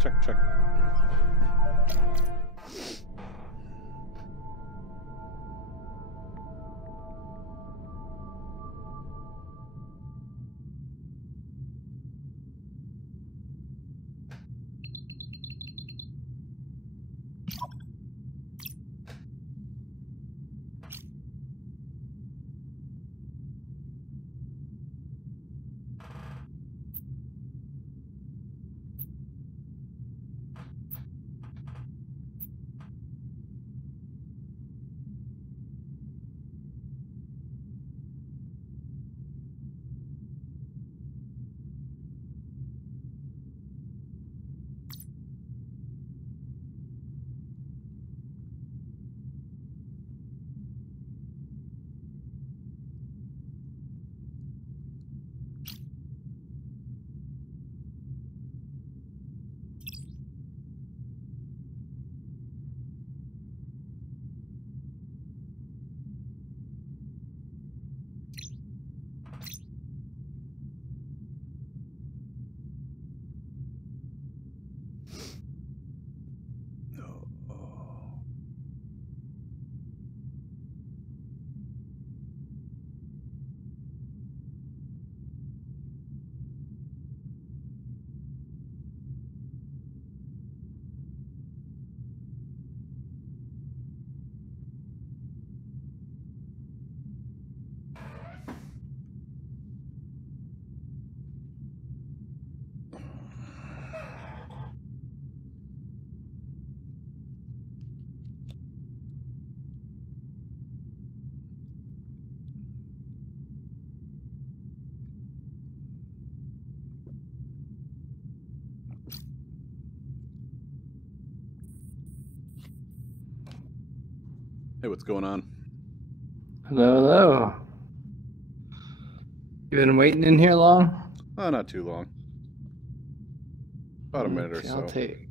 Check. Hey, what's going on? Hello. You been waiting in here long? Oh, not too long. About a minute or so. I'll take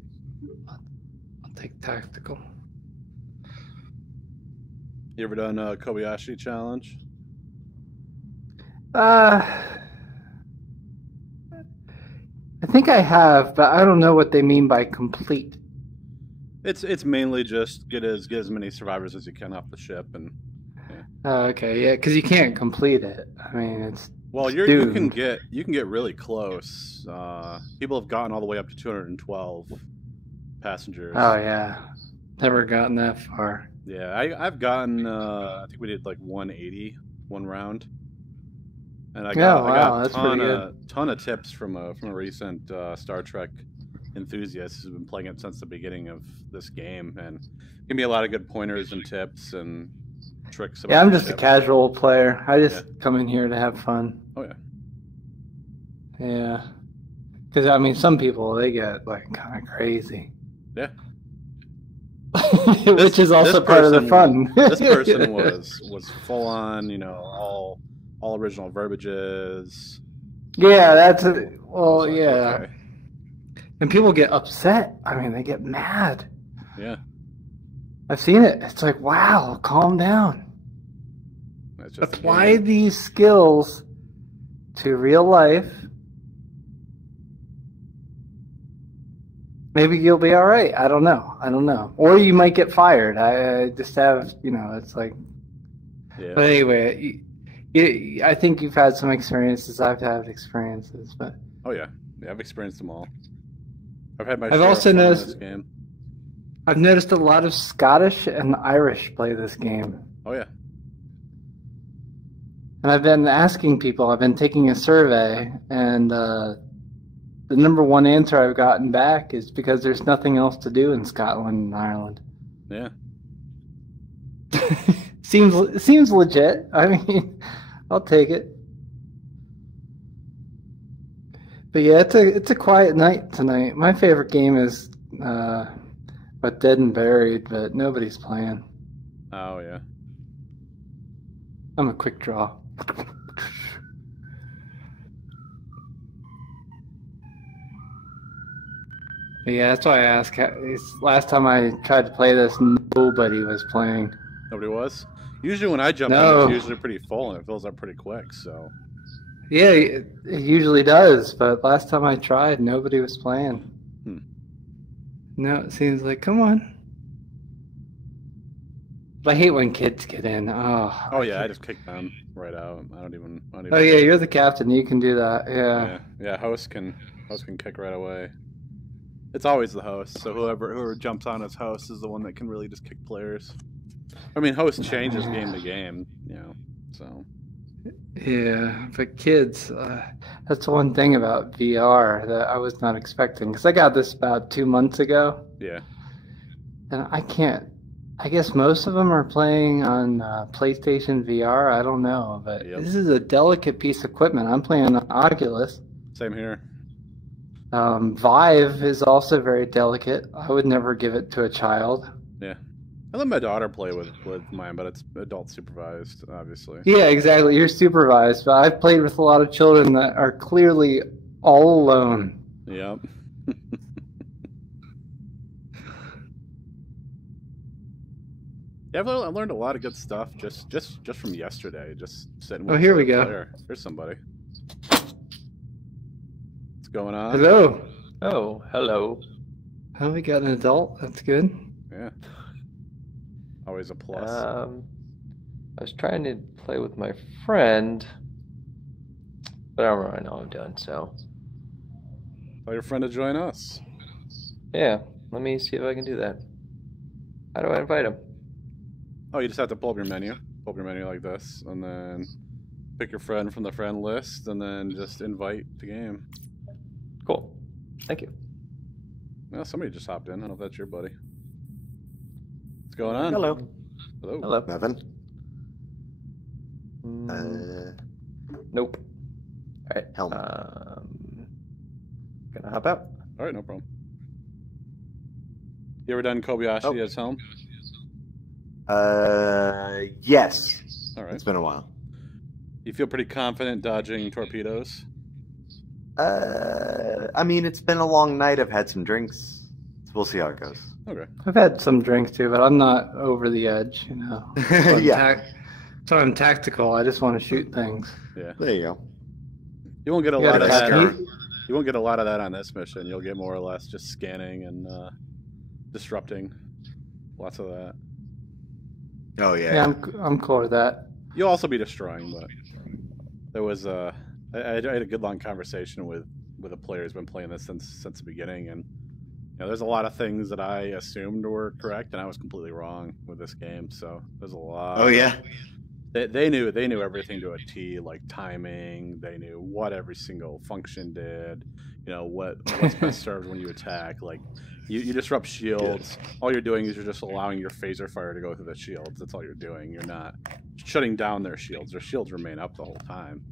tactical. You ever done Kobayashi challenge? I think I have, but I don't know what they mean by complete. It's mainly just get as many survivors as you can off the ship, and Okay, yeah, because you can't complete it. I mean, it's well, you can get really close. People have gotten all the way up to 212 passengers. Oh yeah, never gotten that far. Yeah, I've gotten. I think we did like 180 one round, and I got a ton of tips from a recent Star Trek enthusiast who's been playing it since the beginning of this game, and give me a lot of good pointers and tips and tricks. Yeah, I'm just a casual player. I just come in here to have fun. Oh yeah. Yeah, because I mean, some people they get like kind of crazy. Yeah. Which is also part of the fun. This person was full on, all original verbiages. Yeah, yeah. Okay. And people get upset. I mean, they get mad. Yeah. I've seen it. It's like, wow, calm down. Apply these skills to real life. Maybe you'll be all right. I don't know. Or you might get fired. I just have, it's like... Yeah. But anyway, I think you've had some experiences. I've had experiences, but... Oh, yeah. Yeah, I've experienced them all. I've also noticed this game. I've noticed a lot of Scottish and Irish play this game. Oh yeah. And I've been asking people. I've been taking a survey, and the number one answer I've gotten back is because there's nothing else to do in Scotland and Ireland. Yeah. Seems legit. I mean, I'll take it. But yeah, it's a quiet night tonight. My favorite game is Dead and Buried, but nobody's playing. Oh yeah. I'm a quick draw. But yeah, that's why I asked. Last time I tried to play this, nobody was playing. Nobody was? Usually when I jump in, it's usually pretty full and it fills up pretty quick, so... Yeah, it usually does, but last time I tried, nobody was playing. No, it seems like, come on. But I hate when kids get in. Oh yeah, I just kick them right out. I don't even. Oh yeah, you're the captain. You can do that. Yeah. Yeah. Host can kick right away. It's always the host. So whoever jumps on as host is the one that can really just kick players. I mean, host changes game to game, So. Yeah, but kids, that's one thing about VR that I was not expecting. Because I got this about 2 months ago. Yeah. And I guess most of them are playing on PlayStation VR. I don't know, but This is a delicate piece of equipment. I'm playing on Oculus. Same here. Vive is also very delicate. I would never give it to a child. Yeah. I let my daughter play with mine, but it's adult supervised, obviously. Yeah, exactly. You're supervised, but I've played with a lot of children that are clearly all alone. Yep. Yeah, I've learned a lot of good stuff just from yesterday. Just sitting with here we go. Player. Here's somebody. What's going on? Hello. Oh, hello. Oh, we got an adult. That's good. Yeah. Always a plus. I was trying to play with my friend, but I don't really know what I'm doing, so. Tell your friend to join us. Yeah, let me see if I can do that. How do I invite him? Oh, you just have to pull up your menu. Pull up your menu like this, and then pick your friend from the friend list, and then just invite to game. Cool. Thank you. Well, somebody just hopped in. I don't know if that's your buddy. What's going on? Hello. Hello. Hello. Nothing. Nope. All right. Helm. Gonna hop out. All right, no problem. You ever done Kobayashi as Helm? Yes. All right. It's been a while. You feel pretty confident dodging torpedoes? I mean, it's been a long night. I've had some drinks. We'll see how it goes. Okay. I've had some drinks too, but I'm not over the edge, So Yeah. So I'm tactical. I just want to shoot things. Yeah. There you go. You won't get a You lot gotta of that. ask me? You won't get a lot of that on this mission. You'll get more or less just scanning and disrupting. Lots of that. Oh, yeah. Yeah, I'm cool with that. You'll also be destroying, but there was I had a good long conversation with a player who's been playing this since the beginning, and there's a lot of things that I assumed were correct, and I was completely wrong with this game. So there's a lot. Oh, yeah. They knew everything to a T, like timing. They knew what every single function did. What's best served when you attack. Like you disrupt shields. Yeah. All you're doing is you're just allowing your phaser fire to go through the shields. That's all you're doing. You're not shutting down their shields. Their shields remain up the whole time.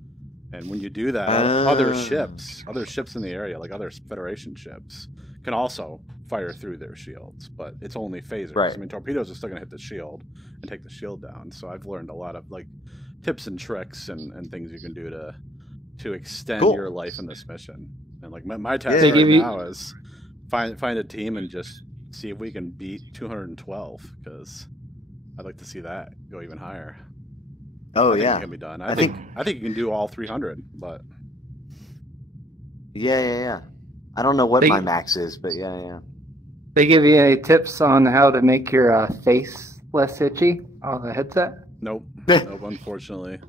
And when you do that, other ships in the area, like other Federation ships, can also fire through their shields, but it's only phasers. Right. I mean, torpedoes are still going to hit the shield and take the shield down. So I've learned a lot of tips and tricks and things you can do to extend your life in this mission. And my task now is find a team and just see if we can beat 212, because I'd like to see that go even higher. Oh, I think yeah. it can be done. I think you can do all 300, but yeah. I don't know what my max is, but yeah. They give you any tips on how to make your face less itchy on the headset? Nope, unfortunately.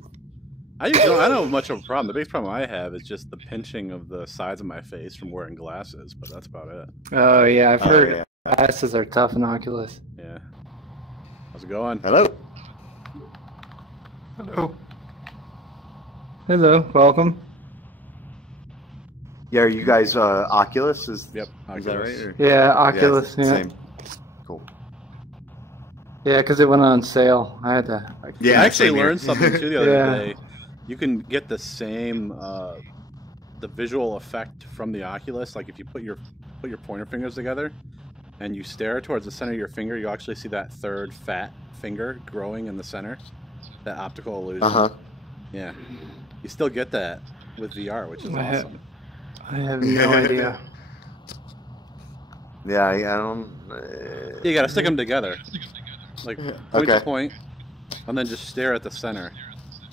I don't have much of a problem. The biggest problem I have is just the pinching of the sides of my face from wearing glasses, but that's about it. Oh, yeah, I've heard glasses are tough in Oculus. Yeah. How's it going? Hello. Hello, welcome. Yeah, are you guys Oculus? Yep, Oculus. Is that right? Or? Yeah, Oculus. Yeah. Same. Cool. Yeah, because it went on sale. I had to. I actually learned something too the other day. You can get the same the visual effect from the Oculus. Like if you put your pointer fingers together and you stare towards the center of your finger, you actually see that third fat finger growing in the center. That optical illusion. Yeah, you still get that with VR, which is awesome. I have no idea. Yeah, I don't. You gotta stick them together, like point to point, and then just stare at the center,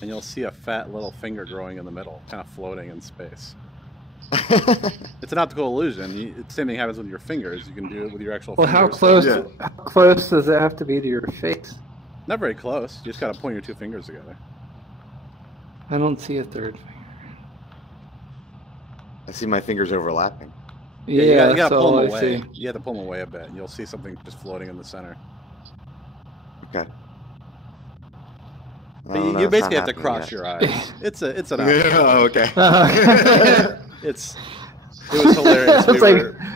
and you'll see a fat little finger growing in the middle, kind of floating in space. It's an optical illusion. The same thing happens with your fingers. You can do it with your actual well, fingers. How close does it have to be to your face? Not very close. You just got to point your 2 fingers together. I don't see a third finger. I see my fingers overlapping. Yeah, you gotta pull them away. See. You have to pull them away a bit. You'll see something just floating in the center. Okay. But you basically have to cross your eyes. It's an okay. It was hilarious.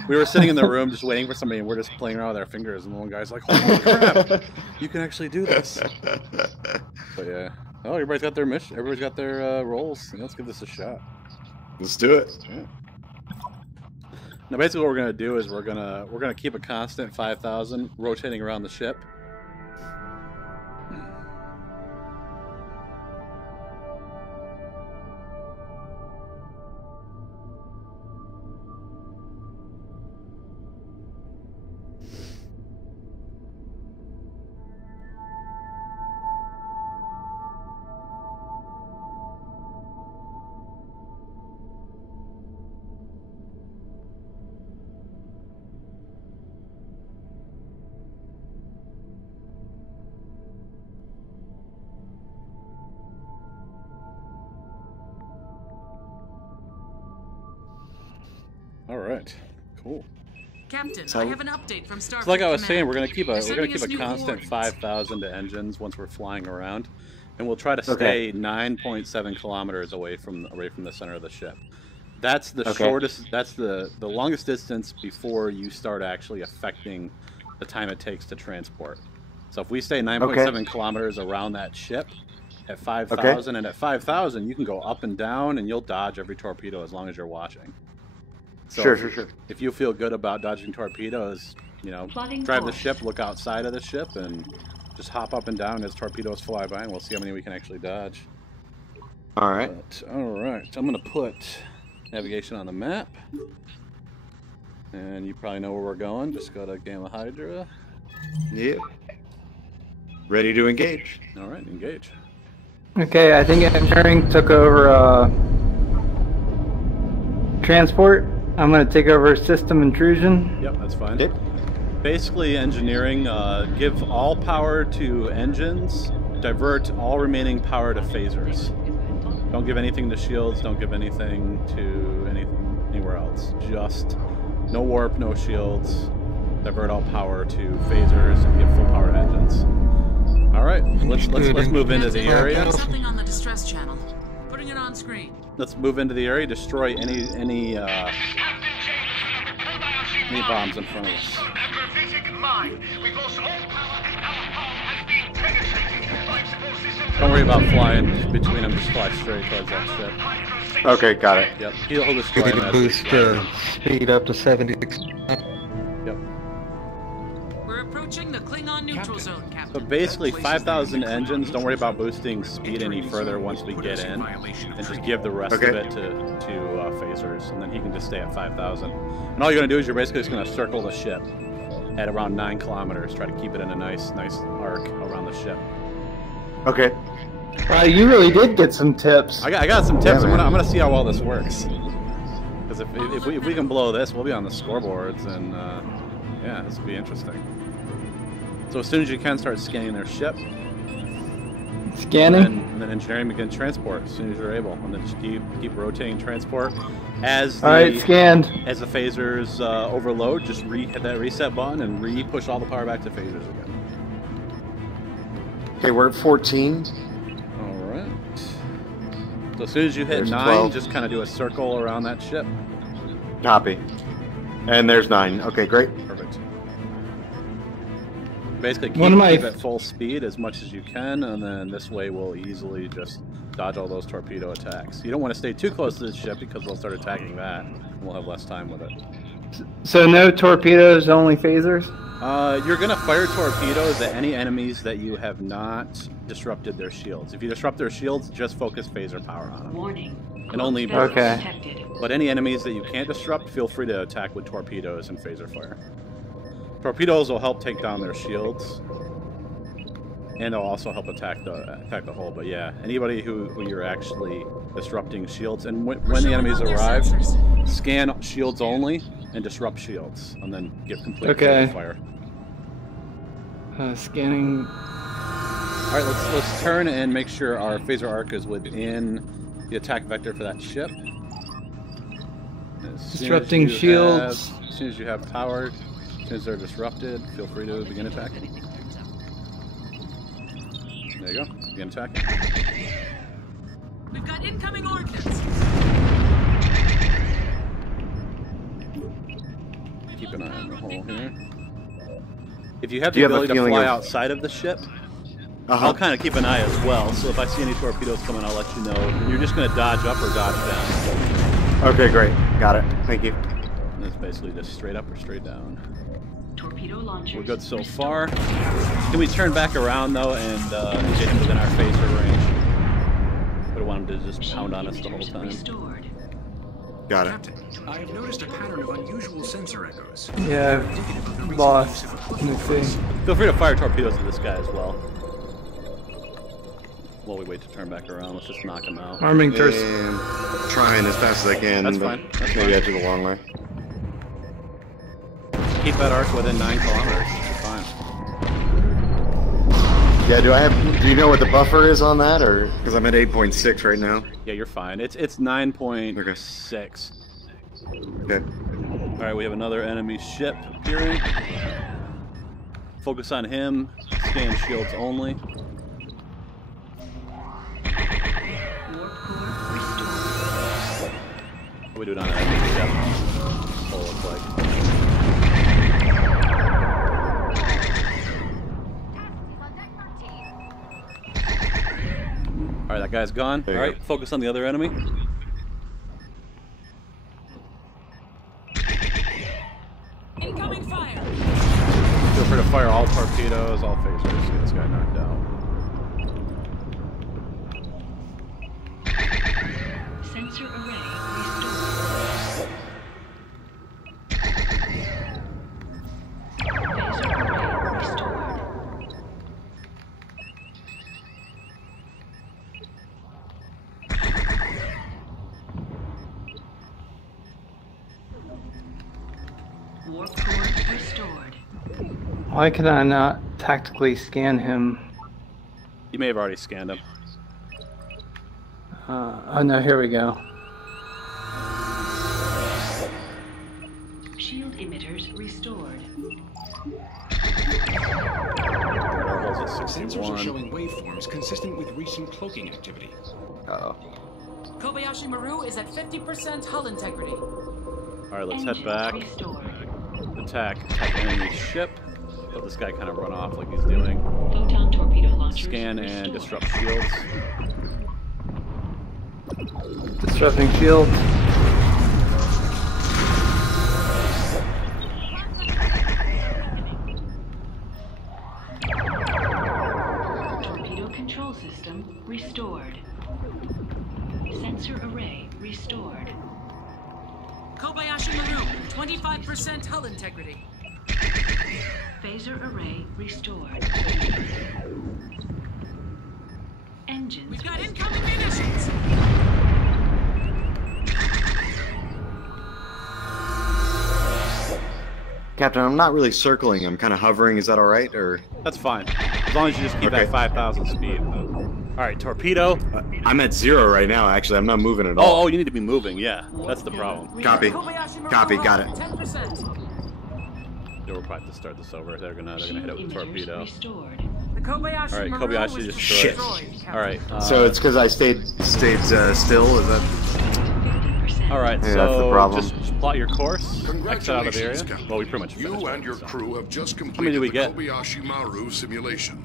We were sitting in the room just waiting for somebody, and we're just playing around with our fingers, and the one guy's like, "Holy crap, you can actually do this!" But yeah, oh, everybody's got their mission. Everybody's got their roles. Let's give this a shot. Let's do it. Yeah. Now, basically, what we're gonna do is we're gonna keep a constant 5,000 rotating around the ship. All right, cool. Captain, I have an update from Starfleet. So like I was saying, we're gonna keep a constant constant 5,000 to engines once we're flying around, and we'll try to stay 9.7 kilometers away from the center of the ship. That's the shortest. That's the longest distance before you start actually affecting the time it takes to transport. So if we stay 9.7 kilometers around that ship at 5,000, and at 5,000 you can go up and down, and you'll dodge every torpedo as long as you're watching. So sure. If you feel good about dodging torpedoes, you know, drive the ship, look outside of the ship, and just hop up and down as torpedoes fly by, and we'll see how many we can actually dodge. All right. All right. I'm going to put navigation on the map. And you probably know where we're going. Just go to Gamma Hydra. Yep. Ready to engage. All right, engage. Okay, I think engineering took over transport. I'm going to take over system intrusion. Yep, that's fine. Yep. Basically, engineering, give all power to engines, divert all remaining power to phasers. Don't give anything to shields, don't give anything to anywhere else. Just no warp, no shields, divert all power to phasers, and give full power to engines. All right, let's move into the area. Something on the distress channel. Putting it on screen. Let's move into the area, destroy any bombs in front of us. Don't worry about flying between them, just fly straight towards that ship. Okay, got it. Yep, he'll destroy them. You can boost speed up to 76. Yep. We're approaching the Klingon neutral zone, Captain. So basically, 5,000 engines. Don't worry about boosting speed any further once we get in, and just give the rest of it to phasers, and then he can just stay at 5,000. And all you're gonna do is you're basically just gonna circle the ship at around 9 kilometers. Try to keep it in a nice arc around the ship. Okay. Wow, you really did get some tips. I got some tips. I'm gonna see how well this works. Because if we can blow this, we'll be on the scoreboards, and yeah, this will be interesting. So as soon as you can, start scanning their ship. Scanning? And then engineering, begin transport as soon as you're able. And then just keep rotating transport. As scanned. As the phasers overload, just hit that reset button and push all the power back to phasers again. Okay, we're at 14. Alright. So as soon as you hit 9, 12. just kind of do a circle around that ship. Copy. And there's 9. Okay, great. Perfect. Basically keep it at full speed as much as you can, and then this way we'll easily just dodge all those torpedo attacks. You don't want to stay too close to the ship because they'll start attacking that, and we'll have less time with it. So no torpedoes, only phasers? You're going to fire torpedoes at any enemies that you have not disrupted their shields. If you disrupt their shields, just focus phaser power on them. Warning. And only burst. Okay. But any enemies that you can't disrupt, feel free to attack with torpedoes and phaser fire. Torpedoes will help take down their shields. And they'll also help attack the hull. But yeah, anybody who you're actually disrupting shields, and when the enemies arrive, scan shields only and disrupt shields, and then give complete fire. Scanning. All right, let's turn and make sure our phaser arc is within the attack vector for that ship. Disrupting shields. As soon as you have power, as soon as they're disrupted, feel free to begin attacking. There you go. Begin attacking. We've got incoming ordnance. Keep an eye on the hull here. If you have the ability to fly outside of the ship, I'll kind of keep an eye as well. So if I see any torpedoes coming, I'll let you know. You're just going to dodge up or dodge down. Okay, great. Got it. Thank you. And it's basically just straight up or straight down. Torpedo launchers. We're good so far. Can we turn back around though and get him within our phaser range? We don't want him to just pound on us the whole time. Got it. Captain, I have noticed a pattern of unusual sensor echoes. Yeah, lost. Let me see. Feel free to fire torpedoes at this guy as well. While we wait to turn back around, let's just knock him out. Arming thirst. Trying as fast as I can. That's fine. That's maybe fine. I took a long way. Keep that arc within 9 kilometers. You're fine. Yeah, do you know what the buffer is on that, or because I'm at 8.6 right now? Yeah, you're fine. It's 9.6. Okay. All right, we have another enemy ship appearing. Focus on him. Scan shields only. What are we doing on that enemy ship? What it looks like. Alright, that guy's gone. Alright, focus on the other enemy. Incoming fire. Feel free to fire all torpedoes, all phasers to get this guy knocked out. Sensor array Warp core restored. Why can I not tactically scan him? You may have already scanned him. Oh no, here we go. Shield emitters restored. Sensors are showing waveforms consistent with recent cloaking activity. Uh-oh. Kobayashi Maru is at 50% hull integrity. Alright, let's head back. Attack enemy ship. Let this guy kind of run off like he's doing. Photon torpedo launchers Scan and disrupt shields. Disrupting shield. Torpedo control system restored. Sensor array restored. Kobayashi Maru, 25% hull integrity. Phaser array restored. Engines. We've got incoming munitions. Captain, I'm not really circling. I'm kind of hovering. Is that all right, or? That's fine. As long as you just keep that 5,000 speed. Alright, torpedo. I'm at 0 right now, actually. I'm not moving at all. Oh, you need to be moving, yeah. That's the problem. Copy. Copy, got it. 10%. Yeah, we're probably to start this over. They're gonna hit it with a torpedo. The Kobayashi Alright, Maru Kobayashi was just Shit. Alright. So it's because I stayed still, is that? Alright, Yeah, that's the so problem. just plot your course, exit out of the area. Captain. Well, we pretty much finished You it, and your so. crew have just many completed do we the get? Kobayashi Maru simulation.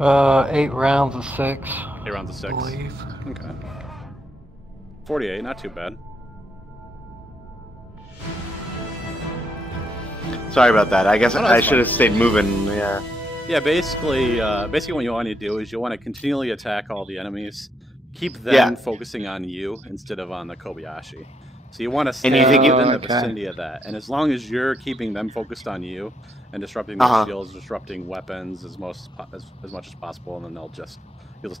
8 rounds of 6. 8 rounds of 6. I believe. Okay. 48, not too bad. Sorry about that. I guess No, I that's should have fine. stayed moving. Yeah. Yeah, basically what you want to do is you want to continually attack all the enemies. Keep them focusing on you instead of on the Kobayashi. So you want to stay within the vicinity of that. And as long as you're keeping them focused on you and disrupting their shields, disrupting weapons as much as possible, and then you'll just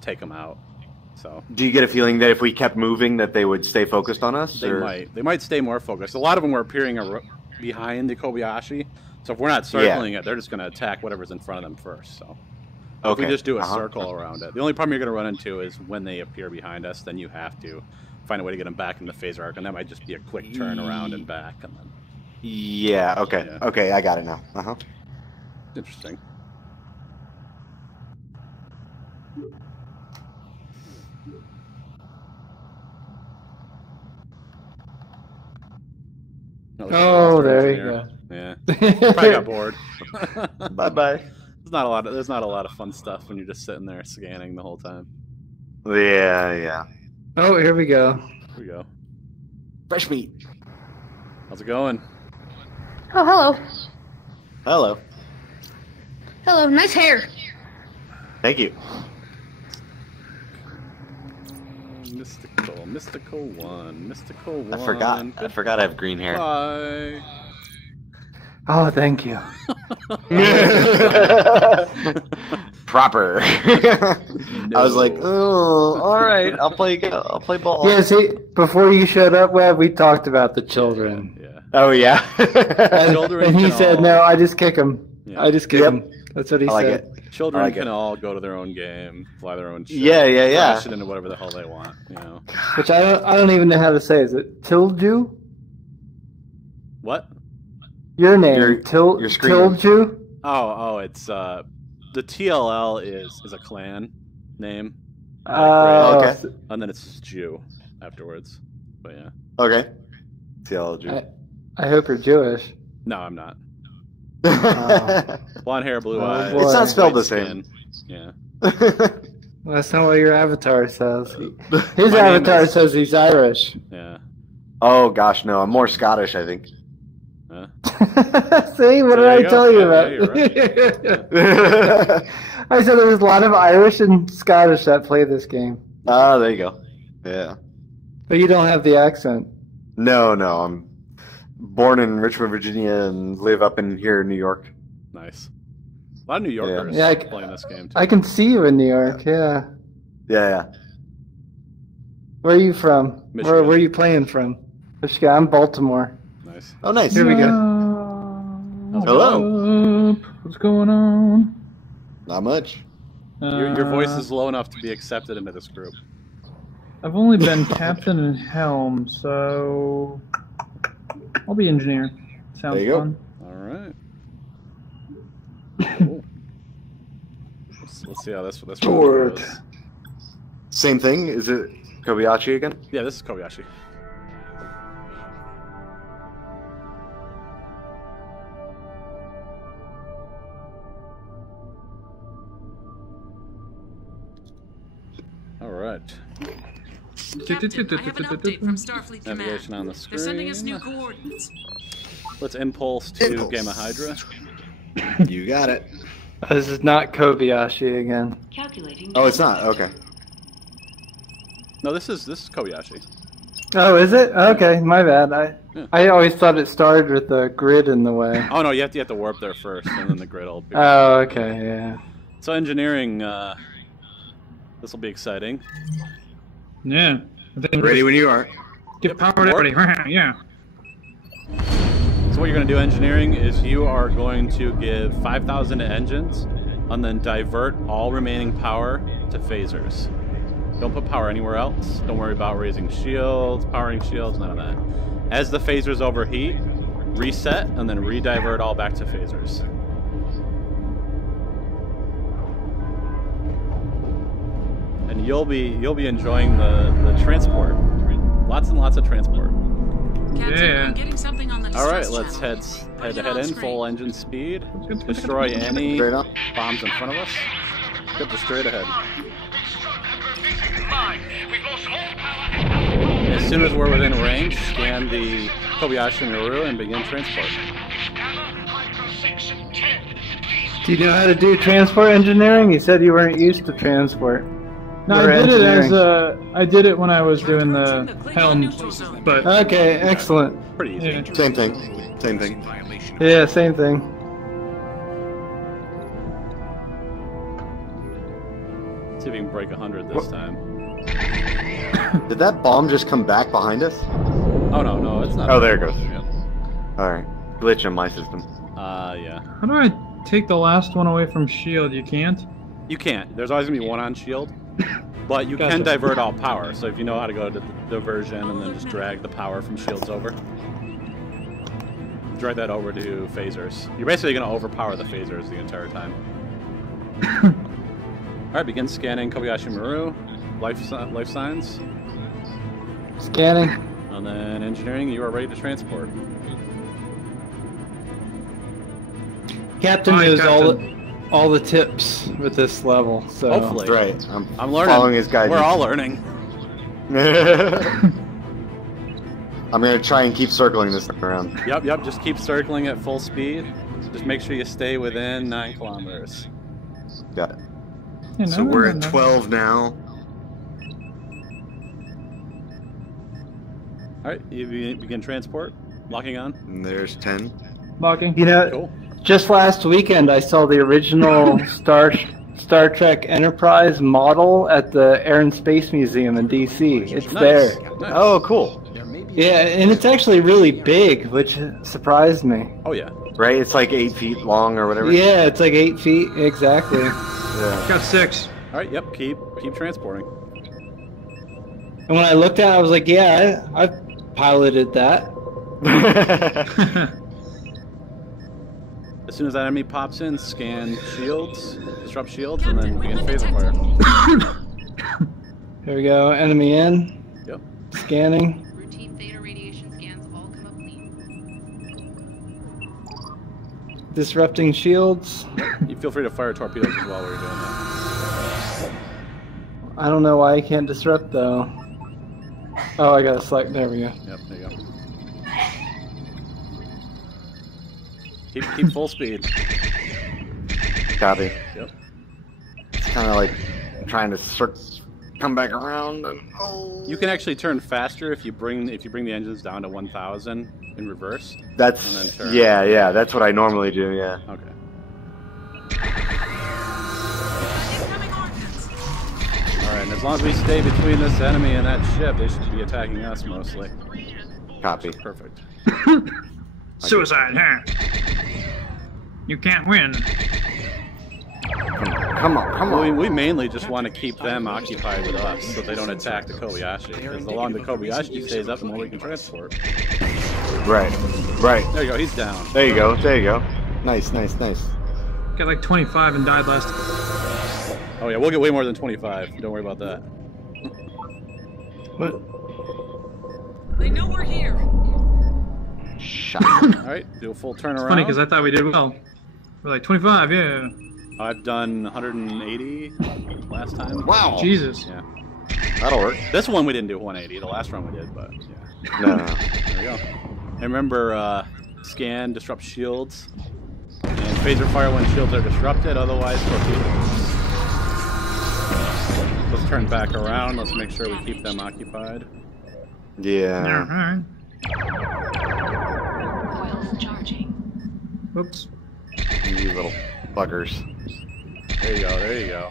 take them out. So. Do you get a feeling that if we kept moving, that they would stay focused on us? They might. They might stay more focused. A lot of them were appearing behind the Kobayashi. So if we're not circling it, they're just going to attack whatever's in front of them first. So if we just do a circle around it, the only problem you're going to run into is when they appear behind us. Then you have to find a way to get them back in the phaser arc, and that might just be a quick turn around and back, and then. Yeah. Okay. Yeah. Okay. I got it now. Interesting. Oh, there you go. Yeah, probably got bored. Bye bye. There's not a lot of fun stuff when you're just sitting there scanning the whole time. Yeah. Oh, here we go. Here we go. Fresh meat. How's it going? Oh, hello. Hello. Hello. Nice hair. Thank you. Mystical one. I forgot I have green hair. Bye. Oh, thank you. Proper. No. I was like, oh, all right, I'll play ball. Yeah, see, before you showed up, Webb, we talked about the children. Yeah. Oh, yeah. and he said, no, I just kick them. Yeah. I just kick them. That's what he said. Children can all go to their own game, fly their own shit. Yeah. Crash it into whatever the hell they want, you know. Which I don't even know how to say. Is it Tilju? What? Your name, Tilju? Oh, it's the TLL is a clan name. Okay. And then it's Jew afterwards. But yeah. Okay. TLL Jew. I hope you're Jewish. No, I'm not. Blonde hair, blue eyes. It's not spelled the same. Yeah. Well, that's not what your avatar says. His avatar says he's Irish. Yeah. Oh gosh, no! I'm more Scottish, I think. See, what did I tell you about? Yeah, you're right. I said there's a lot of Irish and Scottish that play this game. Oh, there you go. Yeah. But you don't have the accent. No, I'm born in Richmond, Virginia, and live up in here in New York. Nice. A lot of New Yorkers playing this game, too. I can see you in New York, yeah. Yeah. Where are you from? Michigan. Where are you playing from? Michigan. I'm Baltimore. Nice. Oh, nice. Here we go. Hello. What's going on? Not much. Your voice is low enough to be accepted into this group. I've only been captain and helm, so I'll be engineer. Sounds fun. All right. Cool. Let's see how this goes. Same thing. Is it Kobayashi again? Yeah, this is Kobayashi. All right. Captain, I have an update from Starfleet Command. Navigation on the screen. They're sending us new coordinates. Let's impulse to Gamma Hydra. You got it. This is not Kobayashi again. Calculating. Oh, it's not. Okay. No, this is Kobayashi. Oh, is it? Okay, my bad. I always thought it started with the grid in the way. Oh no, you have to warp there first, and then the grid will appear. Oh, okay, yeah. So engineering, this will be exciting. Yeah. Ready when you are. Get powered up. Yeah. So what you're going to do, engineering, is you are going to give 5,000 to engines, and then divert all remaining power to phasers. Don't put power anywhere else. Don't worry about raising shields, powering shields, none of that. As the phasers overheat, reset, and then re-divert all back to phasers. And you'll be enjoying the transport. Lots and lots of transport. Captain, I'm getting something on the all right, distress let's channel. head in full engine speed. Destroy any bombs in front of us. Go just straight ahead. As soon as we're within range, scan the Kobayashi and Yoru and begin transport. Do you know how to do transport engineering? You said you weren't used to transport. No, I did it when I was doing the helm, but okay, excellent. Pretty easy. Yeah. Same thing. Same thing. Yeah, same thing. See if we can break 100 this time. Did that bomb just come back behind us? Oh no, it's not. Oh, there it goes. Yeah. Alright. Glitch in my system. Yeah. How do I take the last one away from shield? You can't? You can't. There's always gonna be one on shield, but you Gotcha. can divert all power. So if you know how to go to diversion and then just drag the power from shields over, drag that over to phasers. You're basically gonna overpower the phasers the entire time. All right, begin scanning Kobayashi Maru, life signs, Scanning. and then engineering. You are ready to transport. Captain Hi, knows Captain. all the tips with this level, so Hopefully. Right. I'm learning. Following his guidance. We're all learning. I'm gonna try and keep circling this around. Yep. Just keep circling at full speed. Just make sure you stay within 9 kilometers. Got it. Yeah, So we're at 12 now. All right, you begin transport. Locking on. And there's 10. Locking. you know, Cool. just last weekend I saw the original Star Trek Enterprise model at the Air and Space Museum in DC. It's Nice. there. Nice. Oh, cool. Yeah, and it's actually really big, which surprised me. Oh yeah. Right? It's like 8 feet long or whatever. Yeah, it's like 8 feet exactly. Yeah. Got 6. All right. Yep. Keep transporting. And when I looked at it, I was like, yeah, I've piloted that. As soon as that enemy pops in, scan shields, disrupt shields, and then begin phaser fire. Here we go, enemy in. Yep. Scanning. Routine theta radiation scans all come up clean. Disrupting shields. You feel free to fire torpedoes as well while you're doing that. I don't know why I can't disrupt though. Oh, I gotta select. There we go. Yep. There you go. Keep full speed. Copy. Yep. It's kind of like trying to come back around. And, You can actually turn faster if you bring the engines down to 1,000 in reverse. That's And then turn. yeah. That's what I normally do. Yeah. Okay. All right. And as long as we stay between this enemy and that ship, they should be attacking us mostly. Copy. Perfect. Suicide, huh? You can't win. Come on. Well, we mainly just want to keep them occupied with us so they don't attack the Kobayashi. Because the longer the Kobayashi stays up, the more we can transport. Right. There you go. He's down. There you go. Nice. Got like 25 and died last. Oh yeah, we'll get way more than 25. Don't worry about that. What? They know we're here. Shot. All right, do a full turnaround. It's funny because I thought we did well. We're like 25, yeah. I've done 180 last time. Wow. Jesus. Yeah. That'll work. This one we didn't do 180. The last run we did, but yeah. No. There we go. And remember, scan, disrupt shields, and phaser fire when shields are disrupted. Otherwise, torpedoes. Let's turn back around. Let's make sure we keep them occupied. Yeah. Alright. Coils charging. Whoops. You little buggers. There you go.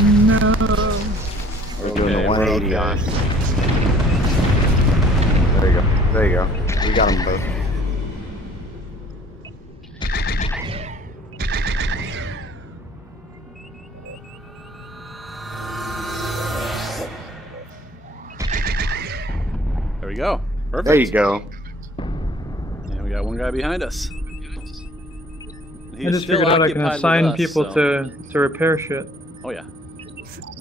No. We're doing the Okay, 180 we're on. okay. There you go. We got them both. There we go. Perfect. There you go. And we got one guy behind us. He's I just still figured out I can occupied assign with us, people so- to repair shit. Oh yeah.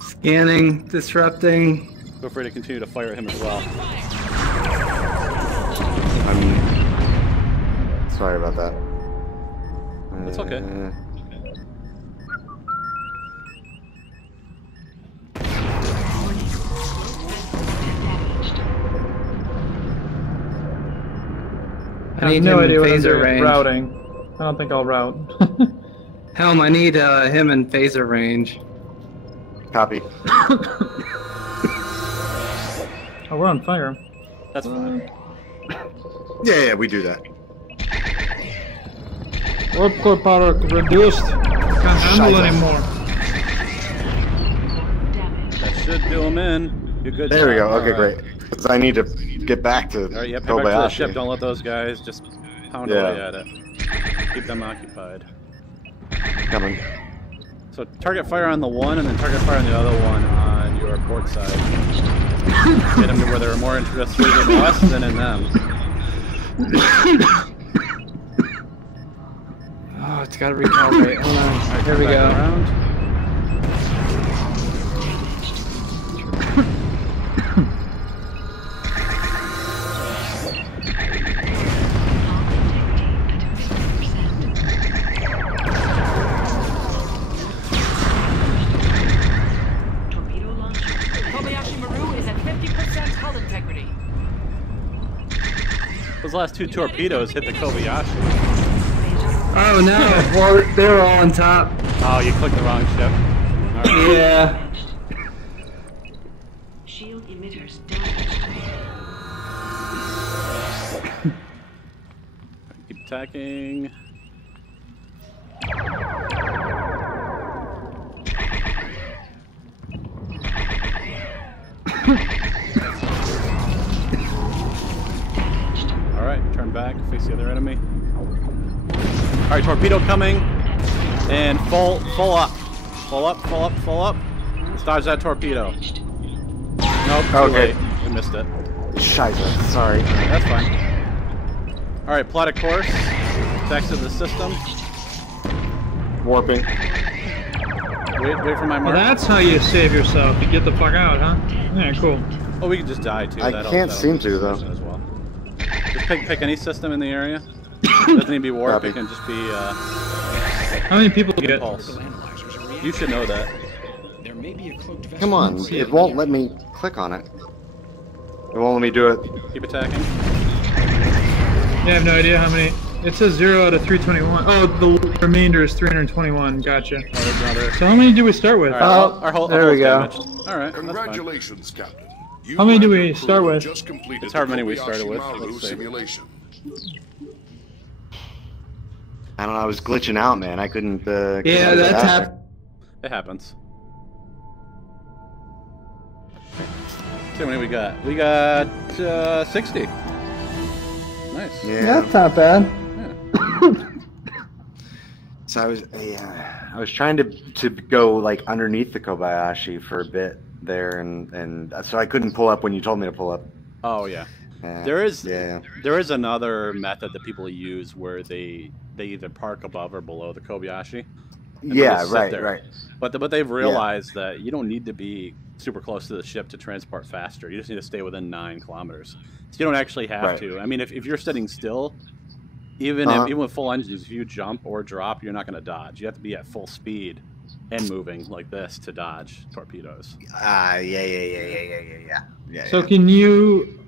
Scanning, disrupting. Feel free to continue to fire at him as well. I'm sorry about that. That's okay. I have no idea what I'm doing routing. I don't think I'll route. Helm, I need him in phaser range. Copy. Oh, we're on fire. That's fine. Yeah, we do that. Warp core power reduced. Can't handle anymore. That should do him in. You're good. There we go. Okay, All great. Because I need to get back to All right, yep, get back to the Kobayashi. ship. Don't let those guys just pound away at it. Keep them occupied. Coming. So target fire on the one, and then target fire on the other one on your port side. Get them to where they're more interested in us than in them. Oh, it's got to recalibrate. Hold on. Right, Here we go. Around. Torpedo launcher. Kobayashi Maru is at 50% hull integrity. Those last two torpedoes hit the Kobayashi. Oh no, well, they were all on top. Oh, you clicked the wrong ship. All right. Yeah. Shield emitters damaged. Keep attacking. All right, turn back, face the other enemy. All right, torpedo coming, and full up, full up. Let's dodge that torpedo. Nope, too late. We missed it. Scheiße, sorry. That's fine. All right, plot a course. Let's exit the system. Warping. Wait for my Well, mark. that's how you save yourself. You get the fuck out, huh? Yeah, cool. Oh, we can just die too. I can't seem to, though. As well. Just pick any system in the area. Doesn't need to be warp. It can just be. How many people get? Pulse. You should know that. There may be a cloaked vessel. Come on, it won't let me click on it. It won't let me do it. Keep attacking. Yeah, I have no idea how many. It says 0 out of 321. Oh, the remainder is 321. Gotcha. Oh, there's another. So how many do we start with? All right, our whole there we go. damaged. All right. Congratulations, Captain. You How many do and we your crew start with? just completed It's however the many we started with. Kobayashi Maru Let's see. simulation. I don't know, I was glitching out, man. I couldn't, Yeah, that's happened. It happens. So how many we got? We got 60. Nice. Yeah. That's not bad. So I was trying to go like underneath the Kobayashi for a bit there, and so I couldn't pull up when you told me to pull up. Oh yeah. There is another method that people use where they either park above or below the Kobayashi. Yeah, right. But they've realized that you don't need to be super close to the ship to transport faster. You just need to stay within 9 kilometers. So you don't actually have to. I mean, if you're sitting still, even with full engines, if you jump or drop, you're not going to dodge. You have to be at full speed and moving like this to dodge torpedoes. Yeah. So can you,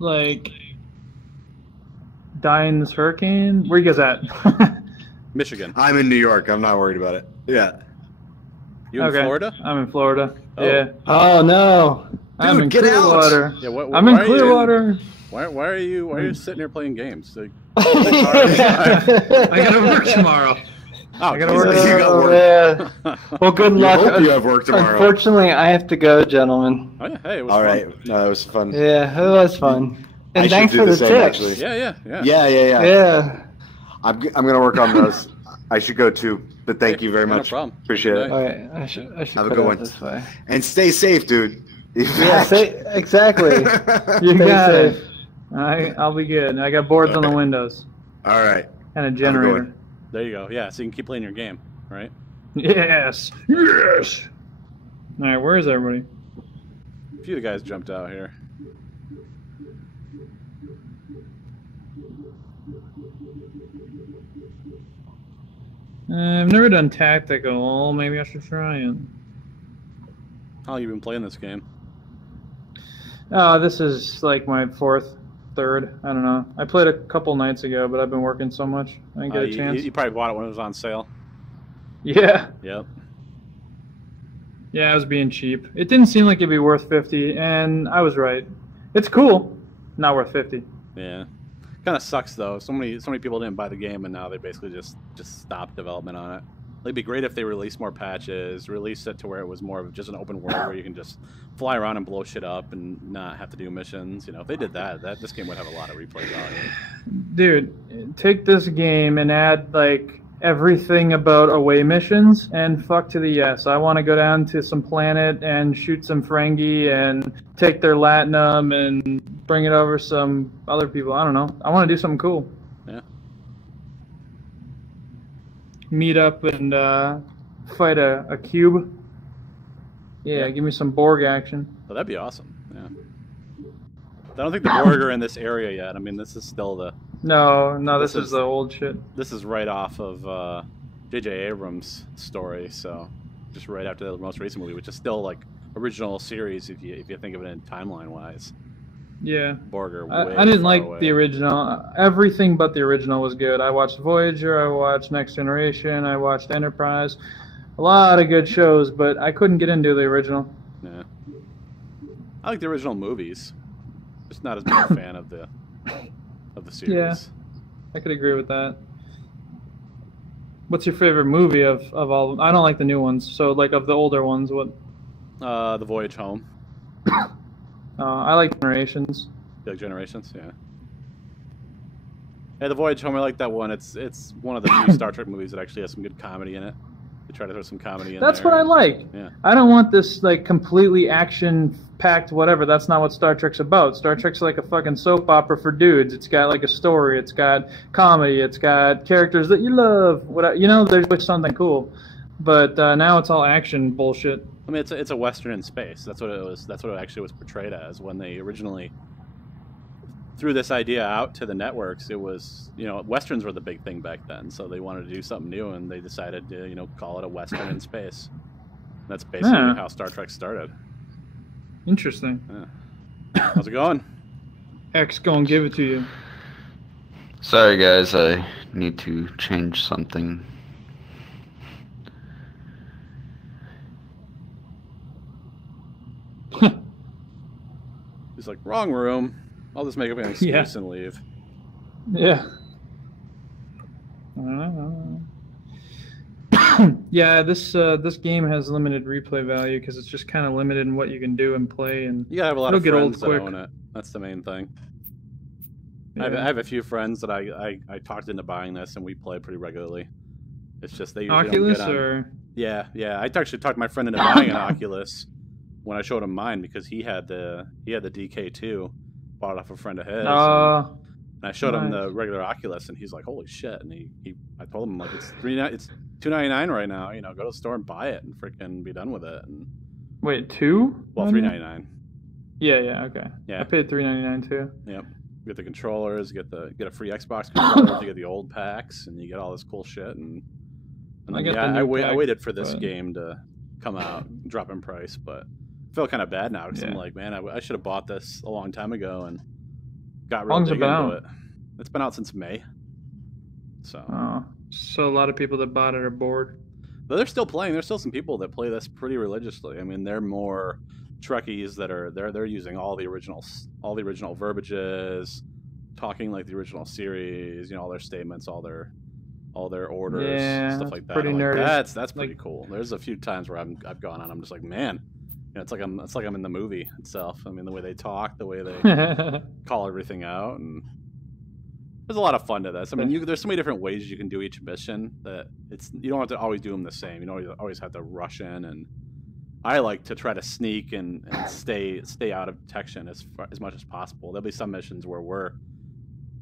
like, die in this hurricane? Where you guys at? Michigan. I'm in New York. I'm not worried about it. Yeah. You in Florida? I'm in Florida. Oh. Yeah. Oh no! I'm in get out! Clearwater. Yeah, I'm in Clearwater. Why are you sitting here playing games? Like, I gotta work tomorrow. Oh, I gotta work. You got work. Yeah. Well, good luck. Hope you have work tomorrow. Unfortunately, I have to go, gentlemen. Oh yeah, hey, it was All fun. right. No, that was fun. Yeah, it was fun. And I thanks should do for the same, tips. actually. Yeah. Yeah. I'm gonna work on those. I should go too, but thank you very no much. problem. Appreciate it. All right, I should Have a put good it one. this way. And stay safe, dude. Yeah, exactly. You Stay got safe. it. I'll be good. I got boards on the windows All right. and a generator. There you go. Yeah, so you can keep playing your game, right? Yes. Yes. All right, where is everybody? A few of the guys jumped out here. I've never done tactical. Maybe I should try it. How long you been playing this game? This is like my third. I don't know. I played a couple nights ago, but I've been working so much I didn't get a chance. You probably bought it when it was on sale. Yeah. Yep. Yeah, I was being cheap. It didn't seem like it'd be worth 50, and I was right. It's cool, not worth 50. Yeah. Kind of sucks though. So many people didn't buy the game, and now they basically just stopped development on it. It'd be great if they released more patches, released it to where it was more of just an open world where you can just fly around and blow shit up and not have to do missions. You know, if they did that, this game would have a lot of replay value. Dude, take this game and add like everything about away missions, and fuck to the yes. I want to go down to some planet and shoot some Ferengi and take their Latinum and bring it over some other people. I don't know. I want to do something cool. Yeah. Meet up and fight a cube. Yeah, give me some Borg action. Oh, that'd be awesome. Yeah. I don't think the Borg are in this area yet. I mean, this is still the... No, this is the old shit. This is right off of J.J. Abrams' story, so just right after the most recent movie, which is still like original series if you think of it in timeline-wise. Yeah. Borg are I didn't like the original. Everything but the original was good. I watched Voyager, I watched Next Generation, I watched Enterprise. A lot of good shows, but I couldn't get into the original. Yeah. I like the original movies. Just not as big a fan of the series. Yeah. I could agree with that. What's your favorite movie of all of them? I don't like the new ones, so like of the older ones, what? The Voyage Home. I like Generations. You like Generations? Yeah. Yeah, The Voyage Home, I like that one. It's one of the few Star Trek movies that actually has some good comedy in it. They try to throw some comedy in there. That's what I like. Yeah. I don't want this like completely action-packed whatever. That's not what Star Trek's about. Star Trek's like a fucking soap opera for dudes. It's got like a story. It's got comedy. It's got characters that you love. There's always something cool. But now it's all action bullshit. I mean, it's a Western in space. That's what it was. That's what it actually was portrayed as when they originally threw this idea out to the networks. It was, Westerns were the big thing back then, so they wanted to do something new, and they decided to, call it a Western in space. That's basically how Star Trek started. Interesting. Yeah. How's it going? X, go and give it to you. Sorry, guys. I need to change something. He's like, wrong room. I'll just make up an excuse and leave. Yeah. Yeah, this game has limited replay value because it's just kind of limited in what you can do and play, and you gotta have a lot of friends that own it. That's the main thing. Yeah. I have a few friends that I talked into buying this, and we play pretty regularly. It's just they usually Oculus don't get on. or yeah. I actually talked my friend into buying an Oculus when I showed him mine because he had the DK2, bought it off a friend of his. And I showed him the regular Oculus, and he's like, "Holy shit!" And I told him like it's $299 right now. Go to the store and buy it and freaking be done with it. And wait, $2? Well, $399. Yeah, okay. Yeah, I paid $399 too. Yep. You get the controllers, get a free Xbox controller, you get the old packs, and you get all this cool shit. And then, I waited for this game to come out, drop in price, but I feel kind of bad now because I'm like, man, I should have bought this a long time ago and got real big into it. It's been out since May. So a lot of people that bought it are bored. But they're still playing. There's still some people that play this pretty religiously. I mean, they're more Trekkies that are they're using all the original verbiages, talking like the original series. All their statements, all their orders, stuff like that. Pretty nerdy. That's pretty cool. There's a few times where I've gone on. I'm just like, man. It's like I'm in the movie itself. I mean, the way they talk, the way they call everything out, and there's a lot of fun to this. I mean, there's so many different ways you can do each mission that you don't have to always do them the same. You don't always have to rush in, and I like to try to sneak and stay out of detection as much as possible. There'll be some missions where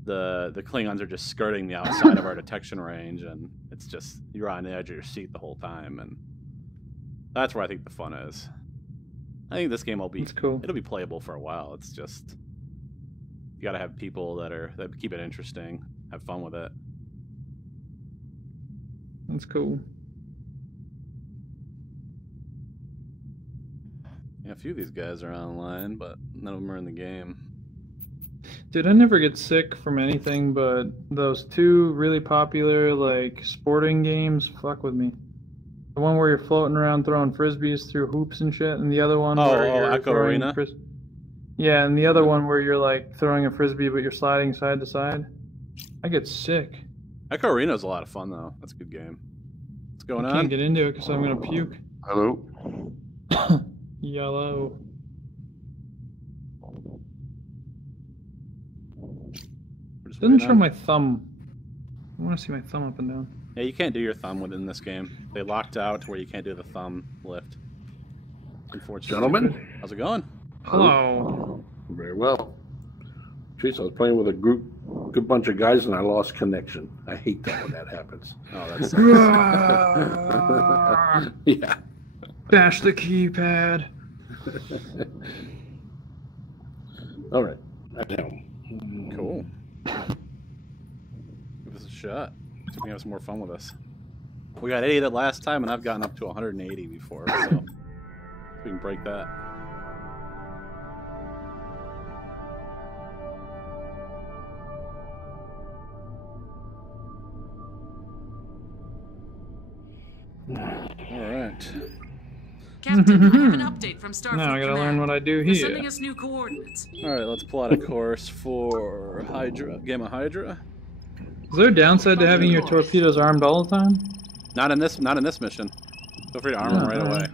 the Klingons are just skirting the outside of our detection range, and it's just you're on the edge of your seat the whole time, and that's where I think the fun is. I think this game will be cool. It'll be playable for a while. It's just you got to have people that keep it interesting, have fun with it. That's cool. Yeah, a few of these guys are online, but none of them are in the game. Dude, I never get sick from anything but those two really popular like sporting games. Fuck with me. The one where you're floating around throwing frisbees through hoops and shit, and the other one where you're Echo Arena? Yeah, and the other one where you're like throwing a frisbee but you're sliding side to side. I get sick. Echo Arena's a lot of fun though. That's a good game. What's going on? I can't get into it because I'm gonna puke. Hello. Yellow. Doesn't show my thumb. I want to see my thumb up and down. Yeah, you can't do your thumb within this game. They locked out to where you can't do the thumb lift. Unfortunately. Gentlemen. How's it going? Hello. Very well. Jeez, I was playing with a good bunch of guys, and I lost connection. I hate that when that happens. Oh, that's yeah. Bash the keypad. All right. Now. Cool. Give this a shot. See if we can have some more fun with this. We got 80 that last time, and I've gotten up to 180 before, so we can break that. Alright. Captain, I have an update from Starfleet. Now I gotta learn what I do They're here. sending us new coordinates. Alright, let's plot a course for Hydra, Gamma Hydra. Is there a downside to having your torpedoes armed all the time? Not in this mission. Feel free to arm them right away.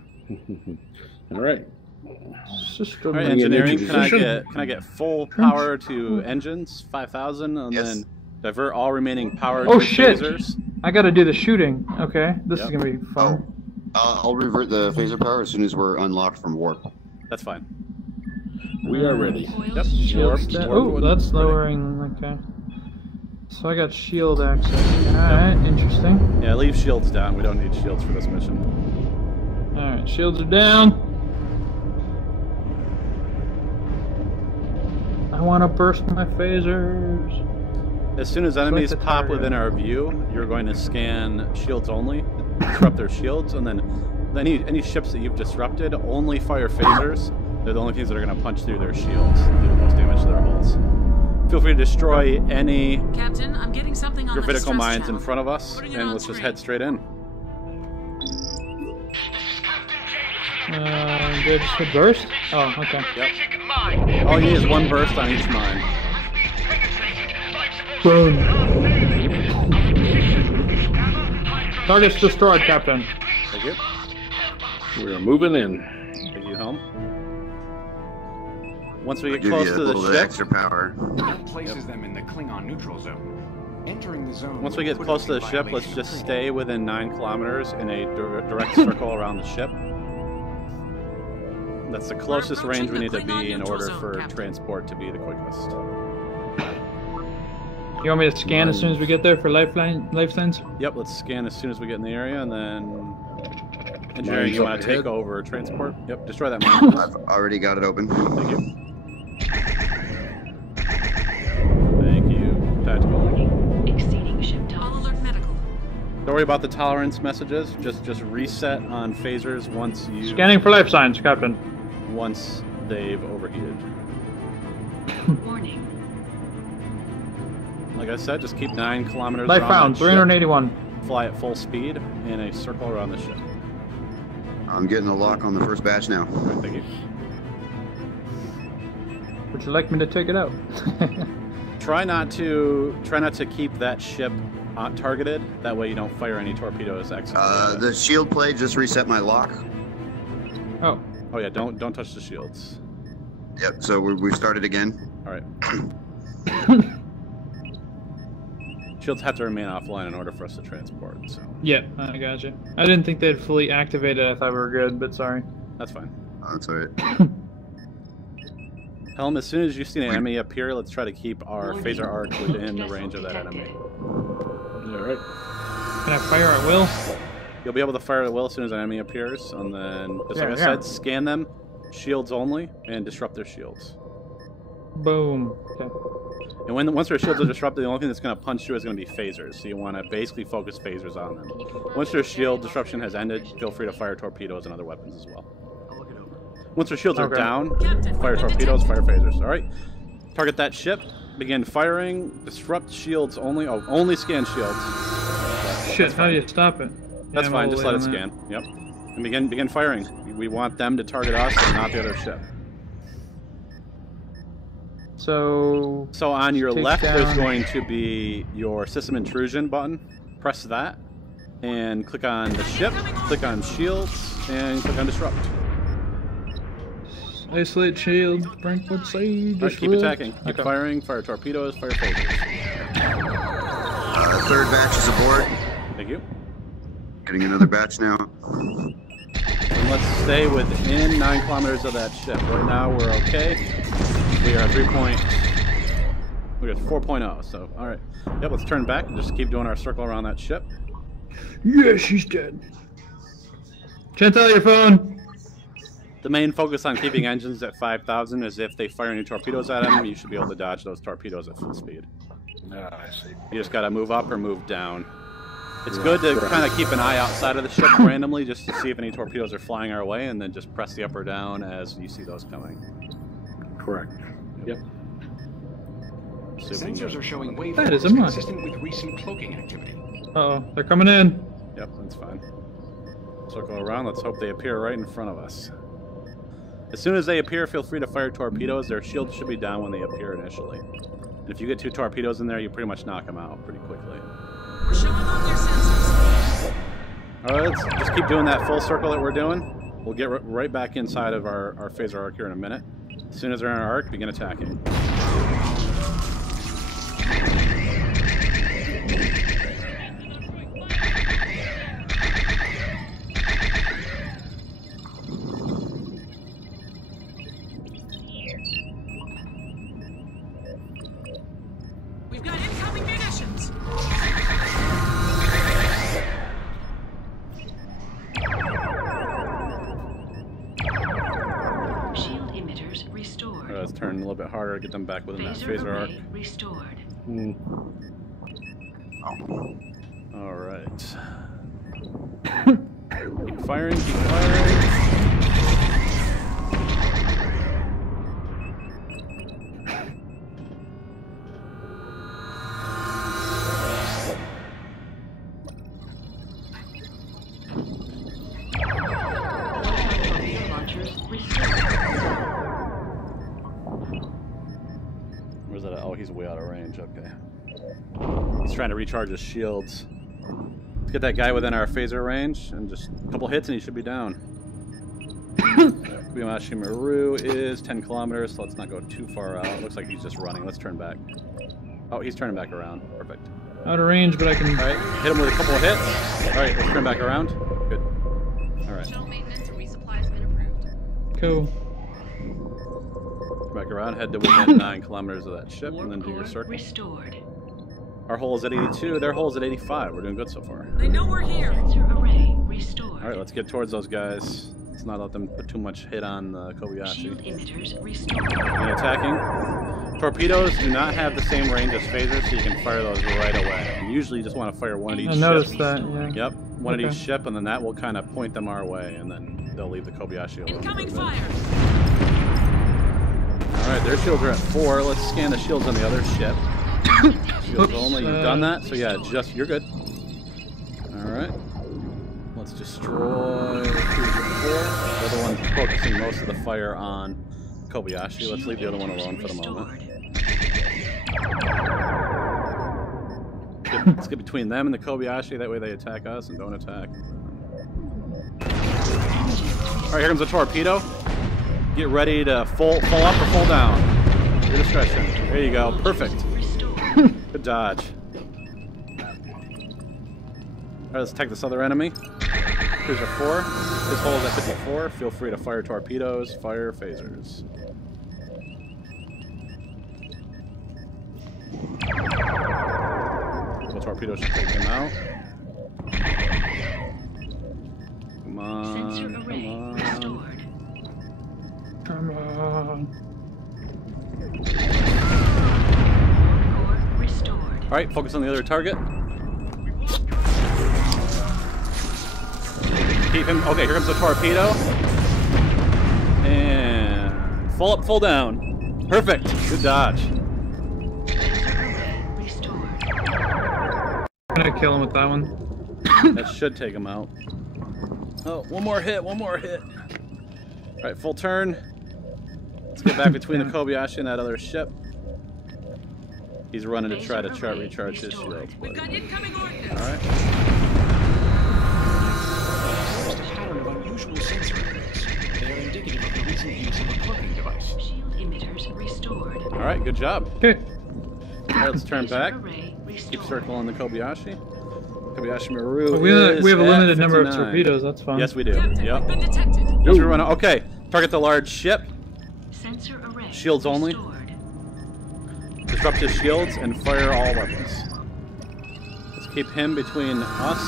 All right. All right, engineering. Can I get full power to engines, 5,000, and then divert all remaining power to phasers? I gotta do the shooting. Okay, this is gonna be fun. I'll revert the phaser power as soon as we're unlocked from warp. That's fine. We are ready. Yep. Oh, that's lowering. Okay. So I got shield access. Alright, interesting. Yeah, leave shields down. We don't need shields for this mission. Alright, shields are down. I want to burst my phasers. As soon as enemies pop within our view, you're going to scan shields only, disrupt their shields, and then any ships that you've disrupted only fire phasers. They're the only things that are going to punch through their shields and do the most damage to their hulls. Feel free to destroy any Captain, I'm getting something on gravitical mines in front of us, and let's just head straight in. Good. Just hit burst? Oh, okay. Yep. All you need is one burst on each mine. Boom. Target's destroyed, Captain. Thank you. We are moving in. Thank you, Helm. Once we get close to the ship, extra power. That places them in the Klingon neutral zone. Entering the zone. Once we get close to the ship, let's just stay within 9 kilometers in a direct circle around the ship. That's the closest range we need to be in order for transport to be the quickest. You want me to scan as soon as we get there for lifelines? Yep, let's scan as soon as we get in the area, and then engineering, you want to take over transport? Yep, destroy that mine. I've already got it open. Thank you. Thank you. Tactical. Exceeding ship time. I'll alert medical. Don't worry about the tolerance messages. Just reset on phasers once you. Scanning for life signs, Captain. Once they've overheated. Warning. Like I said, just keep 9 kilometers. Life found. 381. Fly at full speed in a circle around the ship. I'm getting a lock on the first batch now. Right, thank you. Would you like me to take it out? Try not to keep that ship targeted. That way you don't fire any torpedoes. The shield plate just reset my lock. Oh. Oh yeah, don't touch the shields. Yep. So we started again. All right. Shields have to remain offline in order for us to transport. So. Yeah, I gotcha. I didn't think they'd fully activated. I thought we were good, but sorry. That's fine. Oh, that's alright. Helm, as soon as you see an enemy appear, let's try to keep our phaser arc within the range of that enemy. Alright. Can I fire at will? You'll be able to fire at will as soon as an enemy appears, and then, just like I said, scan them, shields only, and disrupt their shields. Boom. Okay. And once their shields are disrupted, the only thing that's going to punch through is going to be phasers, so you want to basically focus phasers on them. Once their shield disruption has ended, feel free to fire torpedoes and other weapons as well. Once their shields are down, fire torpedoes, fire phasers. Alright, target that ship, begin firing, disrupt shields only, only scan shields. Shit, how do you stop it? That's fine. Just let it scan. Yep. And begin firing. We want them to target us and not the other ship. So on your left, there's going to be your system intrusion button. Press that, and click on the ship. Click on shields, and click on disrupt. Isolate shield. Frankfurt save. Right, keep attacking. Keep firing. Fire torpedoes. Fire phasers. Third batch is aboard. Thank you. Getting another batch now. And let's stay within 9 kilometers of that ship. Right now, we're okay. We are 4.0. So, all right. Yep. Let's turn back and just keep doing our circle around that ship. Yeah, she's dead. Chantal, your phone. The main focus on keeping engines at 5,000 is if they fire any torpedoes at them, you should be able to dodge those torpedoes at full speed. I see. You just got to move up or move down. It's good to kind of keep an eye outside of the ship randomly just to see if any torpedoes are flying our way, and then just press the up or down as you see those coming. Correct. Yep. Sensors are showing waveforms That is a mine. consistent with recent cloaking activity. Uh-oh, they're coming in. Yep, that's fine. Circle around. Let's hope they appear right in front of us. As soon as they appear, feel free to fire torpedoes. Their shield should be down when they appear initially. And if you get 2 torpedoes in there, you pretty much knock them out pretty quickly. We're showing off their sensors. Alright, let's just keep doing that full circle that we're doing. We'll get right back inside of our phaser arc here in a minute. As soon as they're in our arc, begin attacking. We've got incoming munitions. Shield emitters restored. Let's turn a little bit harder to get them back within that phaser arc. Restored. All right. Keep firing. Keep firing. Where's that? Oh, he's way out of range. Okay. He's trying to recharge his shields. Let's get that guy within our phaser range, and just a couple hits and he should be down. Kobayashi Maru is 10 kilometers, so let's not go too far out. Looks like he's just running. Let's turn back. Oh, he's turning back around. Perfect. Out of range, but I can... Alright, hit him with a couple of hits. Alright, let's turn back around. Good. Alright. Shuttle maintenance and resupply has been approved. Cool. Turn back around, head to within 9 kilometers of that ship, and then do your circle. Restored. Our hole is at 82, their hole is at 85. We're doing good so far. They know we're here. Sensor array restored. Alright, let's get towards those guys. Let's not let them put too much hit on the Kobayashi. Shield emitters restored. And attacking. Torpedoes do not have the same range as phasers, so you can fire those right away. And usually you just want to fire one at each ship. I noticed that, yeah. Yep, one at each ship, and then that will kind of point them our way, and then they'll leave the Kobayashi alone. Incoming fire! Alright, their shields are at 4. Let's scan the shields on the other ship. Shields only. You've done that, so yeah, just you're good. Alright. Let's destroy Cruiser 4. The other one's focusing most of the fire on Kobayashi. Let's leave the other one alone for the moment. Let's get between them and the Kobayashi, that way they attack us and don't attack. Alright, here comes a torpedo. Get ready to full up or full down. Your discretion. There you go. Perfect. Good dodge. Alright, let's attack this other enemy. Cruiser 4. His hole is at 54. Feel free to fire torpedoes, fire phasers. The torpedoes should take him out. Come on. Sensor array restored. Come on. Core restored. Alright, focus on the other target. Keep him. Okay, here comes the torpedo. And full up, full down. Perfect. Good dodge. I'm gonna kill him with that one. That should take him out. Oh, one more hit, one more hit. All right, full turn. Let's get back between the Kobayashi and that other ship. He's running to try to recharge his shield. We've got incoming ordnance. All right. Pattern of unusual sensor areas. They are indicative of the recent use of a cloaking device. Shield emitters restored. All right, good job. Okay. All right, let's turn back. Keep circling the Kobayashi. Kobayashi Maru. We have a limited number of torpedoes. That's fine. Yes, we do. Yep. Okay, target the large ship. Sensor array Shields only. Disrupt his shields and fire all weapons. Let's keep him between us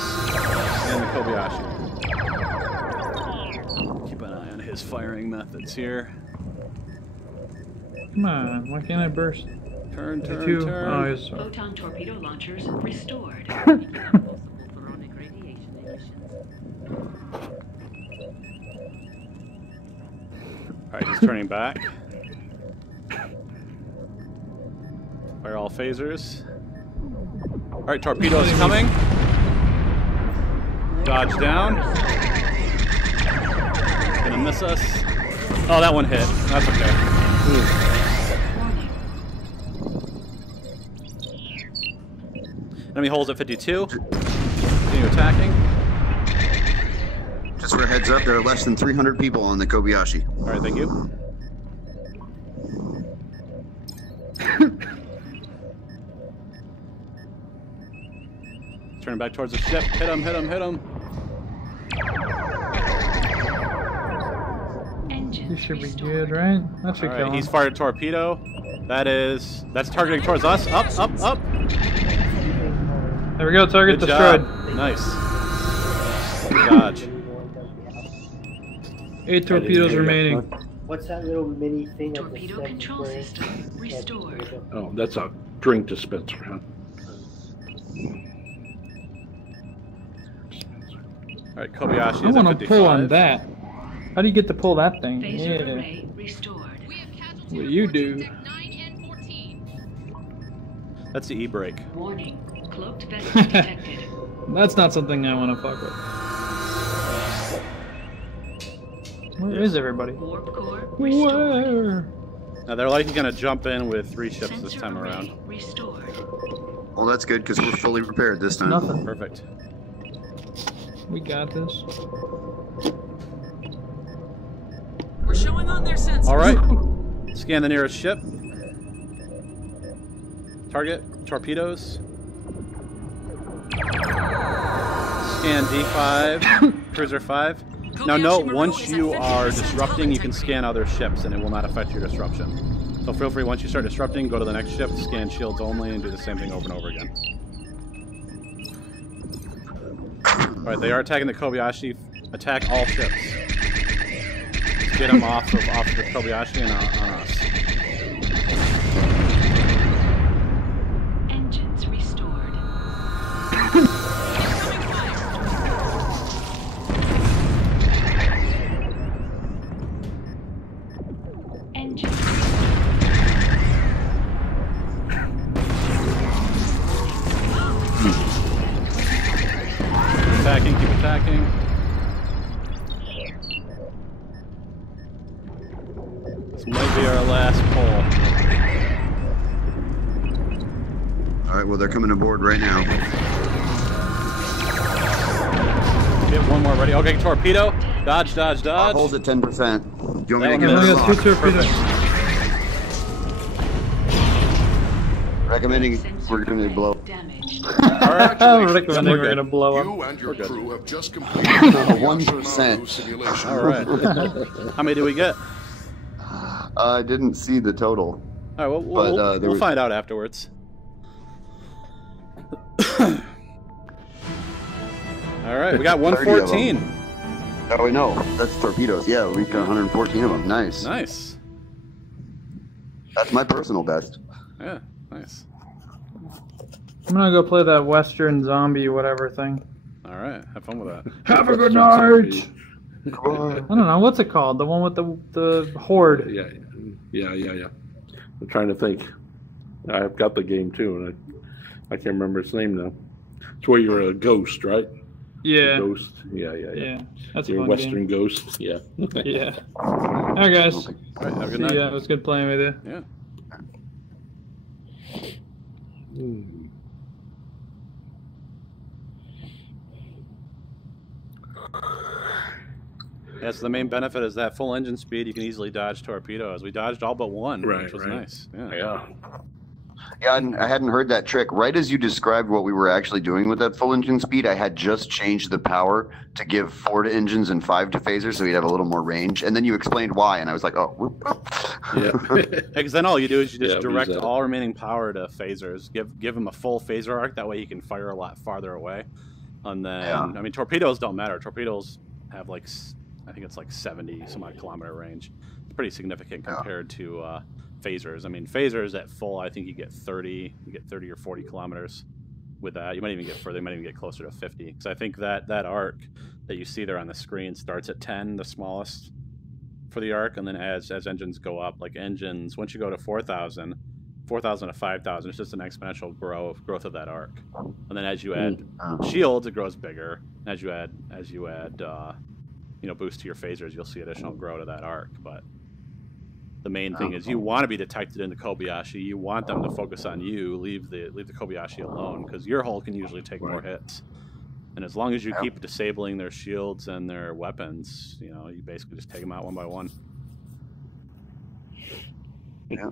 and the Kobayashi. Keep an eye on his firing methods here. Come on, why can't I burst? Turn. Oh, yes. Photon torpedo launchers restored. Alright, he's turning back. Fire all phasers. Alright, torpedoes coming. Dodge down. Gonna miss us. Oh, that one hit. That's okay. Enemy holes at 52. Continue attacking. Just for a heads up, there are less than 300 people on the Kobayashi. Alright, thank you. Turn back towards the ship. Hit him. This should be good, right? That should kill him. He's fired a torpedo. That's targeting towards us. Up. There we go, target Good destroyed. Job. Nice. Good dodge. 8 torpedoes remaining. What's that little mini thing? Torpedo control system restored. Oh, that's a drink dispenser, huh? Alright, Kobayashi I is at want 55. to pull on that. How do you get to pull that thing? Phaser Yeah. array restored. What do you do? That's the E-brake. Warning. Cloaked vessel detected. That's not something I want to fuck with. Where is everybody? Warp core Where? Now they're likely going to jump in with 3 ships this time around. Restored. Well, that's good because we're fully prepared this time. Nothing. Perfect. We got this. We're showing on their sensors. Alright. Scan the nearest ship. Target. Torpedoes. Scan D5. Cruiser 5. Now note, once you are disrupting, you can scan other ships and it will not affect your disruption. So feel free, once you start disrupting, go to the next ship, scan shields only, and do the same thing over and over again. Alright, they are attacking the Kobayashi. Attack all ships. Get them off of the Kobayashi and on us. Engines restored. Engines Attacking, keep attacking. This might be our last pull. Alright, well, they're coming aboard right now. Get one more ready. Okay, torpedo. Dodge. Hold at 10%. Do you want me to I get got 2 torpedoes. Recommending we're going to blow. I'm recommending we're gonna blow up. You and your crew have just completed 1%. simulation. All right. How many do we get? I didn't see the total. All right, we'll find out afterwards. All right, we got 114. Oh, we know. That's torpedoes. Yeah, we got 114 of them. Nice. Nice. That's my personal best. Yeah, nice. I'm gonna go play that Western zombie whatever thing. All right, have fun with that. Have a good night. I don't know, what's it called? The one with the horde. Yeah. I'm trying to think. I've got the game too, and I can't remember its name now. It's where you're a ghost, right? Yeah. Ghost. Yeah. That's Your a fun Western game. Ghost. Yeah. Yeah. All right, guys. All right, have a good night. Yeah, it was good playing with you. Yeah. Yeah, so the main benefit is that full engine speed. You can easily dodge torpedoes. We dodged all but one, which was nice. Yeah. Yeah, and I hadn't heard that trick. Right as you described what we were actually doing with that full engine speed, I had just changed the power to give 4 to engines and 5 to phasers, so we'd have a little more range. And then you explained why, and I was like, oh, whoop. Yeah. Because then all you do is you just direct all remaining power to phasers. Give him a full phaser arc. That way he can fire a lot farther away. And then, I mean, torpedoes don't matter. Torpedoes have like, I think it's like 70 some odd kilometer range. It's pretty significant compared to phasers. I mean, phasers at full, I think you get 30 or 40 kilometers with that. You might even get further. You might even get closer to 50. Because I think that arc that you see there on the screen starts at 10, the smallest for the arc, and then as engines go up, like engines, once you go to 4,000 to 5,000, it's just an exponential growth of that arc. And then as you add shields, it grows bigger. As you add boost to your phasers, you'll see additional grow to that arc. But the main thing is you want to be detected in the Kobayashi. You want them to focus on you. Leave the Kobayashi alone, because your hull can usually take more hits. And as long as you keep disabling their shields and their weapons, you basically just take them out one by one. Yeah.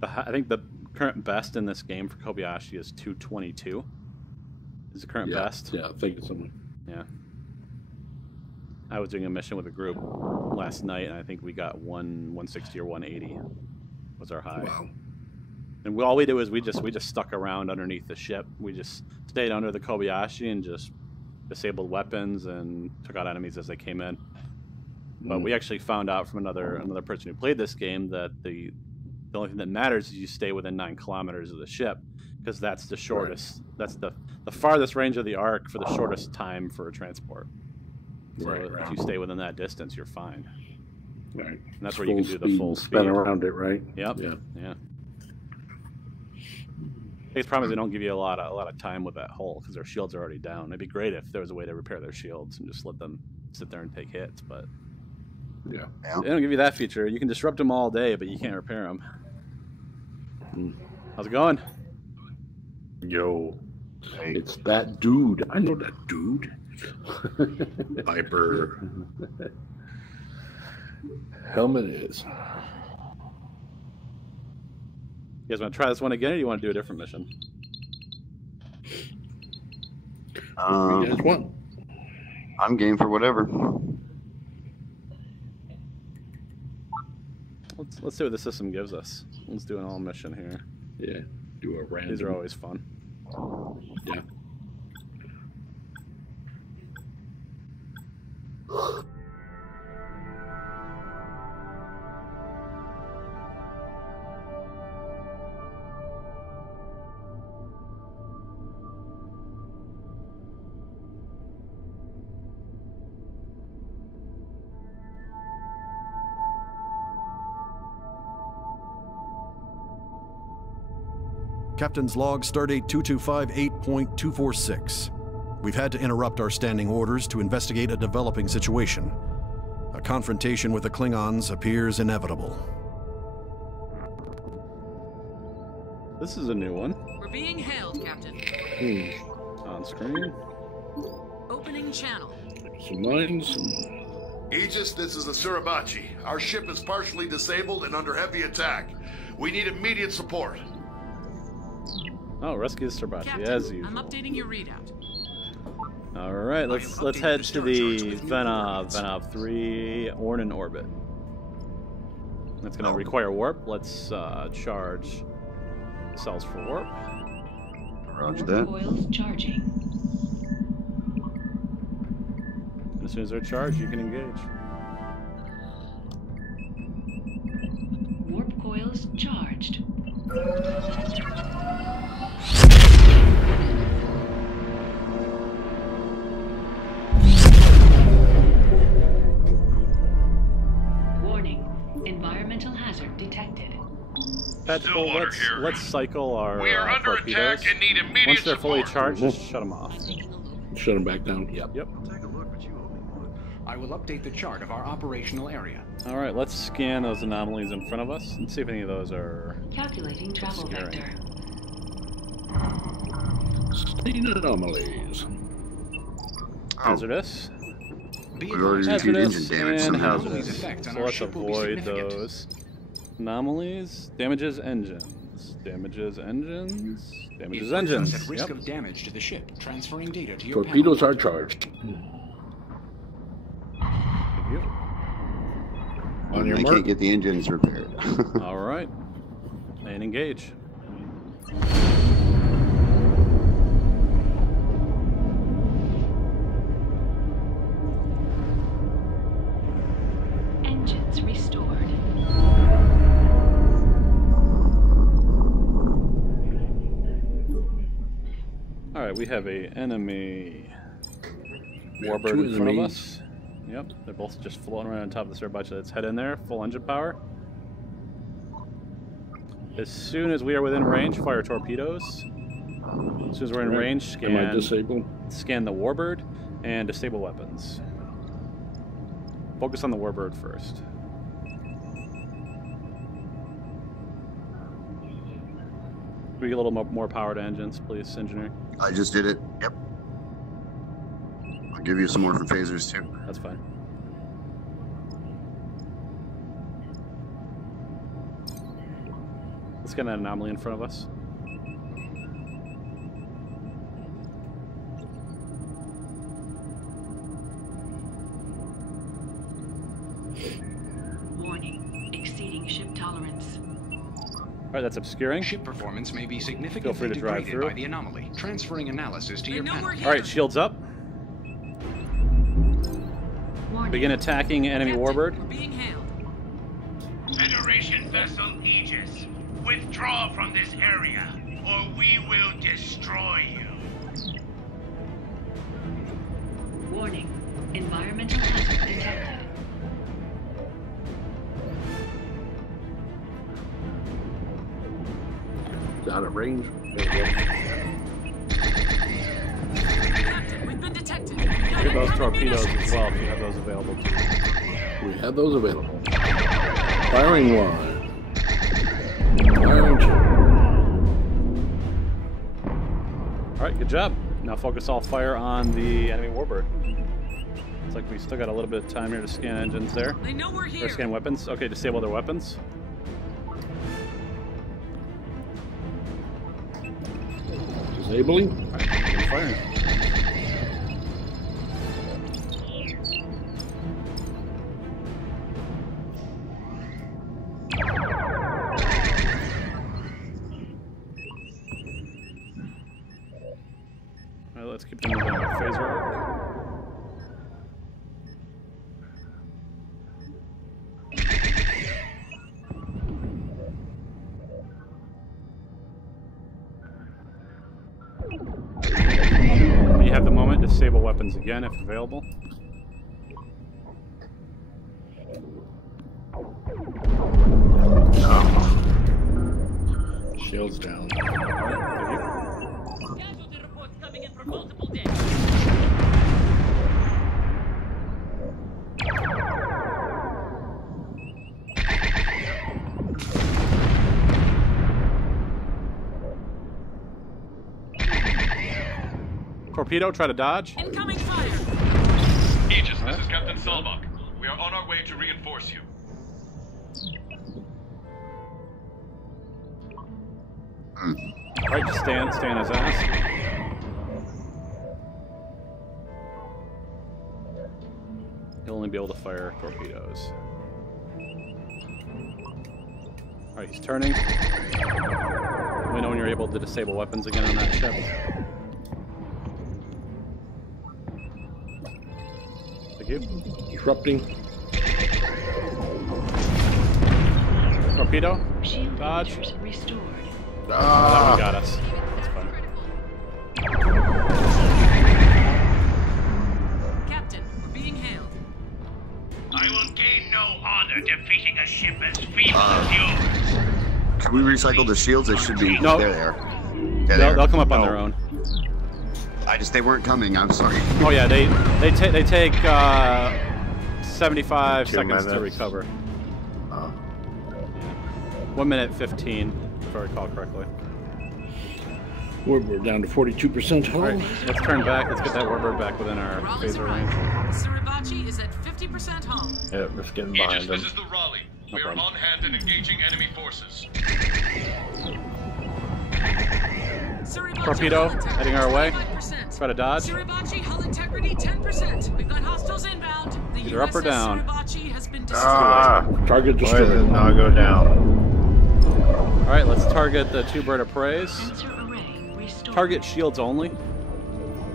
I think the current best in this game for Kobayashi is 222. Is the current best? Yeah, I think it's something. Yeah. I was doing a mission with a group last night, and I think we got 160 or 180 was our high. Wow. And all we did was we just stuck around underneath the ship. We just stayed under the Kobayashi and just disabled weapons and took out enemies as they came in. But we actually found out from another person who played this game that the only thing that matters is you stay within 9 kilometers of the ship, because that's the shortest. That's the farthest range of the arc for the shortest time for a transport. So if you stay within that distance, you're fine. Right. And that's where you can do the full speed. Spin around it, right? Yep. Yeah. Biggest problem is they don't give you a lot of time with that hull, because their shields are already down. It'd be great if there was a way to repair their shields and just let them sit there and take hits, but yeah, they don't give you that feature. You can disrupt them all day, but you can't repair them. How's it going? Yo, it's that dude. I know that dude. Viper. Helmet is. You guys want to try this one again, or do you want to do a different mission? You guys want? I'm game for whatever. Let's see what the system gives us. Let's do an all mission here. Yeah, do a random. These are always fun. Yeah. Captain's log, Stardate 2258.246. We've had to interrupt our standing orders to investigate a developing situation. A confrontation with the Klingons appears inevitable. This is a new one. We're being hailed, Captain. On screen. Opening channel. Some mines. Aegis, this is the Suribachi. Our ship is partially disabled and under heavy attack. We need immediate support. Oh, rescue the Suribachi, as usual. I'm updating your readout. All right, let's head to the Venov 3 Ornan orbit. That's going to require warp. Let's charge cells for warp. Roger that. Coils charging. And as soon as they're charged, you can engage. Warp coils charged. Warning, environmental hazard detected. Tactical, let's cycle our We are under torpedoes. attack and need immediate Once they're fully support. charged, just shut them off. Shut them back down. Yep. Yep. I will update the chart of our operational area. All right, let's scan those anomalies in front of us and see if any of those are Calculating travel obscuring. vector. Seen anomalies. Hazardous. We already reviewed engine damage. And somehow. hazardous. So let's avoid those. Anomalies. Damages engines. Damages engines. Damages engines. At risk Yep. of damage to the ship, transferring data to your Torpedoes are charged. On your I mark. can't get the engines repaired. All right. And engage. Engines restored. All right, we have a enemy We have warbird two in front of enemies. us. Yep, they're both just floating around on top of the Suribachi. Let's head in there, full engine power. As soon as we are within range, fire torpedoes. As soon as we're in Right. range, Am I disabled? scan the warbird and disable weapons. Focus on the warbird first. Can we get a little more power to engines, please, engineer? I just did it. Yep. I'll give you some more for phasers too. That's fine. Let's get an anomaly in front of us. Warning. Exceeding ship tolerance. All right, that's obscuring. Ship performance may be Feel free significantly to drive degraded through. by the anomaly. Transferring analysis to your panel. All right, shields up. Begin attacking enemy warbird. Federation vessel Aegis, withdraw from this area, or we will destroy you. Warning. Environmental hazard detected. Out of range. We've been detected. Get those torpedoes as well if you have those available. We have those available. Firing one. Firing two. All right, good job. Now focus all fire on the enemy warbird. Looks like we still got a little bit of time here to scan engines there. They know we're here. Or scan weapons. Okay, disable their weapons. Disabling. All right, keep firing. All right, let's keep them moving on our phaser arc. When you have the moment, disable weapons again if available. Shields down. Casualty reports coming in from multiple decks. Torpedo, try to dodge. Incoming fire. Aegis, this is Captain Salbach. We are on our way to reinforce you. Alright, just stay on his ass. He'll only be able to fire torpedoes. Alright, he's turning. Let me know when you're able to disable weapons again on that ship. Thank you. Disrupting. Torpedo. Shield Dodge. features restored. Oh, that one got us. That's fine. Captain, we're being hailed. I will gain no honor defeating a ship as feeble as yours. Should we recycle the shields? They should be. No. There they are. Yeah, They'll come up on their own. They weren't coming. I'm sorry. Oh yeah, they take 75 seconds to recover. 1 minute 15, if I recall correctly. We're down to 42% hull. All right, let's turn back. Let's get that warbird back within our phaser range. Suribachi is at 50% home. Yeah, we're getting behind them. This is the Raleigh. We are on hand and engaging enemy forces. Torpedo heading our way. Try to dodge. Suribachi hull integrity 10%. We've got hostiles inbound. The Either up or down. Suribachi has been destroyed. Target Why destroyed. does it not go down? All right, let's target the 2 bird of preys. Target shields only.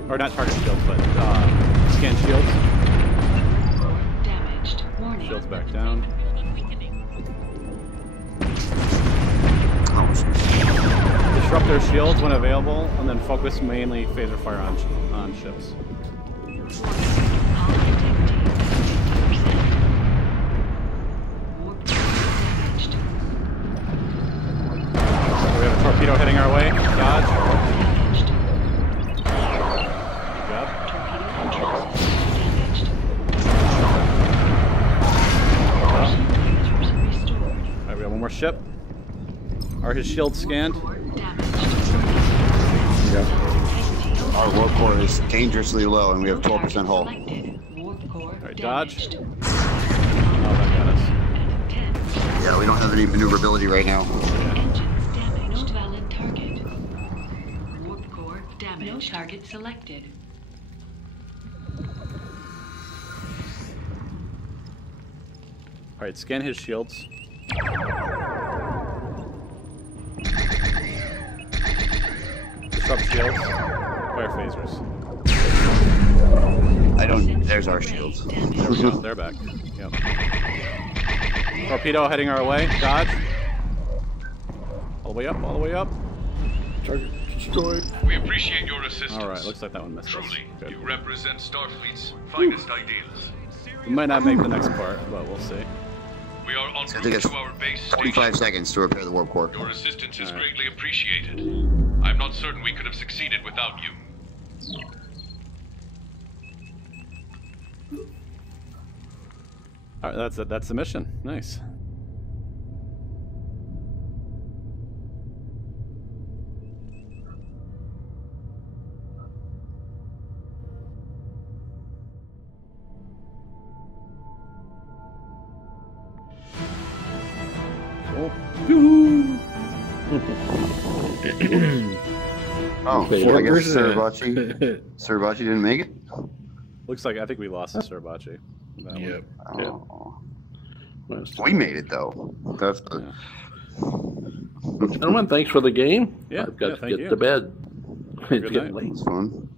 Or not target shields, but scan shields. Damaged. Warning. Shields back down. Disrupt their shields when available, and then focus mainly phaser fire on ships. We have a torpedo heading our way. Dodge. Good job. Alright, we got one more ship. Are his shields scanned? Yeah. Our warp core is dangerously low, and we have 12% hull. Alright, dodge. Oh, that got us. Yeah, we don't have any maneuverability right now. No valid target. Warp core damaged. No target selected. Alright, scan his shields. Disrupt shields. Fire phasers. There's our shields. There we go. They're back. Yep. Torpedo heading our way. Dodge. All the way up. All the way up. Target destroyed. We appreciate your assistance. All right. Looks like that one missed us. Truly, Good. you represent Starfleet's finest ideals. We might not make the next part, but we'll see. We are en I think route it's to our base 45 station. seconds to repair the warp core. Your assistance is greatly appreciated. I'm not certain we could have succeeded without you. All right, that's the mission. Nice. Cool. Oh, well, I guess Suribachi didn't make it? Looks like I think we lost to Suribachi. Yep. Oh. We made it though. That's the... Gentlemen, thanks for the game. Yeah, I've got to thank get you. to bed. It's Good getting night. late. It's fun.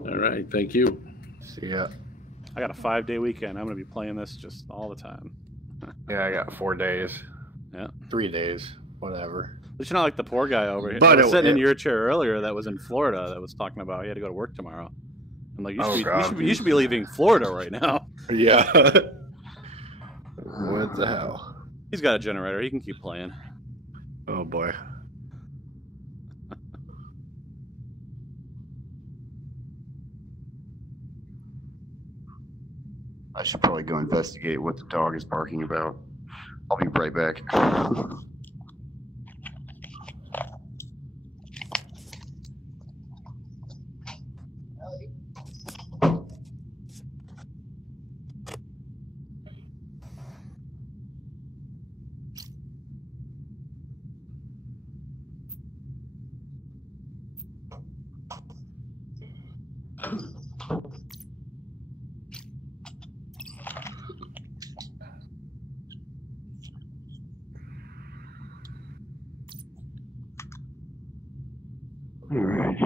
All right, thank you. See ya. I got a 5-day weekend. I'm going to be playing this just all the time. Yeah, I got 4 days. Yeah. 3 days. Whatever. But you're not like the poor guy over here. But I was sitting in your chair earlier that was in Florida that was talking about he had to go to work tomorrow. I'm like, you should be leaving Florida right now. Yeah. What the hell? He's got a generator. He can keep playing. Oh boy. I should probably go investigate what the dog is barking about. I'll be right back. All right.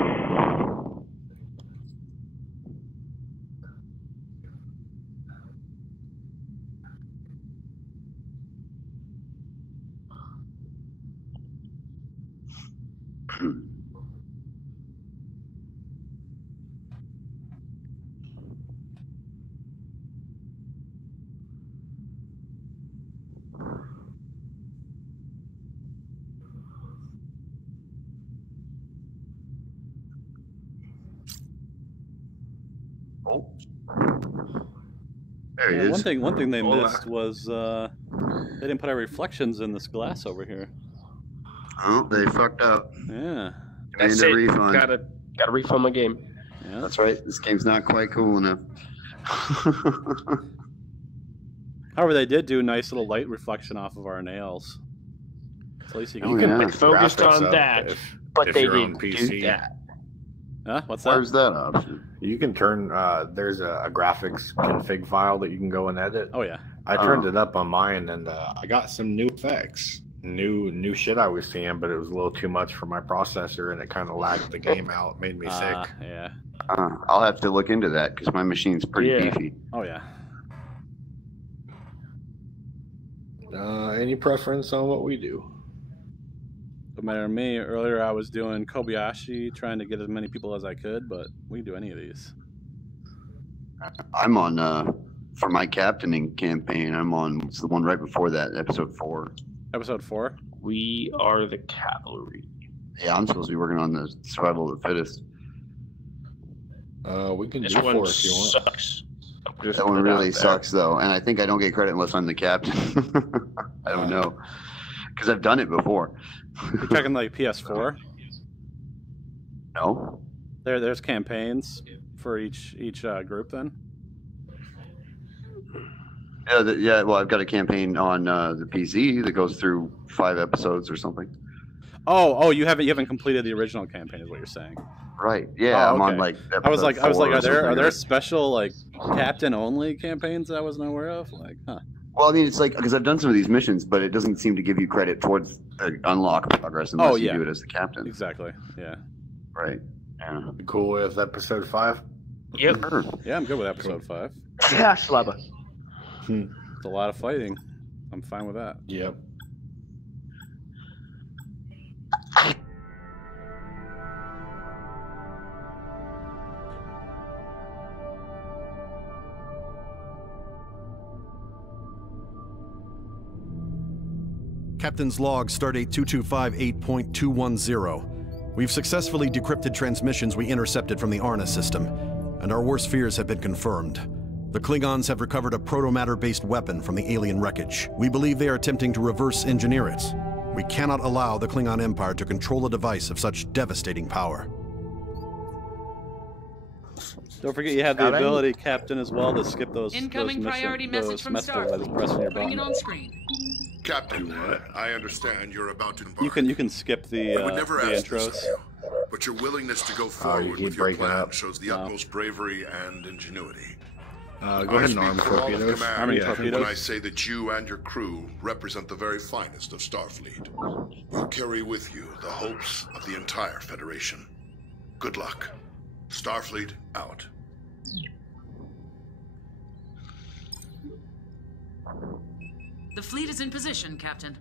Oh. There he is. One thing they missed was they didn't put our reflections in this glass over here. Oh, they fucked up. Yeah. That's it. Refund. Gotta refund my game. Yeah. That's right. This game's not quite cool enough. However, they did do a nice little light reflection off of our nails. So at least you can focus on that, but they didn't do that. Huh? What's that? Where's that option? You can turn. There's a graphics config file that you can go and edit. Oh yeah. I turned it up on mine, and I got some new effects. New shit I was seeing, but it was a little too much for my processor, and it kind of lagged the game out. Made me sick. Yeah. I'll have to look into that because my machine's pretty beefy. Oh yeah. Any preference on what we do? No matter to me. Earlier I was doing Kobayashi, trying to get as many people as I could, but we can do any of these. I'm on for my captaining campaign. I'm on what's the one right before that, episode 4. Episode 4? We are the cavalry. Yeah, I'm supposed to be working on the survival of the fittest. We can this do one 4 if you want. Sucks. That one really sucks, though, and I think I don't get credit unless I'm the captain. I don't know, because I've done it before. You're talking like PS4? No. There's campaigns for each group then. Yeah, well, I've got a campaign on the PC that goes through 5 episodes or something. Oh, you haven't completed the original campaign, is what you're saying. Right. Yeah, I'm on like. I was like, are there special like captain only campaigns that I wasn't aware of? Like, huh? Well, I mean, it's like because I've done some of these missions, but it doesn't seem to give you credit towards unlock progress unless you do it as the captain. Exactly. Yeah. Right. Yeah. Cool with episode 5. Yep. Yeah, I'm good with episode 5. Yeah, slabber. It's a lot of fighting. I'm fine with that. Yep. Captain's log, Stardate 2258.210. We've successfully decrypted transmissions we intercepted from the Arna system, and our worst fears have been confirmed. The Klingons have recovered a protomatter-based weapon from the alien wreckage. We believe they are attempting to reverse engineer it. We cannot allow the Klingon Empire to control a device of such devastating power. Don't forget you have the ability, Captain, as well, to skip those incoming priority message from Starfleet. Bring it on screen. Captain, I understand you're about to embark. You can skip the I would never ask intros. this of you, but your willingness to go forward with your plan shows the utmost bravery and ingenuity. Go ahead and arm torpedoes. When I say that you and your crew represent the very finest of Starfleet, you carry with you the hopes of the entire Federation. Good luck. Starfleet out. The fleet is in position, Captain.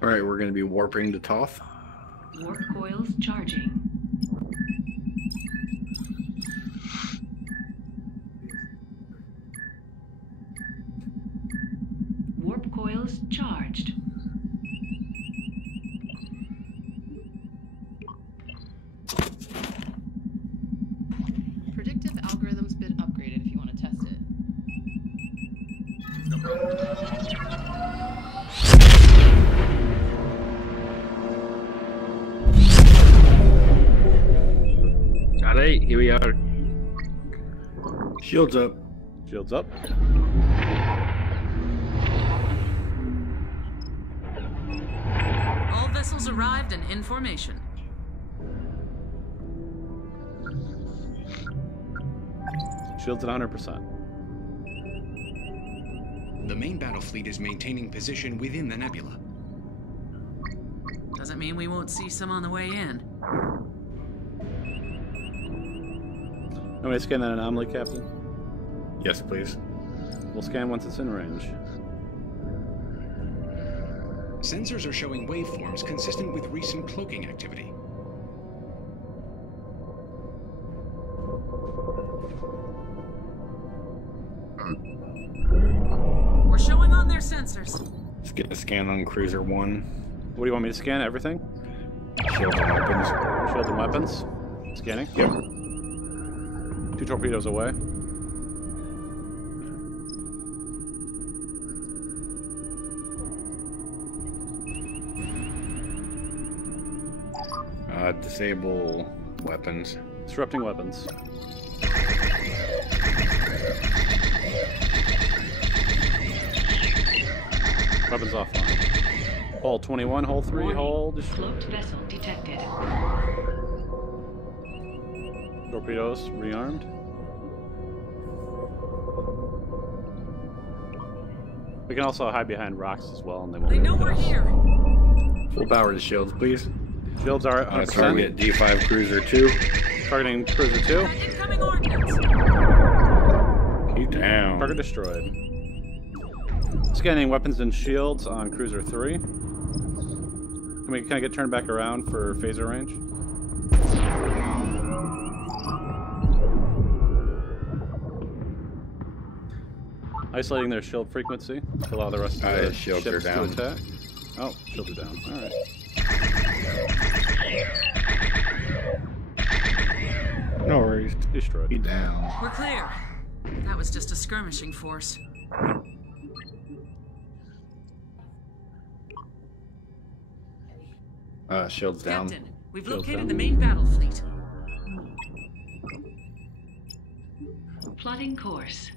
All right, we're going to be warping to Toth. Warp coils charging. Warp coils charged. Predictive algorithms been upgraded if you want to test it. Alright, here we are. Shields up. Shields up. All vessels arrived and in formation. Shields at 100%. The main battle fleet is maintaining position within the nebula. Doesn't mean we won't see some on the way in. Want me to scan that anomaly, Captain? Yes, please. We'll scan once it's in range. Sensors are showing waveforms consistent with recent cloaking activity. We're showing on their sensors. Let's get a scan on Cruiser 1. What do you want me to scan? Everything? Shields and weapons. Shields and weapons? Scanning. Yep. 2 torpedoes away. Disable weapons. Disrupting weapons. Weapons offline. Hull 21, hull 3, hull destroyed. Cloaked vessel detected. Torpedoes rearmed. We can also hide behind rocks as well, and they won't. They know we're here. Full power to shields, please. Shields are 100%. Target D5 Cruiser 2. Targeting Cruiser 2. Incoming ordnance. Keep down. Target destroyed. Scanning weapons and shields on Cruiser 3. Can I get turned back around for phaser range? Isolating their shield frequency to allow the rest of the ships to attack. Oh, shields are down. Alright. No worries. Destroyed. Be down. We're clear. That was just a skirmishing force. Shields down. Captain, we've located the main battle fleet. Plotting course.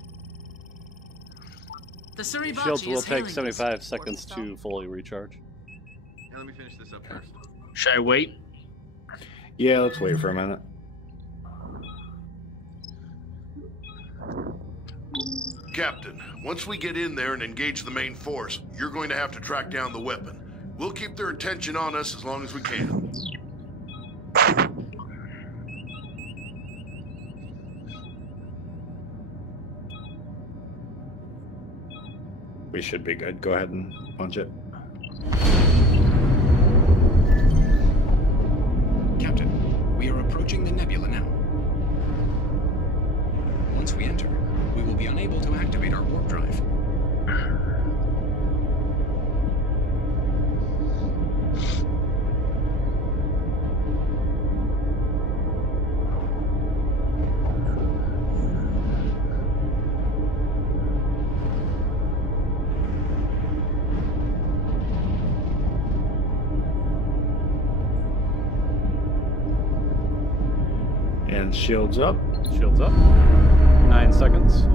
The Suribachi Shields will is take hailing 75 seconds to fully recharge. Yeah, let me finish this up first. Should I wait? Yeah, let's wait for a minute. Captain, once we get in there and engage the main force, you're going to have to track down the weapon. We'll keep their attention on us as long as we can. We should be good. Go ahead and punch it. Captain, we are approaching the nebula now. Once we enter, we will be unable to activate our warp drive. And shields up. Shields up. 9 seconds.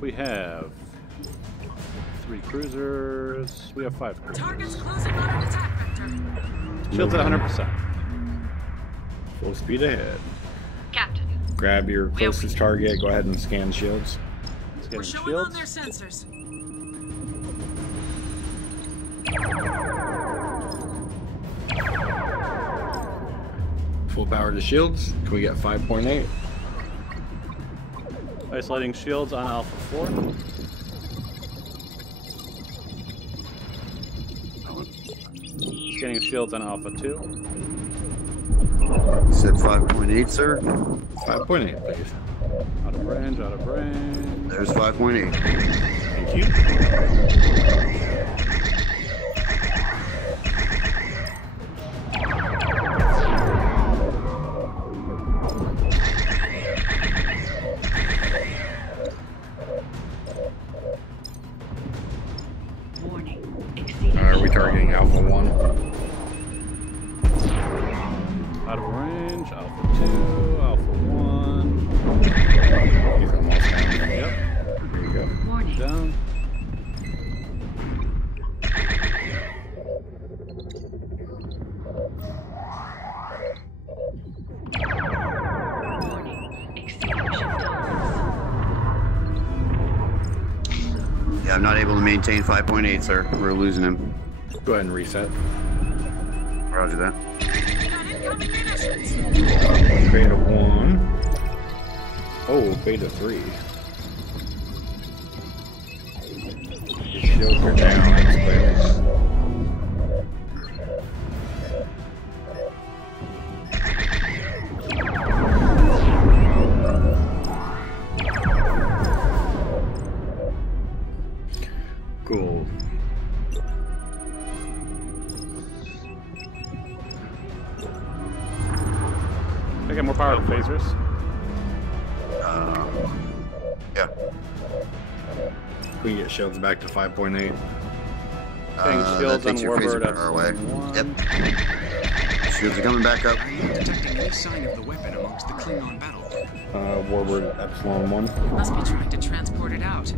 We have 3 cruisers. We have 5 cruisers. Target's closing on an attack vector. Shields at 100%. Full speed ahead. Captain. Grab your closest target. Go ahead and scan shields. We're showing on their sensors. Full power to shields. Can we get 5.8? Isolating shields on Alpha 4. Scanning shields on Alpha 2. Said 5.8, sir. 5.8, please. Out of range, out of range. There's 5.8. Thank you. Are we targeting Alpha 1? Out of range, Alpha 2, Alpha 1. He's almost down. Yep. Here we go. Warning. Down. Yeah, I'm not able to maintain 5.8, sir. We're losing him. Go ahead and reset. Roger that. Beta 1. Oh, Beta 3. Shields are down. That's clear. Cool. Yeah. We can get shields back to 5.8. That takes your phaser power away. Yep. Shields are coming back up. Detecting any sign of the weapon amongst the Klingon battle. Warbird Epsilon 1. Must be trying to transport it out.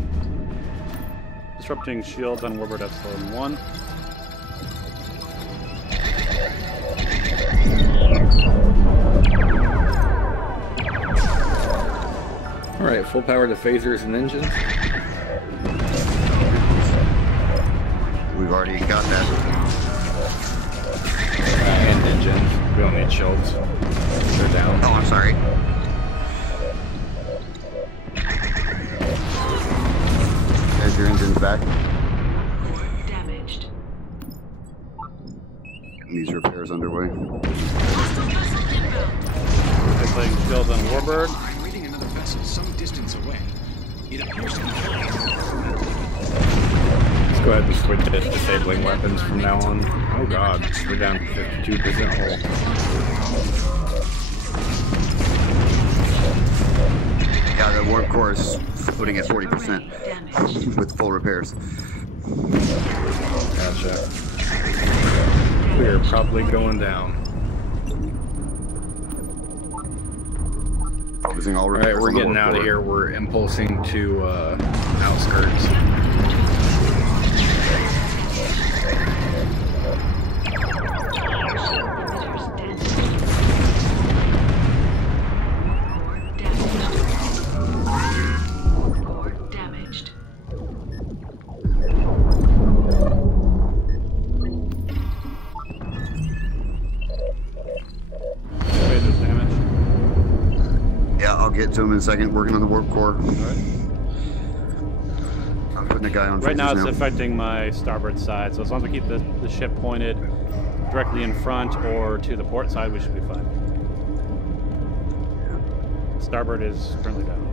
Disrupting shields on Warbird Epsilon 1. Alright, full power to phasers and engines. We've already got that. And engines. We don't need shields. They're down. Oh, I'm sorry. There's your engines back. Damaged. These repairs underway. Playing shields on Warbird. I'm reading another vessel some distance away. It appears to be Let's go ahead and switch to disabling weapons from now on. Oh god, we're down to 52% hull. Yeah, the warp core is floating at 40% with full repairs. Gotcha. We're probably going down. Focusing all repairs. Alright, we're getting out of here. We're impulsing to outskirts. Get to him in a second. Working on the warp core. Right. I'm putting a guy on. Right now, it's affecting my starboard side. So as long as we keep the ship pointed directly in front or to the port side, we should be fine. Starboard is currently down.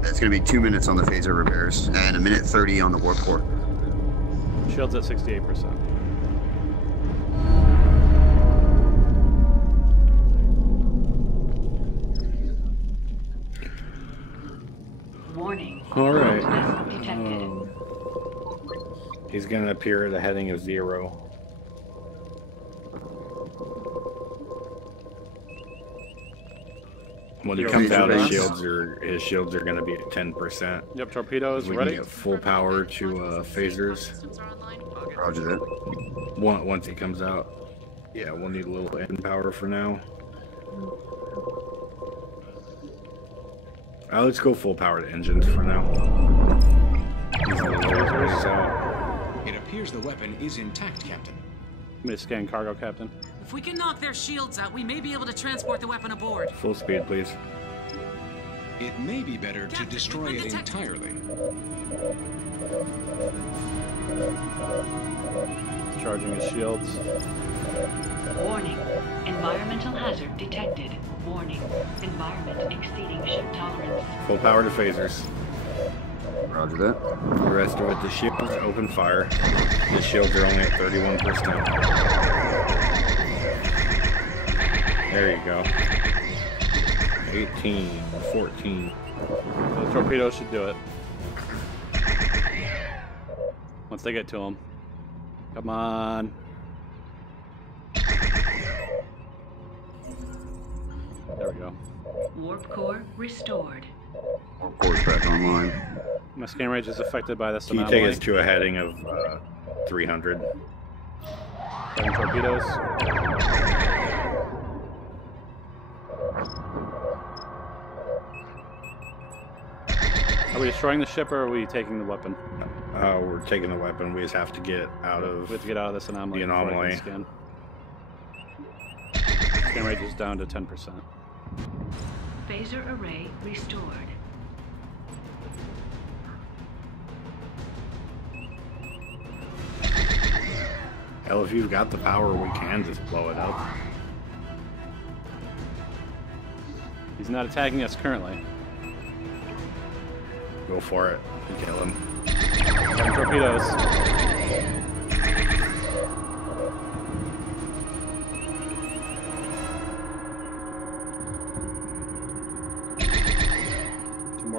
That's going to be 2 minutes on the phaser repairs and 1:30 on the warp core. Shields at 68%. Warning. All right. Detected. He's going to appear at a heading of 0. When he comes out, his shields are going to be at 10%. Yep, torpedoes we ready. Can get full power to phasers. Roger that. Once he comes out, yeah, we'll need a little end power for now. Let's go full power to engines for now. It appears the weapon is intact, Captain. Let me scan cargo, Captain. If we can knock their shields out, we may be able to transport the weapon aboard. Full speed, please. It may be better to destroy it entirely. Charging his shields. Warning. Environmental hazard detected. Warning. Environment exceeding ship tolerance. Full power to phasers. Roger that. The rest of it, the shields, open fire. The shields are only at 31%. There you go. 18, 14. The torpedoes should do it. Once they get to them. Come on. There we go. Warp core restored. Warp core's back online. My scan range is affected by this Can you take us to a heading of 300? Setting torpedoes. Are we destroying the ship or are we taking the weapon? We're taking the weapon. We just have to get out of. We have to get out of this anomaly. The anomaly. Scan range is down to 10%. Phaser array restored. Hell, if you've got the power, we can just blow it up. He's not attacking us currently. Go for it. Kill him. Torpedoes.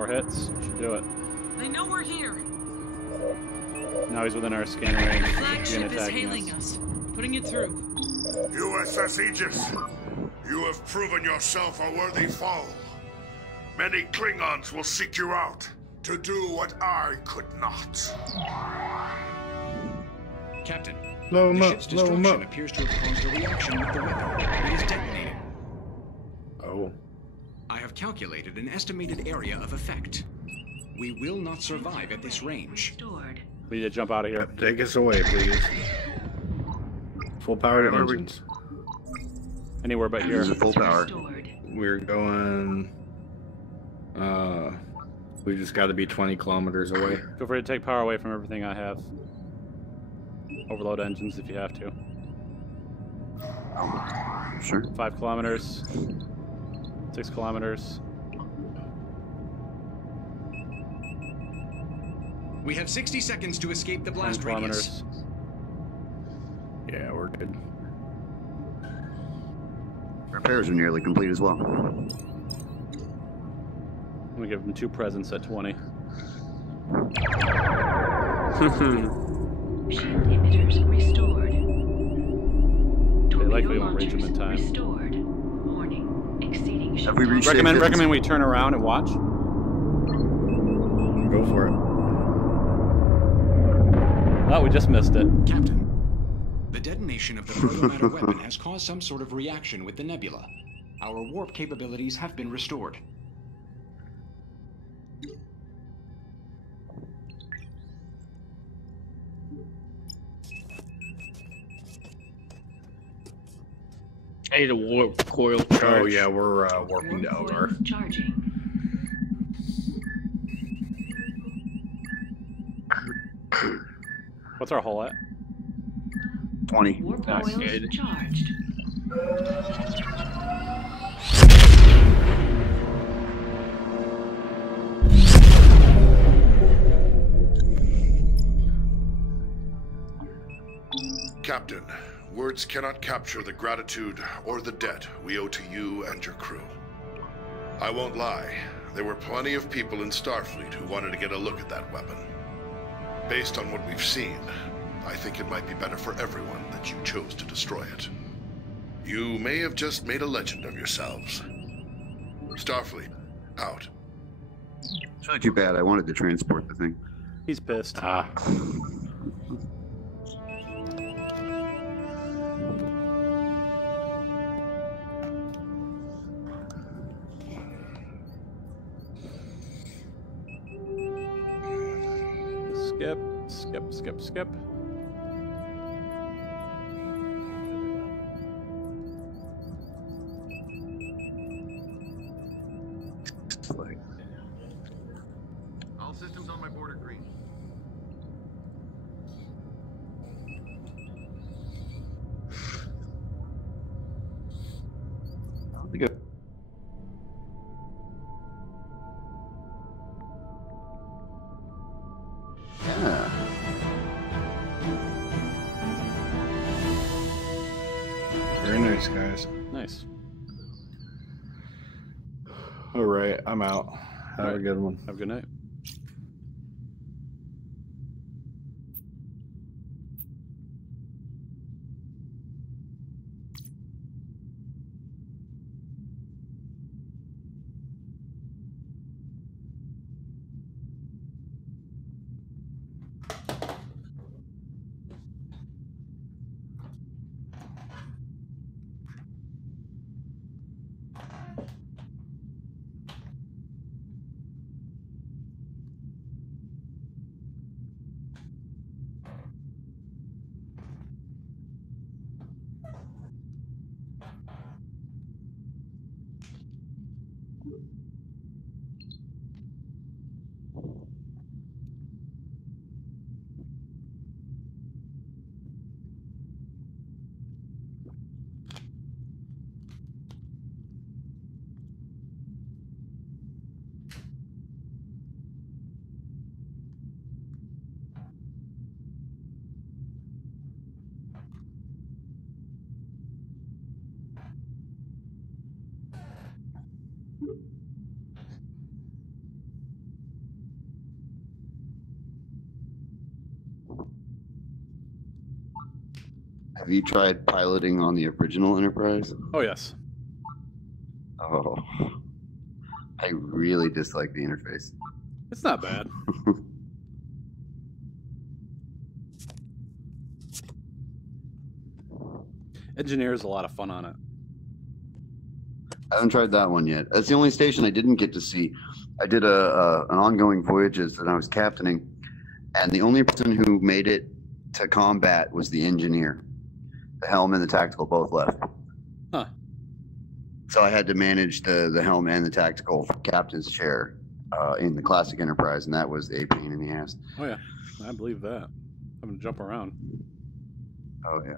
4 hits. Should do it. They know we're here. Now he's within our scan range. Flagship is hailing us. Putting it through. USS Aegis, you have proven yourself a worthy foe. Many Klingons will seek you out to do what I could not. Captain, the ship's destruction appears to have caused a reaction with the weapon. It is detonating. Oh. I have calculated an estimated area of effect. We will not survive at this range. We need to jump out of here. Take us away, please. Full power to engines. Anywhere but here. Full power. We're going. We just got to be 20 kilometers away. Feel free to take power away from everything I have. Overload engines if you have to. Sure. 5 kilometers. 6 kilometers. We have 60 seconds to escape the blast radius. Yeah, we're good. Repairs are nearly complete as well. I'm gonna give them 2 presents at 20. Shield emitters restored. They likely won't reach them in time. Restored. Warning. Exceeding Have we reached recommend we turn around and watch. Go for it. Oh, we just missed it. Captain, the detonation of the proto-matter weapon has caused some sort of reaction with the nebula. Our warp capabilities have been restored. I need a warp coil charge. Oh yeah, we're warping to Eldar. Charging. What's our hull at? 20. Warp Nice. coils charged. Captain, words cannot capture the gratitude or the debt we owe to you and your crew. I won't lie, there were plenty of people in Starfleet who wanted to get a look at that weapon. Based on what we've seen, I think it might be better for everyone that you chose to destroy it. You may have just made a legend of yourselves. Starfleet, out. It's not too bad. I wanted to transport the thing. He's pissed. Skip. All systems on my board are green. Good. Yeah. Very nice, guys. Nice. All right, I'm out. Have a good one. Have a good night. Have you tried piloting on the original Enterprise? Oh, yes. Oh. I really dislike the interface. It's not bad. Engineer is a lot of fun on it. I haven't tried that one yet. That's the only station I didn't get to see. I did an ongoing voyages that I was captaining, and the only person who made it to combat was the engineer. The helm and the tactical both left. Huh. So I had to manage the helm and the tactical captain's chair in the classic Enterprise, and that was a pain in the ass. Oh yeah, I believe that. Having to jump around. Oh yeah.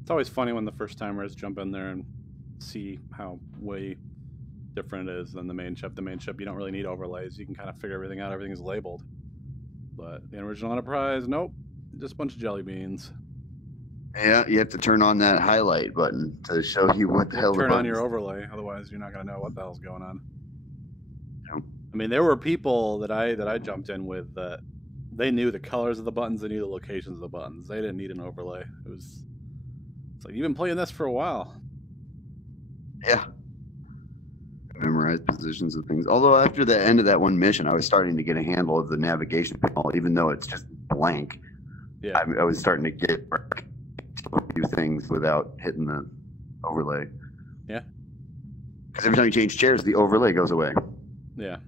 It's always funny when the first timers jump in there and see how way different it is than the main ship. The main ship, you don't really need overlays. You can kind of figure everything out. Everything is labeled. But the original Enterprise, nope. Just a bunch of jelly beans. Yeah, you have to turn on that highlight button to show you what the hell. Turn on your overlay, otherwise you're not going to know what the hell's going on. I mean, there were people that I jumped in with that they knew the colors of the buttons, they knew the locations of the buttons. They didn't need an overlay. It's like, you've been playing this for a while. Yeah. Memorize positions of things. Although after the end of that one mission, I was starting to get a handle of the navigation panel, even though it's just blank. Yeah. I was starting to get a few things without hitting the overlay. Yeah. Because every time you change chairs, the overlay goes away. Yeah.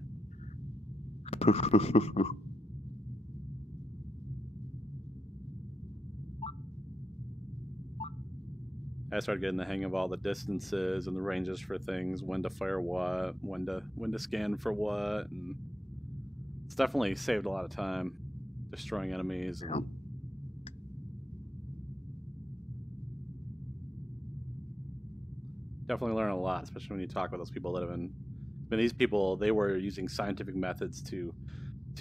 I started getting the hang of all the distances and the ranges for things, when to fire what, when to scan for what, and it's definitely saved a lot of time destroying enemies. And definitely learn a lot, especially when you talk with those people that have been. I mean, these people, they were using scientific methods to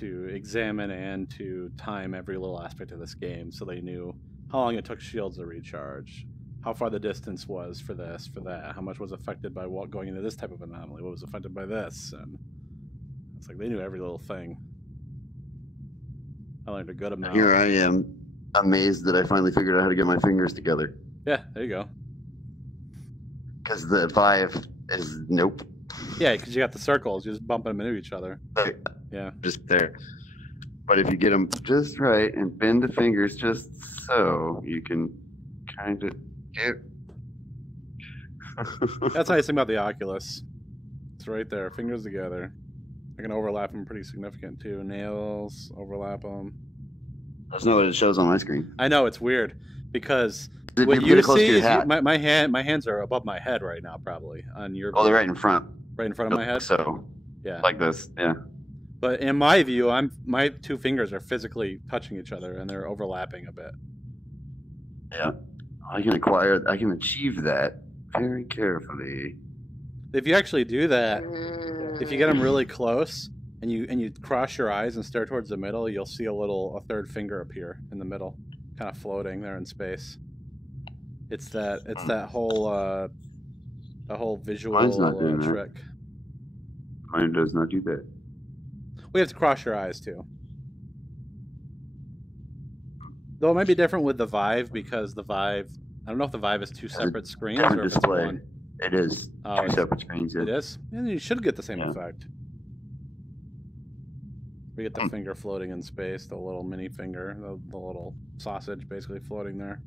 examine and to time every little aspect of this game, so they knew how long it took shields to recharge, how far the distance was for this, for that, how much was affected by what going into this type of anomaly, what was affected by this, and it's like they knew every little thing. I learned a good amount. Here I am, amazed that I finally figured out how to get my fingers together. Yeah, there you go. Because the Vive is nope. Yeah, because you got the circles, you're just bumping them into each other. Right. Yeah. Just there. But if you get them just right and bend the fingers just so, you can kind of get. That's the nice thing about the Oculus. It's right there, fingers together. I can overlap them pretty significant too. Nails, overlap them. That's not what it shows on my screen. I know, it's weird because Did what you you close to see your is hat? my hands are above my head right now, probably on your. Oh, they're right in front. Right in front of my head. So, yeah, like this, yeah. But in my view, my two fingers are physically touching each other and they're overlapping a bit. Yeah, I can achieve that very carefully. If you actually do that, if you get them really close and you cross your eyes and stare towards the middle, you'll see a third finger appear in the middle, kind of floating there in space. It's that whole visual Mine's not doing trick. that. Mine does not do that. We have to cross your eyes too. Though it might be different with the Vive because the Vive, I don't know if the Vive is two separate screens or if it's one. It is two separate screens. Yeah. It is? And you should get the same effect. We get the finger floating in space, the little mini finger, the little sausage basically floating there.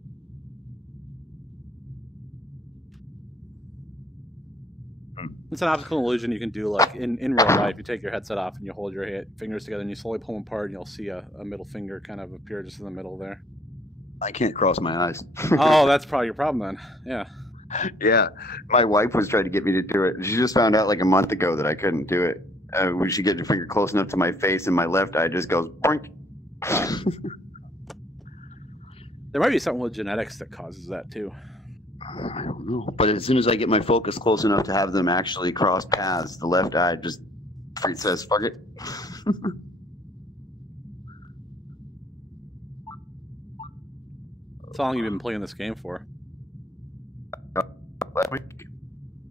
It's an optical illusion you can do like in real life. You take your headset off and you hold your fingers together and you slowly pull them apart and you'll see a middle finger kind of appear just in the middle there. I can't cross my eyes. Oh, that's probably your problem then. Yeah. Yeah. My wife was trying to get me to do it. She just found out like a month ago that I couldn't do it. When she gets your finger close enough to my face and my left eye just goes boink. There might be something with genetics that causes that too. I don't know. But as soon as I get my focus close enough to have them actually cross paths, the left eye just says, fuck it. How long have you been playing this game for? Last week.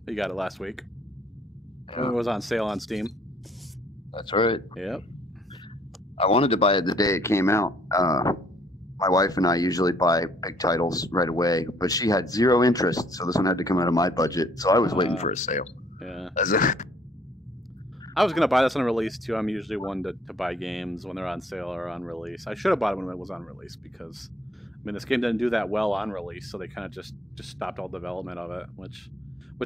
You got it last week. It was on sale on Steam. That's right. Yep. I wanted to buy it the day it came out. My wife and I usually buy big titles right away, but she had zero interest, so this one had to come out of my budget. So I was waiting for a sale. Yeah. I was gonna buy this on release too. I'm usually one to buy games when they're on sale or on release. I should have bought it when it was on release because, I mean, this game didn't do that well on release, so they kind of just stopped all development of it, which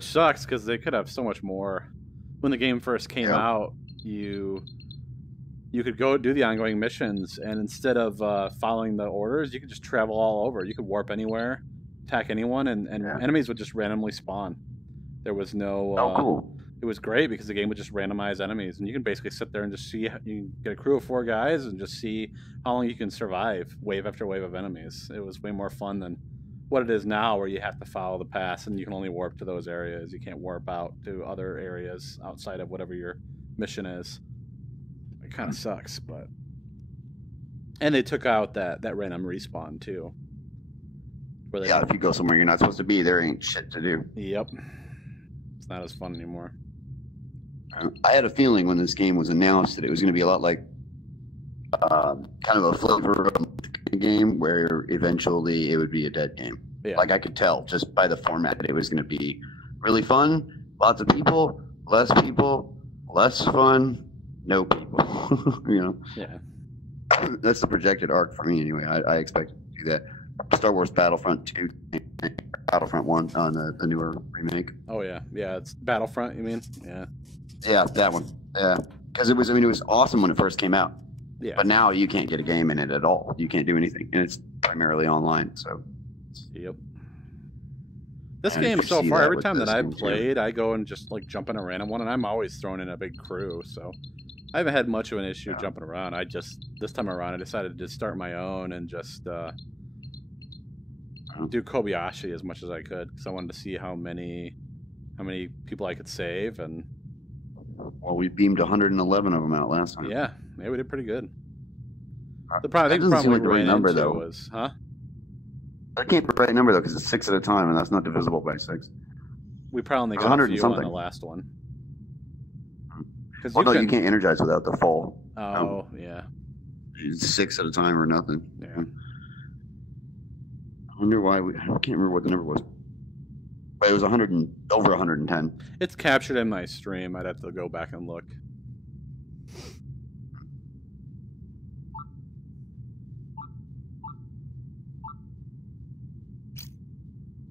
sucks because they could have so much more. When the game first came out, you could go do the ongoing missions, and instead of following the orders, you could just travel all over. You could warp anywhere, attack anyone, and enemies would just randomly spawn. There was no. Cool. It was great because the game would just randomize enemies, and you can basically sit there and just see. You get a crew of 4 guys and just see how long you can survive wave after wave of enemies. It was way more fun than what it is now, where you have to follow the path and you can only warp to those areas. You can't warp out to other areas outside of whatever your mission is. It kind of sucks, but. And they took out that random respawn too. Where if you go somewhere you're not supposed to be, there ain't shit to do. Yep. It's not as fun anymore. I had a feeling when this game was announced that it was going to be a lot like kind of a flavor of a game where eventually it would be a dead game. Yeah. Like I could tell just by the format that it was going to be really fun, lots of people, less fun, no people. You know? Yeah. That's the projected arc for me anyway. I expect to do that. Star Wars Battlefront 2, Battlefront 1 on the newer remake. Oh yeah, it's Battlefront. You mean? Yeah. Yeah, that one. Yeah, because it was awesome when it first came out. Yeah. But now you can't get a game in it at all. You can't do anything, and it's primarily online. So. Yep. This game so far, every time that I've played, I go and just like jump in a random one, and I'm always thrown in a big crew. So I haven't had much of an issue jumping around. This time around, I decided to start my own and just do Kobayashi as much as I could because I wanted to see how many people I could save. And well, we beamed 111 of them out last time. Yeah, we did pretty good. I think the problem we ran into though was, I can't be the right number though because it's 6 at a time and that's not divisible by 6. We probably got 100 a few on the last one. Well, no, you can't energize without the full. Oh, yeah. 6 at a time or nothing. Yeah. I wonder why I can't remember what the number was. But it was over 110. It's captured in my stream. I'd have to go back and look.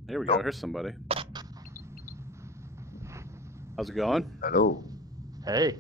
Here we go. Here's somebody. How's it going? Hello. Hey.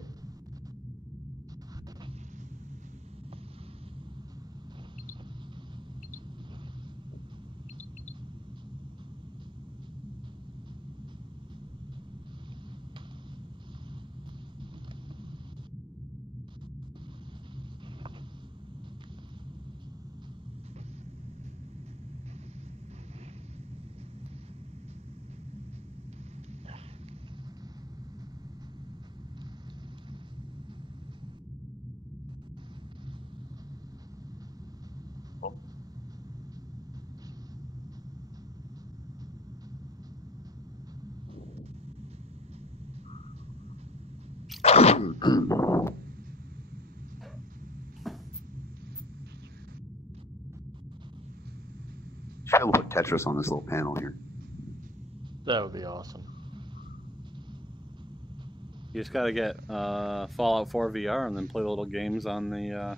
Should we'll put Tetris on this little panel here. That would be awesome. You just gotta get Fallout 4 VR and then play the little games on the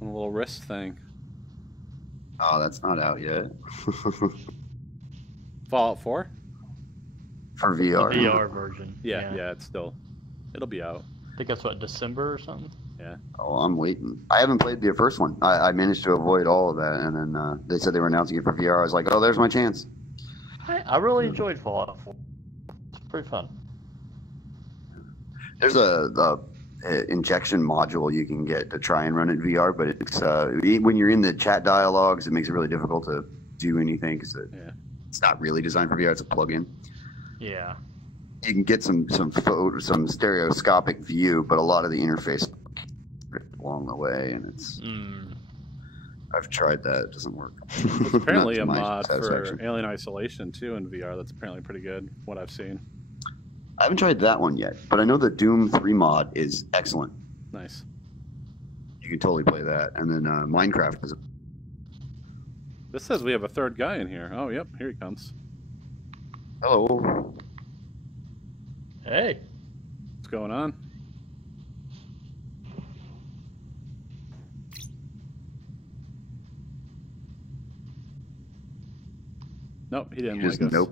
little wrist thing. Oh, that's not out yet. Fallout 4? For VR. The VR version. Yeah, it'll be out. I think that's what, December or something? Yeah. Oh, I'm waiting. I haven't played the first one. I managed to avoid all of that, and then they said they were announcing it for VR. I was like, oh, there's my chance. I really enjoyed Fallout 4. It's pretty fun. There's a injection module you can get to try and run it VR, but it's when you're in the chat dialogues, it makes it really difficult to do anything because it's not really designed for VR. It's a plug-in. Yeah. You can get some stereoscopic view, but a lot of the interface along the way, and it's. I've tried that; it doesn't work. There's apparently a mod for Alien Isolation too in VR that's apparently pretty good. What I've seen. I haven't tried that one yet, but I know the Doom 3 mod is excellent. Nice. You can totally play that. And then Minecraft is. This says we have a third guy in here. Oh, yep, here he comes. Hello. Hey. What's going on? Nope, he didn't like us.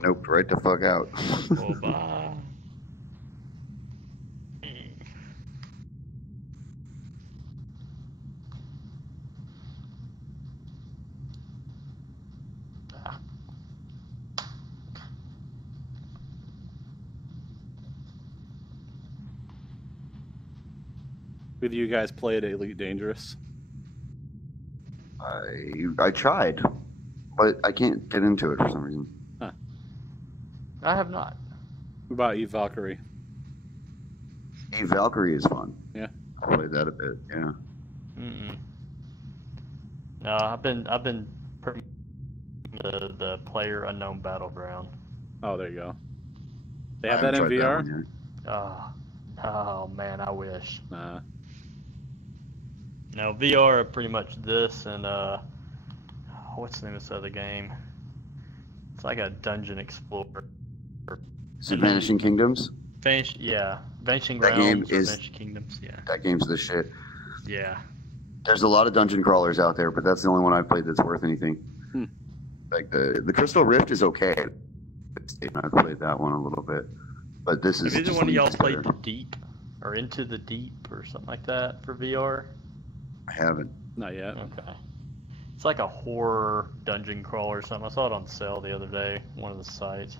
Nope, right the fuck out. Oh, bye. Did you guys play at Elite Dangerous? I tried, but I can't get into it for some reason. Huh. I have not. What about Eve Valkyrie? Eve Valkyrie is fun. Yeah. I played that a bit, yeah. No, I've been pretty the Player Unknown Battleground. Oh, there you go. They have that in VR? Oh man, I wish. No, VR are pretty much this and what's the name of this other game? It's like a dungeon explorer. Is it Vanishing Kingdoms? Vanishing That Grounds. game is Vanishing Kingdoms. Yeah. That game's the shit. Yeah. There's a lot of dungeon crawlers out there, but that's the only one I've played that's worth anything. Like the Crystal Rift is okay. I've played that one a little bit, but this is. Have either just one of y'all better. played the Deep or Into the Deep or something like that for VR? I haven't. Not yet. Okay. It's like a horror dungeon crawler or something. I saw it on sale the other day, one of the sites.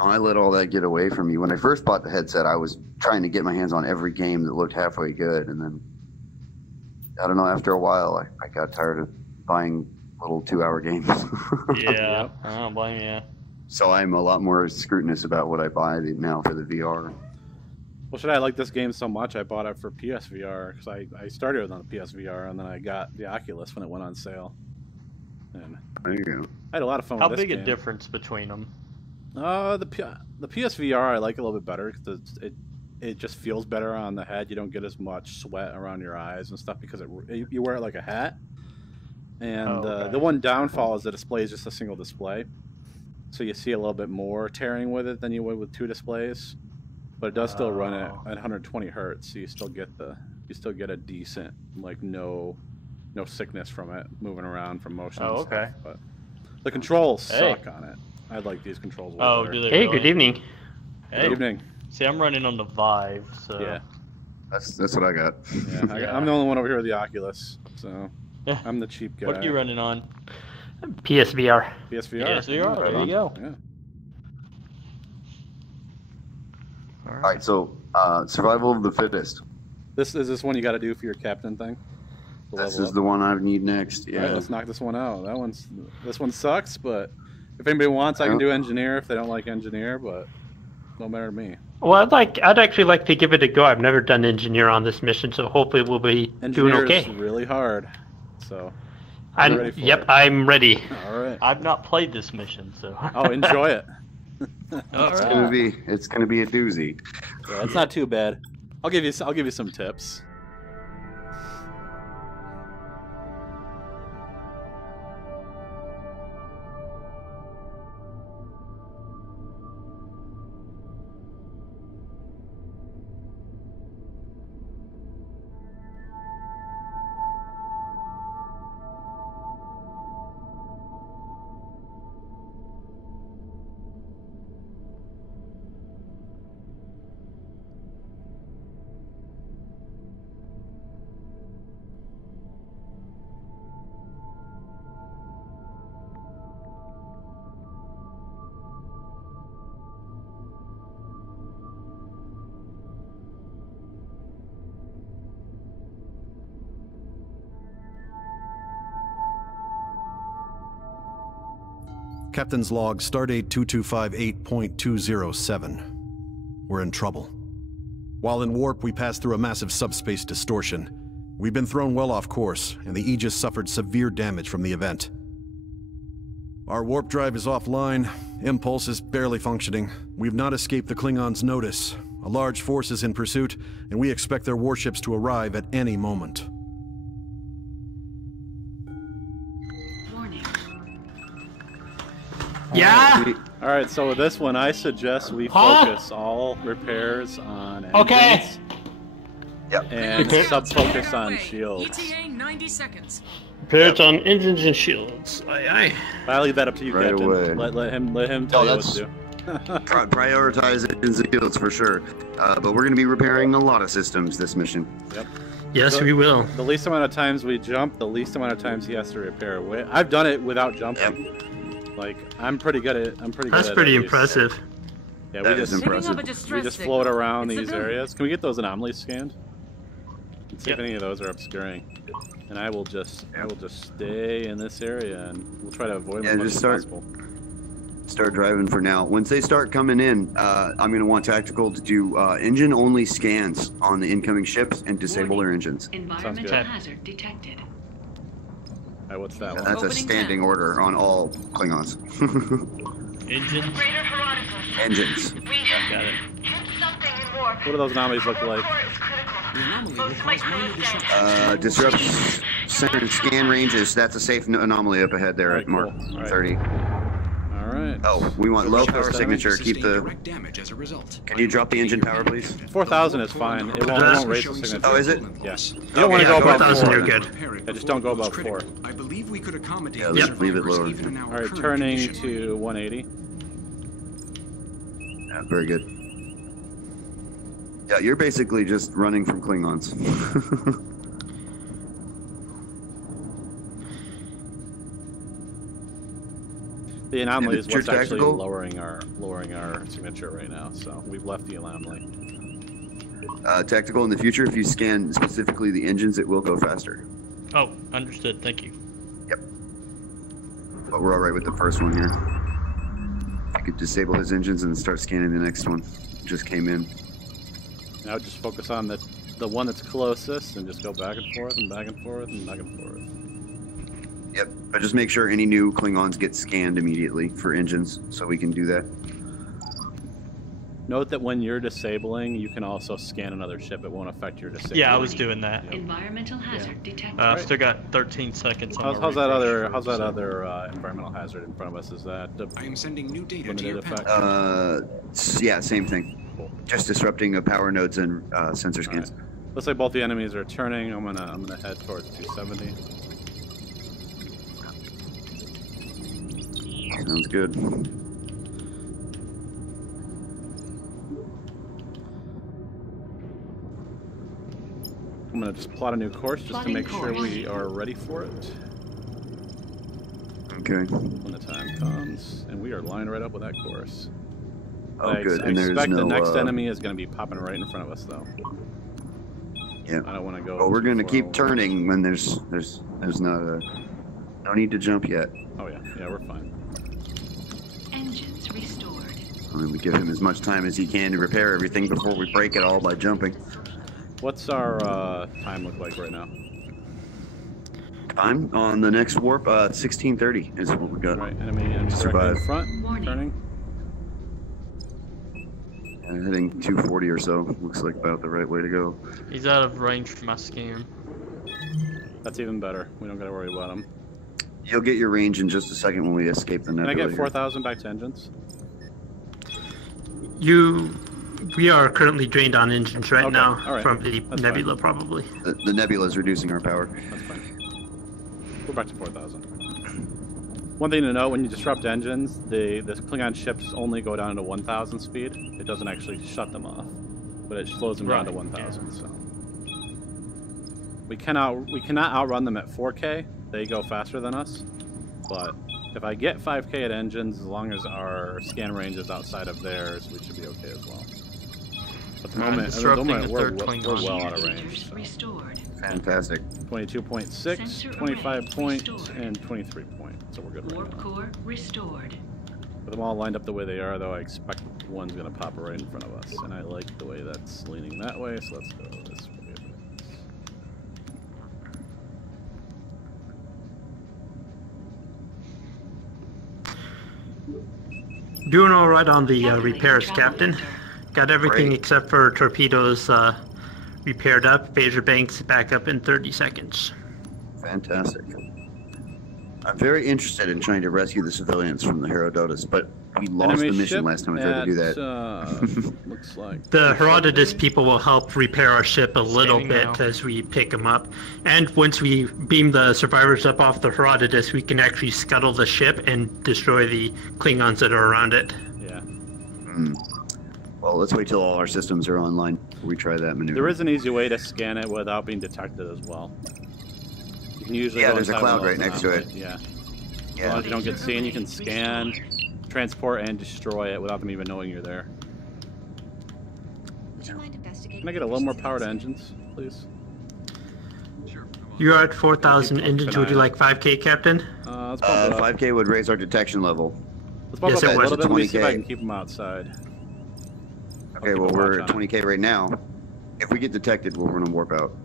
I let all that get away from me. When I first bought the headset, I was trying to get my hands on every game that looked halfway good, and then I don't know. After a while, I got tired of buying little 2-hour games. Yeah, I don't blame you. So I'm a lot more scrutinous about what I buy now for the VR. Well, should I like this game so much, I bought it for PSVR, because I started on the PSVR, and then I got the Oculus when it went on sale. And there you go. I had a lot of fun How with this big game. a difference between them? The PSVR I like a little bit better because it just feels better on the head. You don't get as much sweat around your eyes and stuff because you wear it like a hat. And the one downfall is the display is just a single display, so you see a little bit more tearing with it than you would with 2 displays. But it does still run at 120 hertz, so you still get a decent no sickness from it moving around from motion. Oh, and stuff. okay. But the controls suck on it. I like these controls. Oh, better. do they? Hey, really? good evening. Hey. Good evening. See, I'm running on the Vive, so Yeah. That's what I got. Yeah, I'm the only one over here with the Oculus, so I'm the cheap guy. What are you running on? PSVR. PSVR. PSVR. There you go. Yeah. All right, so survival of the fittest. This is this one you got to do for your captain thing. This is the one I need next. Yeah. All right, let's knock this one out. This one sucks, but if anybody wants, I can do engineer if they don't like engineer, but no matter to me. Well, I'd actually like to give it a go. I've never done engineer on this mission, so hopefully we'll be doing okay. Engineer is really hard, so. I'm ready. All right. I've not played this mission, so. Oh, enjoy it. It's gonna be a doozy. Yeah, it's not too bad. I'll give you some tips. Captain's log, Stardate 2258.207. We're in trouble. While in warp, we passed through a massive subspace distortion. We've been thrown well off course, and the Aegis suffered severe damage from the event. Our warp drive is offline. Impulse is barely functioning. We've not escaped the Klingons' notice. A large force is in pursuit, and we expect their warships to arrive at any moment. Warning. Yeah? Alright, so with this one, I suggest we focus all repairs on engines. Okay. Yep. And sub-focus on shields. ETA 90 seconds. Repairs on engines and shields. Aye, aye. I'll leave that up to you, Right Captain. away. Let him tell you what to do. Prioritize engines and shields for sure. But we're going to be repairing a lot of systems this mission. Yep. Yes, we will. The least amount of times we jump, the least amount of times he has to repair. I've done it without jumping. Yep. Like I'm pretty good at. That's pretty impressive. Yeah, that is impressive. We just float around these areas. Can we get those anomalies scanned? Let's see if any of those are obscuring. And I will just stay in this area, and we'll try to avoid them as much as possible. Start driving for now. Once they start coming in, I'm going to want Tactical to do engine-only scans on the incoming ships and disable their engines. Environmental hazard detected. Alright, what's that one? That's a standing order on all Klingons. Engines? Engines. Got it. What do those anomalies look like? Disrupt center and scan ranges. That's a safe anomaly up ahead there at Mark 30. Alright. Oh, we want low power signature. Keep the. damage as a result. Can you drop the engine power, please? 4,000 is fine. It won't raise the signature. Oh, is it? Yes. You don't want to go above 4. You're good. Yeah, just don't go above 4. I believe we could accommodate leave it lower. Alright, turning to 180. Yeah, very good. Yeah, you're basically just running from Klingons. The anomaly is what's actually tactical? lowering our signature right now, so we've left the anomaly. Tactical, in the future, if you scan specifically the engines, it will go faster. Oh, understood. Thank you. Yep. But we're alright with the first one here. I could disable his engines and start scanning the next one. Just came in. Now just focus on the one that's closest and just go back and forth and back and forth and back and forth. Yep, but just make sure any new Klingons get scanned immediately for engines, so we can do that. Note that when you're disabling, you can also scan another ship. It won't affect your disabling. Yeah, I was doing that. Yep. Environmental hazard detected. I've still got 13 seconds. How's that other environmental hazard in front of us? Is that I am sending new data limited effect? Yeah, same thing. Cool. Just disrupting the power nodes and sensor scans. Right. Looks like both the enemies are turning. I'm gonna head towards 270. Sounds good. I'm gonna just plot a new course just to make sure we are ready for it. Okay. When the time comes, and we are lined right up with that course. Oh, good. I expect the next enemy is going to be popping right in front of us, though. Yeah. I don't want to go. Well, we're going to keep turning when there's no need to jump yet. Oh yeah, we're fine. Engines restored. I mean, we give him as much time as he can to repair everything before we break it all by jumping. What's our time look like right now? Time on the next warp, 1630 is what we got. Right, enemy survive. In front, turning. Heading 240 or so. Looks like about the right way to go. He's out of range for my scan. That's even better. We don't got to worry about him. You'll get your range in just a second when we escape the nebula. Can I get 4,000 back to engines? We are currently drained on engines right now right. from the nebula, probably. The nebula is reducing our power. That's fine. We're back to 4,000. One thing to note, when you disrupt engines, the Klingon ships only go down to 1,000 speed. It doesn't actually shut them off, but it slows them down to 1,000. So we cannot outrun them at 4K. They go faster than us. But if I get 5K at engines, as long as our scan range is outside of theirs, we should be okay as well. At the moment, we're well out of range. So. Fantastic. 22.6, 25 point, and 23 point. So we're good right Warp now. core restored. With them all lined up the way they are, though, I expect one's going to pop right in front of us. And I like the way that's leaning that way, so let's go this way. Doing all right on the repairs, Captain. Got everything except for torpedoes repaired up. Phaser banks back up in 30 seconds. Fantastic. I'm very interested in trying to rescue the civilians from the Herodotus, but we lost the mission last time I tried to do that. Looks like the Herodotus people will help repair our ship a little bit as we pick them up. And once we beam the survivors up off the Herodotus, we can actually scuttle the ship and destroy the Klingons that are around it. Yeah. Well, let's wait till all our systems are online before we try that maneuver. There is an easy way to scan it without being detected as well. You can usually go there's a cloud right next to it. Yeah. As long as you don't get seen, you can scan, transport, and destroy it without them even knowing you're there. Can I get a little more power to engines, please? You're at 4,000 engines. Would you like 5K, Captain? 5K would raise our detection level. Let's bump up a little bit. Let me see if I can keep them outside. Okay, well, we're at 20K right now. If we get detected, we're going to warp out.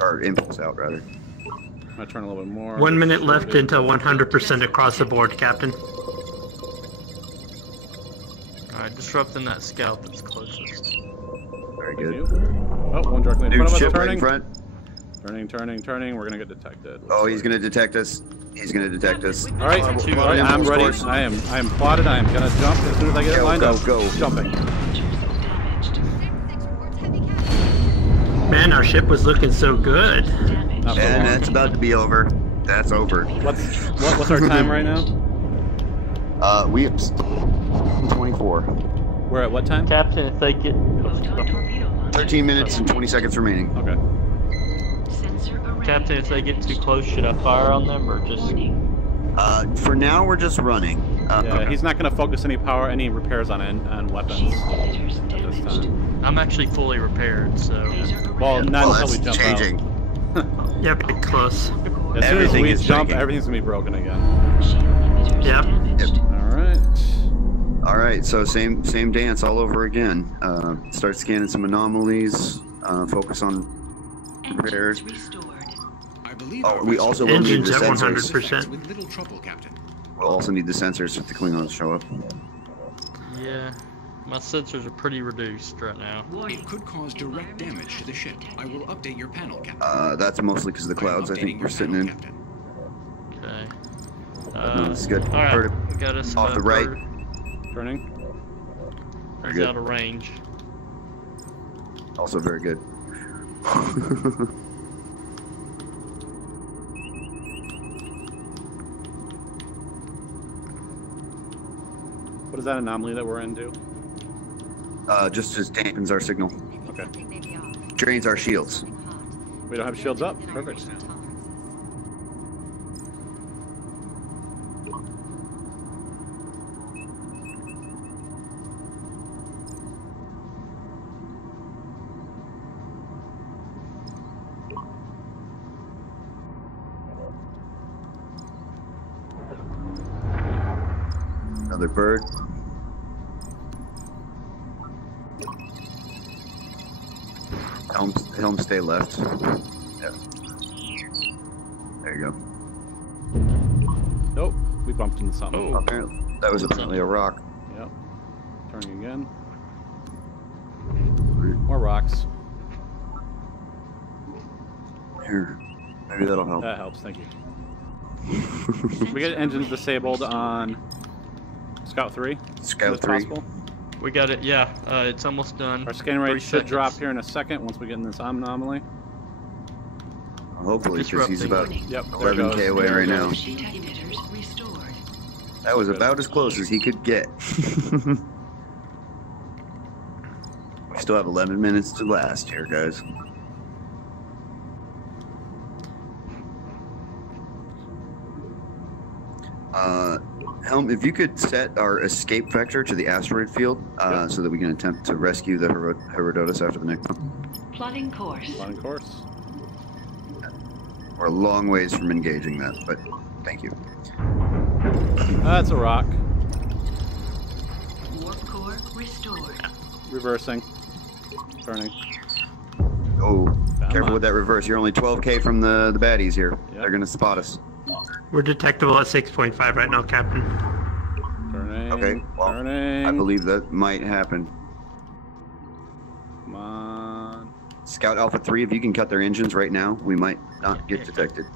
Or impulse out, rather. I'm going to turn a little bit more. 1 minute left until 100% across the board, Captain. Alright, disrupting that scout that's closest. Very good. Oh, one directly in front of us, turning. Right in front. Turning. We're going to get detected. Oh, he's going to detect us. He's going to detect us. Alright, I'm ready. I am plotted. I am going to jump as soon as I get it lined up. Go. Jumping. Man, our ship was looking so good. And that's about to be over. That's over. What's our time right now? We have 24. We're at what time? Captain, if they get 13 minutes and 20 seconds remaining. Okay. Captain, if they get too close, should I fire on them or just? For now, we're just running. Yeah, he's not going to focus any repairs on weapons at this time. I'm actually fully repaired, so. Well, not until we jump changing. out. Yeah, pretty close. As soon as we jump, everything's gonna be broken again. Yep. All right. So same dance all over again. Start scanning some anomalies. Focus on repairs. We also will need the sensors. 100%. With little trouble, Captain. We'll also need the sensors if the Klingons show up. Yeah. My sensors are pretty reduced right now. It could cause direct damage to the ship. I will update your panel, Captain. That's mostly because of the clouds I think we're sitting in. Okay. No, it's good. All right. We got us off the right. Turning. He's out of range. Also very good. What is that anomaly that we're in, do? Just dampens our signal. Okay. Drains our shields. We don't have shields up. Perfect. Another bird. Helm stay left. Yeah. There you go. Nope. We bumped into something. Oh, apparently that was apparently a rock. Yep. Turning again. More rocks. Here. Maybe that'll help. That helps, thank you. We get engines disabled on Scout 3. Scout 3. Possible? We got it, yeah. It's almost done. Our scan rate should drop here in a second once we get in this anomaly. Hopefully, because he's about Yep, 11K away right now. That was about as close as he could get. We still have 11 minutes to last here, guys. Helm, if you could set our escape vector to the asteroid field, so that we can attempt to rescue the Herodotus after the next one. Plotting course. Plotting course. We're a long ways from engaging that, but thank you. That's a rock. Warp core restored. Reversing. Turning. Oh, careful with that reverse. You're only 12K from the baddies here. Yep. They're going to spot us. We're detectable at 6.5 right now, Captain. Okay, well, I believe that might happen. Come on. Scout Alpha 3, if you can cut their engines right now, we might not get detected.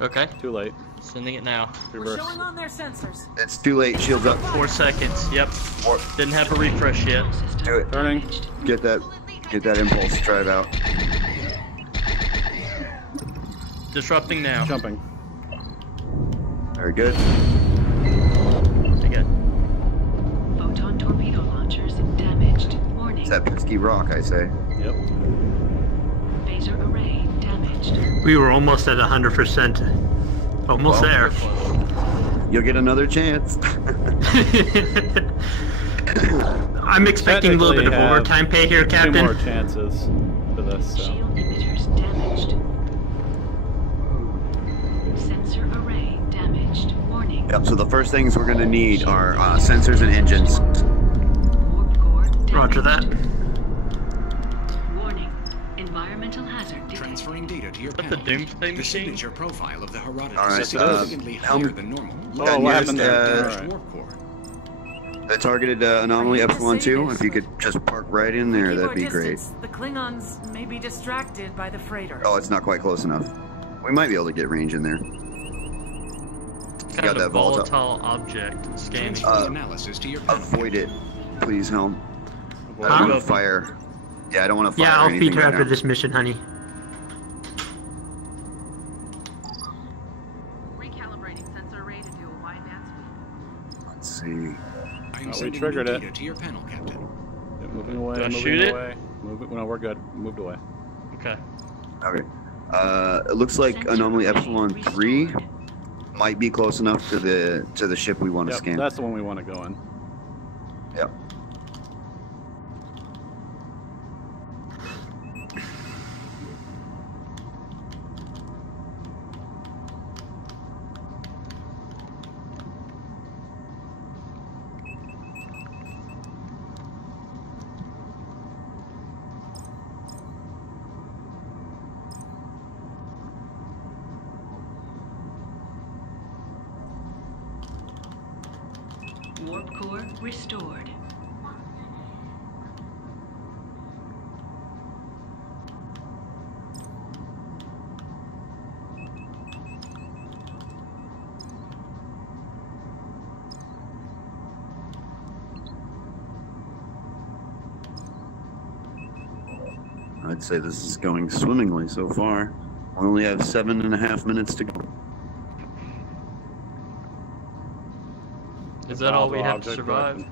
Okay. Too late. Sending it now. We're showing on their sensors. It's too late. Shields up. 4 seconds. Yep. Didn't have a refresh yet. Do it. Turning. Get that impulse drive out. Disrupting now. Jumping. Very good. Again. Photon torpedo launchers damaged. Warning. It's that pesky rock, I say. Yep. Phaser array damaged. We were almost at 100%. Almost there. You'll get another chance. I'm expecting a little bit of overtime pay here, Captain. 2 more chances for this. So. Shield emitters damaged. Sensor array damaged. Warning. Yep, so the first things we're going to need are sensors and engines. Warp core damaged. Roger that. Warning. Environmental hazard detected. Transferring data to your That's panel. the Doomsday The machine? signature profile of the Herodotus All right, is significantly higher than normal. Oh, what happened there? Warp core. The targeted anomaly Epsilon 2, if you could just park right in there, that'd be great. The Klingons may be distracted by the freighter. Oh, it's not quite close enough. We might be able to get range in there. Kind of volatile object. Scanning. Analysis to your panel. Avoid it, please, Helm. I Huh? don't want to fire. Yeah, I don't want to fire Yeah, I'll anything feed her right after now. this mission, honey. Recalibrating sensor array to do a wide band sweep. Let's see. We triggered it. To your panel, Captain. Yeah, moving away. Do I moving shoot away. No, we're good. Moved away. Okay. Okay. It looks like anomaly Epsilon 3 might be close enough to the ship we want to scan. That's the one we want to go in. Yep. Warp core restored. I'd say this is going swimmingly so far. We only have 7.5 minutes to go. Is that all we have to survive?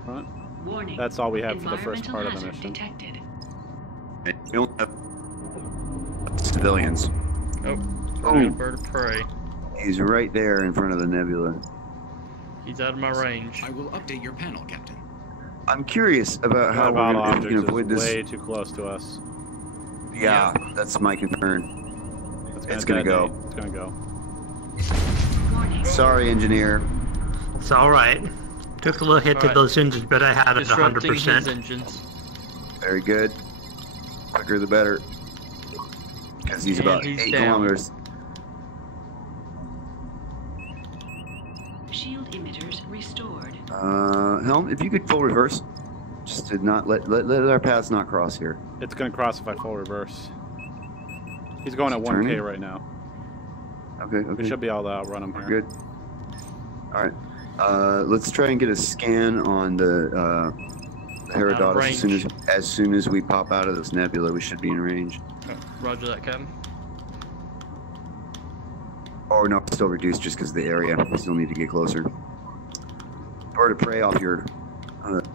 Warning. That's all we have for the first part of the Environmental mission. detected. We only have civilians. Oh, Oh. bird of prey. He's right there in front of the nebula. He's out of my range. I will update your panel, Captain. I'm curious about how That we're object going to avoid is this. way too close to us. Yeah, that's my concern. It's gonna go. It's gonna go. Sorry, engineer. It's alright. Took a little hit to Alright. those engines, but I had it Disrupting his 100%. engines. Very good. Quicker the better. Because he's And about he's 8 down. kilometers. Shield emitters restored. Helm, if you could full reverse, just to not let our paths not cross here. It's gonna cross if I full reverse. He's going at 1K Turning? right now. Okay. We should be able to outrun him here. Good. All right. Let's try and get a scan on the Herodotus as soon as we pop out of this nebula. We should be in range. Roger that, Captain. Oh no, it's still reduced just because of the area. We still need to get closer. Bird of prey off your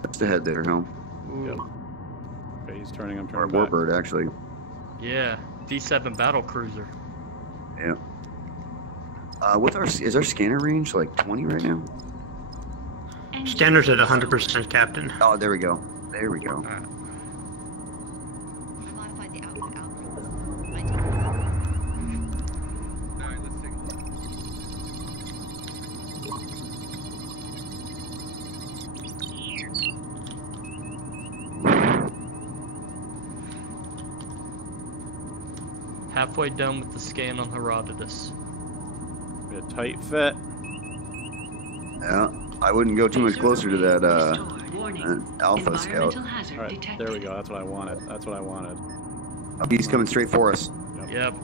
just ahead there, Helm. Yep. Okay, he's turning. I'm Or turning back. warbird, actually. Yeah, D7 battle cruiser. Yeah. Is our scanner range like 20 right now? Scanner's at 100%, Captain. Oh, there we go. There we go. Halfway done with the scan on Herodotus. A tight fit. Yeah. I wouldn't go too much closer to that Alpha Scout. Alright, there we go. That's what I wanted. That's what I wanted. Oh, he's coming straight for us. Yep.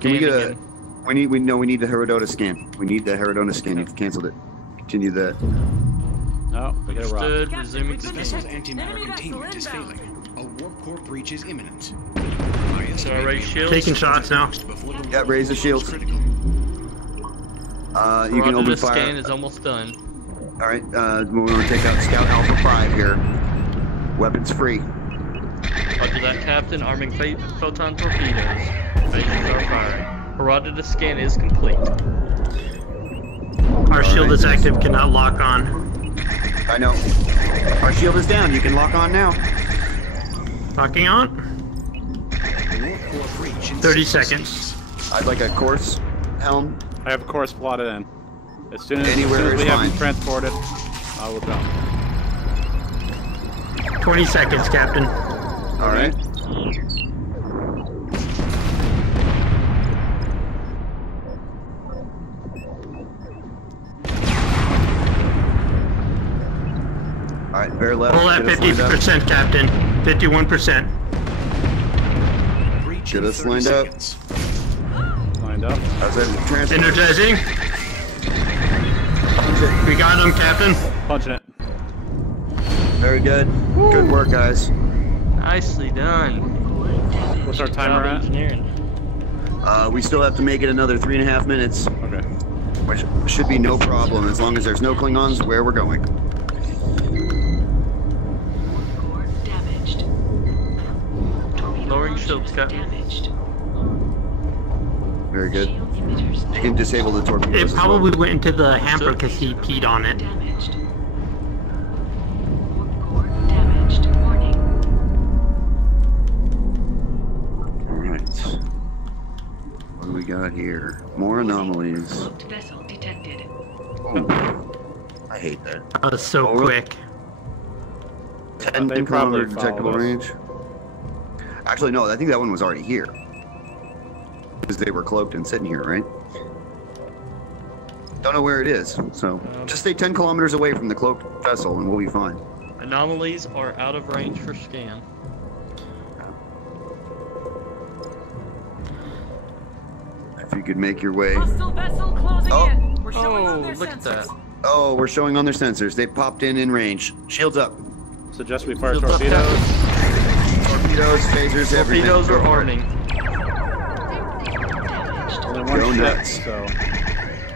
Can we get a... We need the Herodota scan. We need the Herodota scan. You've canceled it. Continue that. Oh, we got a rock. Resuming The vessel's antimatter containment is failing. A warp core breach is imminent. So raise shields. Taking shots now. Yeah, raise the shields. You can open fire. Scan is almost done. All right, we're going to take out Scout Alpha 5 here. Weapons free. Roger that, Captain. Arming photon torpedoes. Phasers are firing. Herodota scan is complete. Our shield is active, cannot lock on. I know. Our shield is down. You can lock on now. Locking on. 30 seconds. I'd like a course helm. I have a course plotted in. As soon as we have him transported, I will jump. 20 seconds, Captain. All right. All right, bear left. Roll at 50%, Captain. 51%. Get us lined up. Lined up. How's that transfer? Energizing. We got him, Captain. Punching it. Very good. Woo. Good work, guys. Nicely done. What's our timer at? We still have to make it another 3.5 minutes. Okay. Which should be no problem as long as there's no Klingons where we're going. Lowering shields, Captain. Very good. You can disable the torpedoes. It probably went into the hamper because he peed on it. Alright. What do we got here? More anomalies. Vessel detected. Oh, I hate that. That was so quick. 10 kilometer detectable range. Actually, no, I think that one was already here. Because they were cloaked and sitting here, right? Don't know where it is, so just stay 10 kilometers away from the cloaked vessel and we'll be fine. Anomalies are out of range for scan. If you could make your way. Hostile vessel closing in. We're showing on their look at that. Oh, we're showing on their sensors. They popped in range. Shields up. Suggest we fire torpedoes. Torpedoes, phasers, everything. Torpedoes are arming. Only one ship, so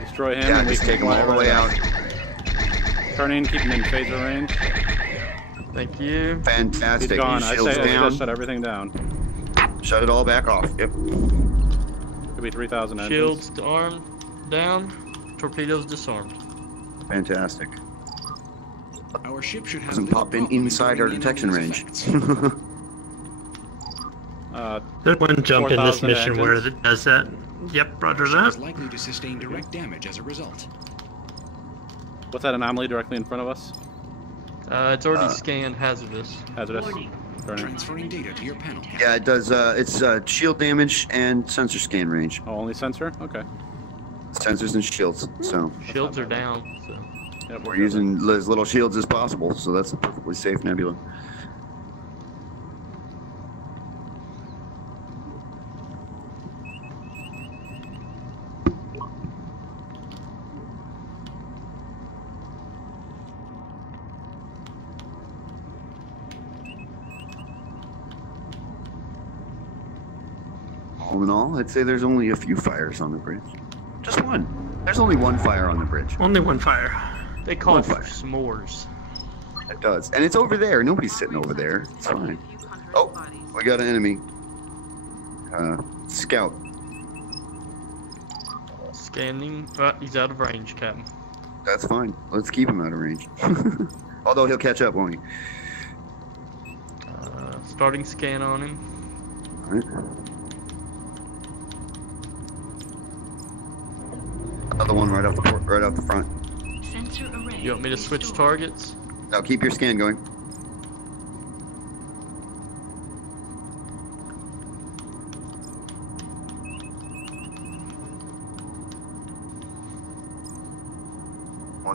destroy him Yeah, and we just can take him all the way out. Turn in, keep him in phaser range. Thank you. Fantastic. He's gone. I Shields say down. shut everything down. Shut it all back off. Yep. Could be 3,000 engines. Shields armed, down. Torpedoes disarmed. Fantastic. Our ship should have Doesn't pop in inside our detection range. There's one jump in this mission engines. where it does that. Yep, roger that. Is likely to sustain direct damage as a result. What's that anomaly directly in front of us? It's already scanned hazardous. Hazardous. Transferring data to your panel. Yeah, it does. It's shield damage and sensor scan range. Oh, only sensor? Okay. Sensors and shields. So Shields are down. So. Yep, we're using as little shields as possible. So that's a perfectly safe nebula. All in all, I'd say there's only a few fires on the bridge. Just one. There's only one fire on the bridge. Only one fire. They call it s'mores. It does. And it's over there. Nobody's sitting over there. It's fine. Oh, we got an enemy. Scout. Scanning. He's out of range, Captain. That's fine. Let's keep him out of range. Although he'll catch up, won't he? Starting scan on him. All right. Another one right off the front. Sensor array. You want me to switch targets? Now keep your scan going.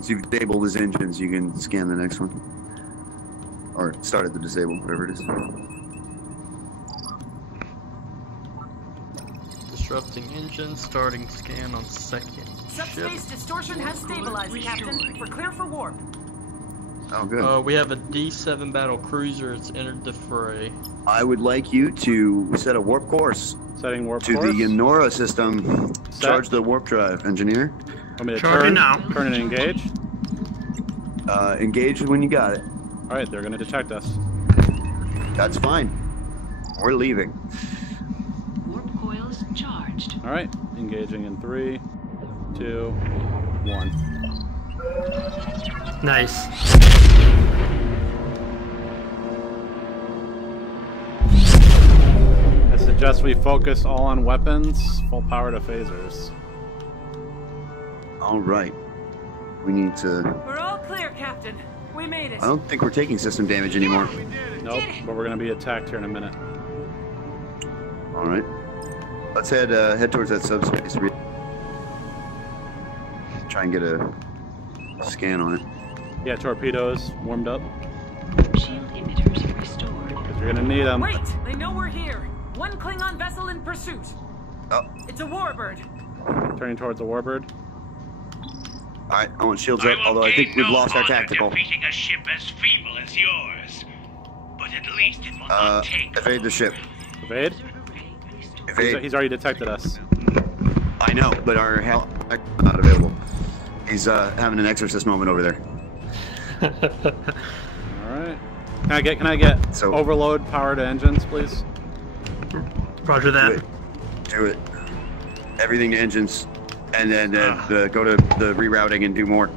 Once you've disabled his engines, you can scan the next one. Or start at the disable, whatever it is. Disrupting engine, starting scan on second. Subspace distortion has stabilized, Captain. We're clear for warp. Oh, good. We have a D7 battle cruiser. It's entered the fray. I would like you to set a warp course. Setting warp to course? the Yenora system. Charge the warp drive, engineer. Want me to turn now? Turn and engage? Engage when you got it. Alright, they're going to detect us. That's fine. We're leaving. Warp coils charged. Alright, engaging in 3, 2, 1. Nice. I suggest we focus all on weapons, full power to phasers. Alright. We need to... We're all clear, Captain. We made it. I don't think we're taking system damage anymore. Nope, but we're going to be attacked here in a minute. Alright. Let's head towards that subspace. Try and get a scan on it. Yeah, torpedoes warmed up. Shield emitters restored. Because you're going to need them. Wait! They know we're here. One Klingon vessel in pursuit. Oh. It's a warbird. Turning towards the warbird. Alright, I want shields up, although I think we've lost our tactical. Defeating a ship as feeble as yours. But at least it will not take. Evade the ship. Evade? Evade. He's already detected us. I know, but our help is not available. He's having an exorcist moment over there. Alright. Can I get overload power to engines, please? Roger that. Do it. Everything to engines. And then go to the rerouting and do more.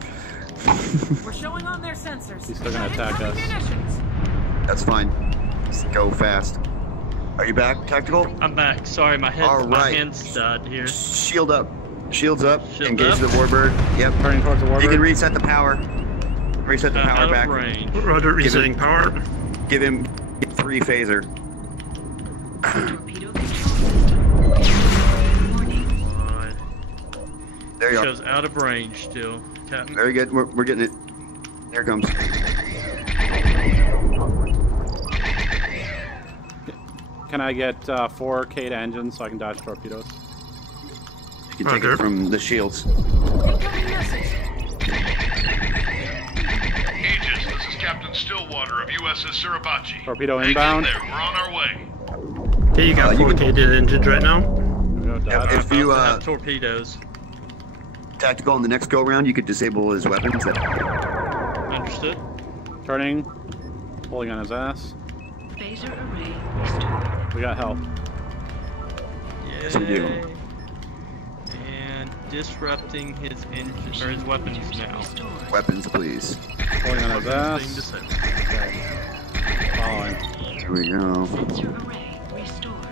We're showing on their sensors. He's still gonna attack us. That's fine. Just go fast. Are you back, tactical? I'm back. Sorry, my hand's died here. Shield up. Shields up. Shield Engage up. the warbird. Yep. Turning towards the warbird. You can reset the power. Reset the power back. Roger, resetting power. Give him 3 phaser. There you Shows out of range still, Captain. Very good. We're getting it. Here it comes. Can I get 4 K to engines so I can dodge torpedoes? You can take it from the shields. Aegis, this is Captain Stillwater of USS Suribachi. Torpedo Hang inbound. in there. We're on our way. Okay, you got 4K to the engines right now. If you have torpedoes. Tactical on the next go round, you could disable his weapons. Understood. Turning, pulling on his ass. Phaser array restored. We got help. Yes, we do. And disrupting his engines or his weapons now. Weapons, please. Pulling on his ass. Okay. Following. Here we go. Sensor array restored.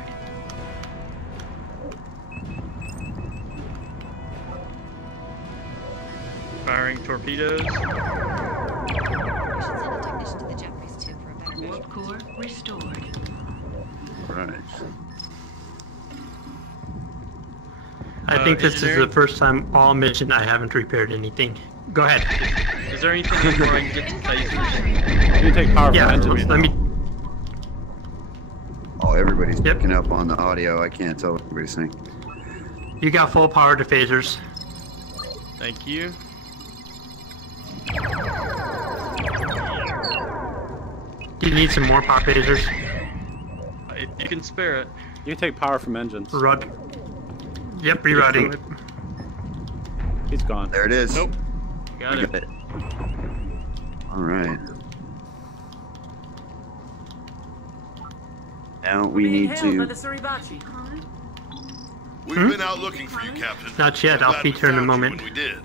Firing torpedoes. Warp core restored. Right. I think this is the first time all mission I haven't repaired anything. Go ahead. Is there anything before I can get to phasers? You take power from engines. Let me. Oh, everybody's picking up on the audio. I can't tell what everybody's saying. You got full power to phasers. Thank you. Do you need some more power phasers? If you can spare it. You can take power from engines. Yep, rerouting. He's gone. There it is. Nope. Got it. All right. Now we need to. We've been out looking for you, Captain. Not yet. We're I'll glad feature we in a found you moment. when we did.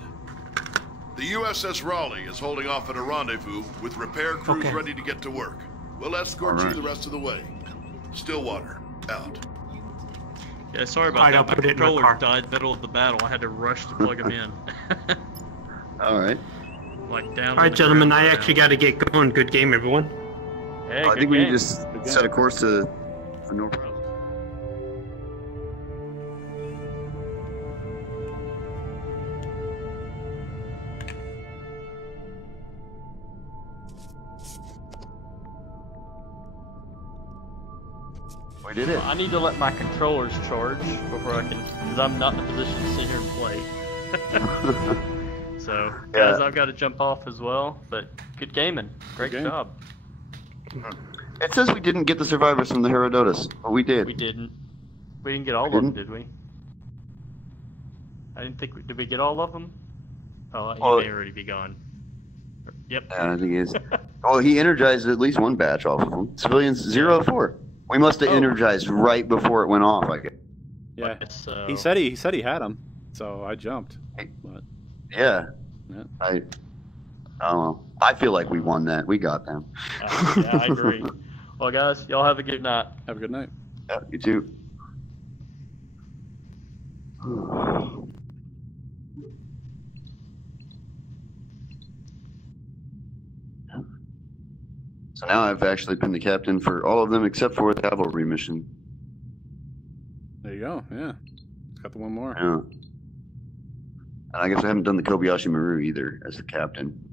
The USS Raleigh is holding off at a rendezvous with repair crews ready to get to work. We'll escort you the rest of the way. Stillwater, out. Yeah, sorry about that. My controller died middle of the battle. I had to rush to plug him in. All right. Like down. All right, gentlemen. I actually got to get going. Good game, everyone. Hey, I think we need to just set a course to North. We did it. I need to let my controllers charge before I can, because I'm not in a position to sit here and play. So, guys, I've got to jump off as well, but good gaming. Great job. It says we didn't get the survivors from the Herodotus, but we did. We didn't. We didn't get all of them, did we? I didn't think did we get all of them? Oh, he may already be gone. Yep. I think he is. Well, he energized at least one batch off of them. Civilians 0-4. We must have energized right before it went off. I guess. Yeah. So... He said he had them, so I jumped. But... Yeah. I don't know. I feel like we won that. We got them. Yeah, I agree. Well, guys, y'all have a good night. Have a good night. Yeah, you too. So now I've actually been the captain for all of them except for the cavalry mission. There you go. Yeah. Got the one more. Yeah. And I guess I haven't done the Kobayashi Maru either as the captain.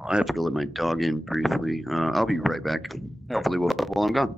I have to go let my dog in briefly. I'll be right back. Hopefully we'll while I'm gone.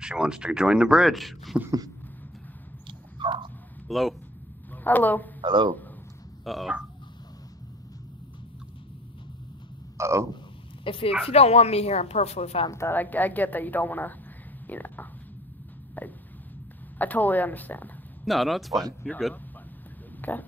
She wants to join the bridge. Hello. Hello. Hello. Uh-oh. Uh-oh. If you don't want me here, I'm perfectly fine with that. I get that you don't want to, you know. I totally understand. No, it's fine. You're good. Okay.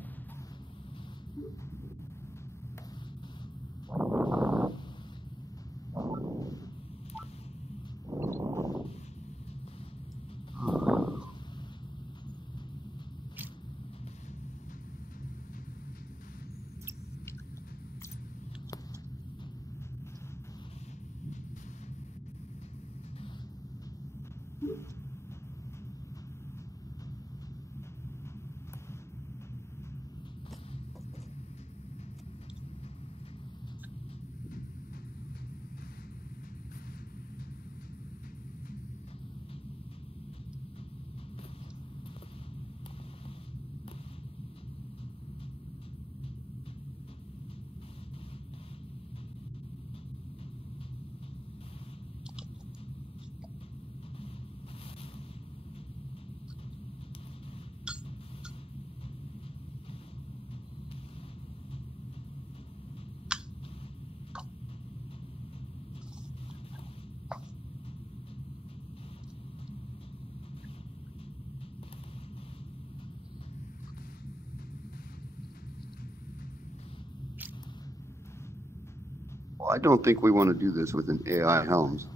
Well, I don't think we want to do this with an AI Helms.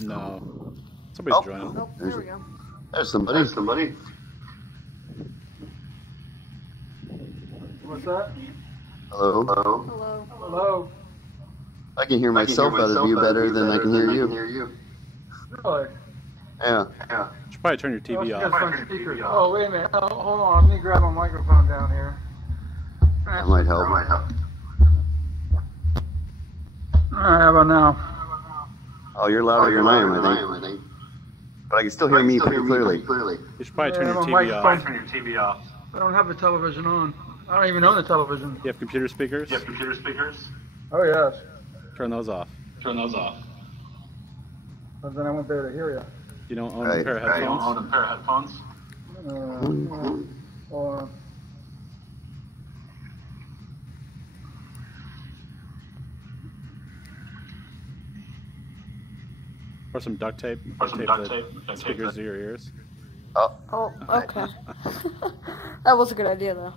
No. Somebody's joining. Oh, there we go. There's somebody. What's that? Hello. Hello. Hello. I can hear myself out of you better than I can hear you. Really? Yeah. You should probably turn your TV off. Oh, wait a minute. Oh, hold on. Let me grab my microphone down here. That might help. Alright, how about now? Oh, you're louder than I am, I think. But I can still hear me pretty clearly. You should probably turn your TV off. I don't have the television on. I don't even own the television. You have computer speakers? Oh, yes. Turn those off. But then I went there to hear you. You don't own a pair of headphones? Hold on. Or some duct tape. Tape speakers to your ears. Oh, okay. That was a good idea, though.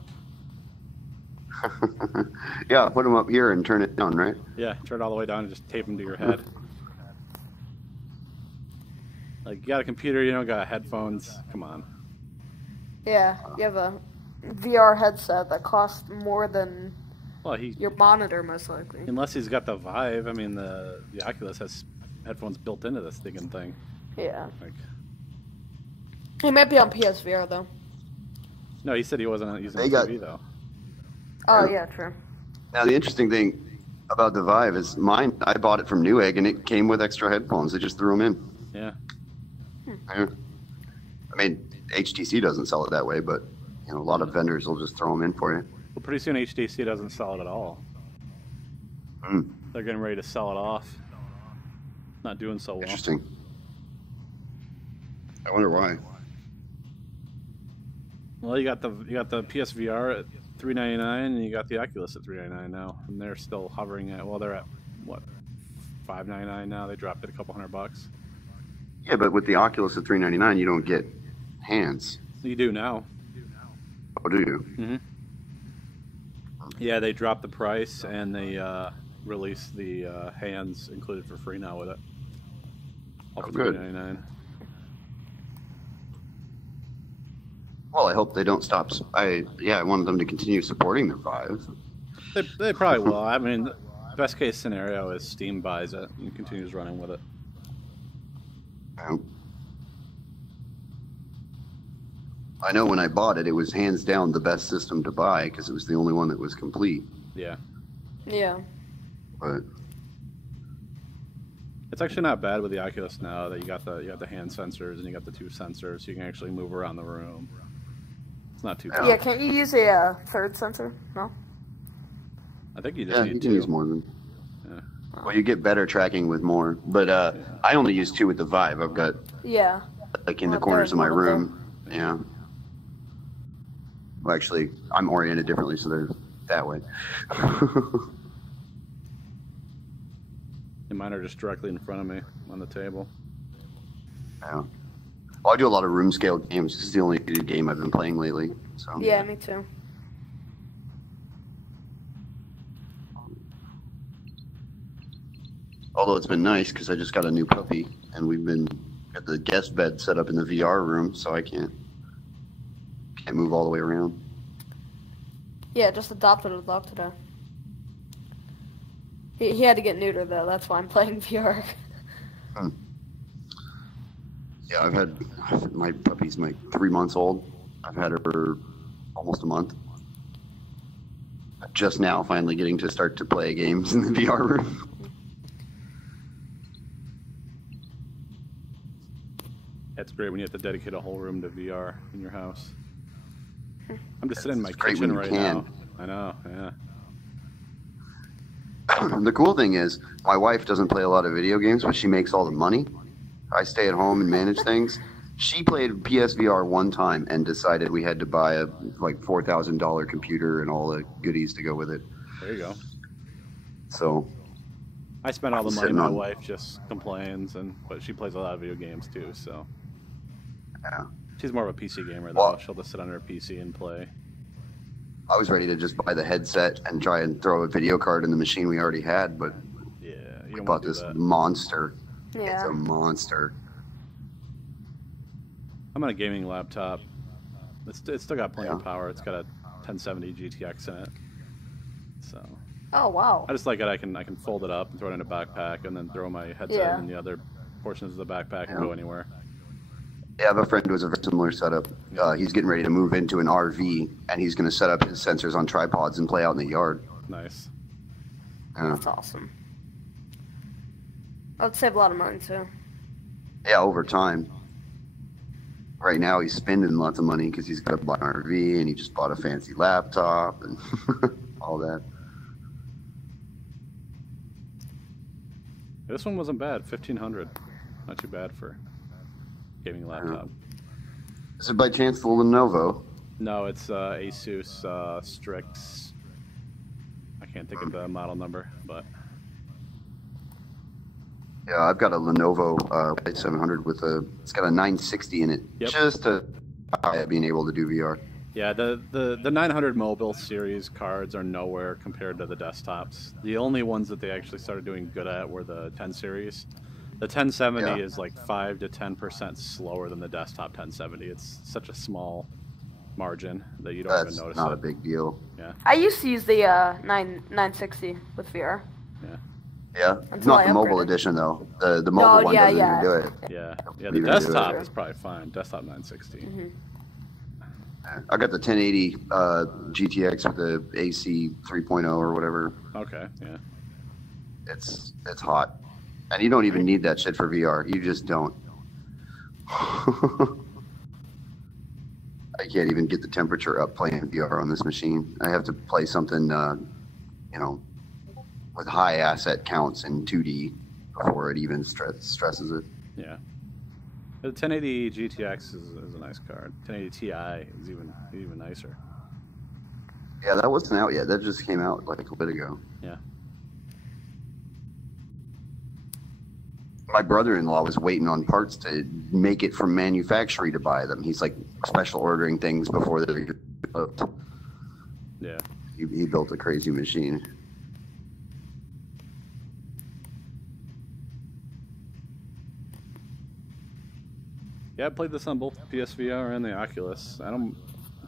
Yeah, put them up here and turn it down, right? Yeah, turn it all the way down and just tape them to your head. Like, you got a computer, you don't got headphones. Come on. Yeah, you have a VR headset that costs more than your monitor, most likely. Unless he's got the Vive. I mean, the Oculus has headphones built into this stinking thing. Yeah. Like, he might be on PSVR, though. no, he said he wasn't using the TV, though. Oh, yeah, true. Now, the interesting thing about the Vive is mine, I bought it from Newegg, and it came with extra headphones. They just threw them in. Yeah. Yeah. I mean, HTC doesn't sell it that way, but you know, a lot of vendors will just throw them in for you. Well, pretty soon HTC doesn't sell it at all. They're getting ready to sell it off. Not doing so well. Interesting. I wonder why. Well, you got the PSVR at $399, and you got the Oculus at $399 now, and they're still hovering at, well, they're at what, $599 now. They dropped it a couple $100. Yeah, but with the Oculus at $399, you don't get hands. You do now. Oh, do you? Mm-hmm. Yeah, they dropped the price, and they released the hands included for free now with it. All for $399. Well, I hope they don't stop. I wanted them to continue supporting the Vive. They probably will. I mean, the best case scenario is Steam buys it and continues running with it. I know when I bought it, it was hands down the best system to buy because it was the only one that was complete. Yeah. Yeah. But it's actually not bad with the Oculus now that you got the hand sensors and you got the 2 sensors, so you can actually move around the room. It's not too bad. Yeah, can't you use a third sensor? No? I think you just need 2. You use more than. Yeah. Well, you get better tracking with more, but I only use 2 with the Vive. I've got like in the corners of my room. Yeah. Well, actually, I'm oriented differently, so they're that way. And mine are just directly in front of me on the table. Yeah. Well, I do a lot of room scale games. This is the only game I've been playing lately. So. Yeah, me too. Although it's been nice because I just got a new puppy, and we've been got the guest bed set up in the VR room, so I can't move all the way around. Yeah, just adopted a dog today. He had to get neutered though. That's why I'm playing VR. Yeah, I've had my puppy's like 3 months old. I've had her for almost a month. Just now, finally getting to start to play games in the VR room. It's great when you have to dedicate a whole room to VR in your house. I'm just sitting in my kitchen right now. I know, yeah. The cool thing is, my wife doesn't play a lot of video games, but she makes all the money. I stay at home and manage things. She played PSVR one time and decided we had to buy a like $4,000 computer and all the goodies to go with it. There you go. So I spend all the money. My wife just complains, but she plays a lot of video games too. So yeah, she's more of a PC gamer though. She'll just sit on her PC and play. I was ready to just buy the headset and try and throw a video card in the machine we already had, but I bought this monster. Yeah. It's a monster. I'm on a gaming laptop. It's still got plenty of power. It's got a 1070 GTX in it. So. Oh wow. I just like it. I can fold it up and throw it in a backpack, and then throw my headset in the other portions of the backpack and go anywhere. Yeah, I have a friend who has a very similar setup. He's getting ready to move into an RV, and he's going to set up his sensors on tripods and play out in the yard. Nice. Yeah. That's awesome. That would save a lot of money too. Yeah, over time. Right now, he's spending lots of money because he's got to buy an RV, and he just bought a fancy laptop and all that. This one wasn't bad. $1,500. Not too bad for a gaming laptop. Is it by chance the Lenovo? No, it's Asus Strix. I can't think of the model number, but yeah, I've got a Lenovo 700 with it's got a 960 in it, just to being able to do VR. Yeah, the 900 mobile series cards are nowhere compared to the desktops. The only ones that they actually started doing good at were the 10 series. The 1070 is like 5 to 10% slower than the desktop 1070. It's such a small margin that you don't even notice. That's not a big deal. Yeah. I used to use the 960 with VR. Yeah, not the mobile edition though. The mobile one doesn't even do it. Yeah, the desktop is probably fine. Desktop 960. Mm-hmm. I got the 1080 GTX with the AC 3.0 or whatever. Okay, yeah. It's hot, and you don't even need that shit for VR. You just don't. I can't even get the temperature up playing VR on this machine. I have to play something, with high asset counts in 2D before it even stresses it. Yeah. The 1080 GTX is a nice card. 1080 Ti is even nicer. Yeah, that wasn't out yet. That just came out like a bit ago. Yeah. My brother-in-law was waiting on parts to make it from manufacturing to buy them. He's like special ordering things before they're built. Yeah. He built a crazy machine. Yeah, I played this on both PSVR and the Oculus.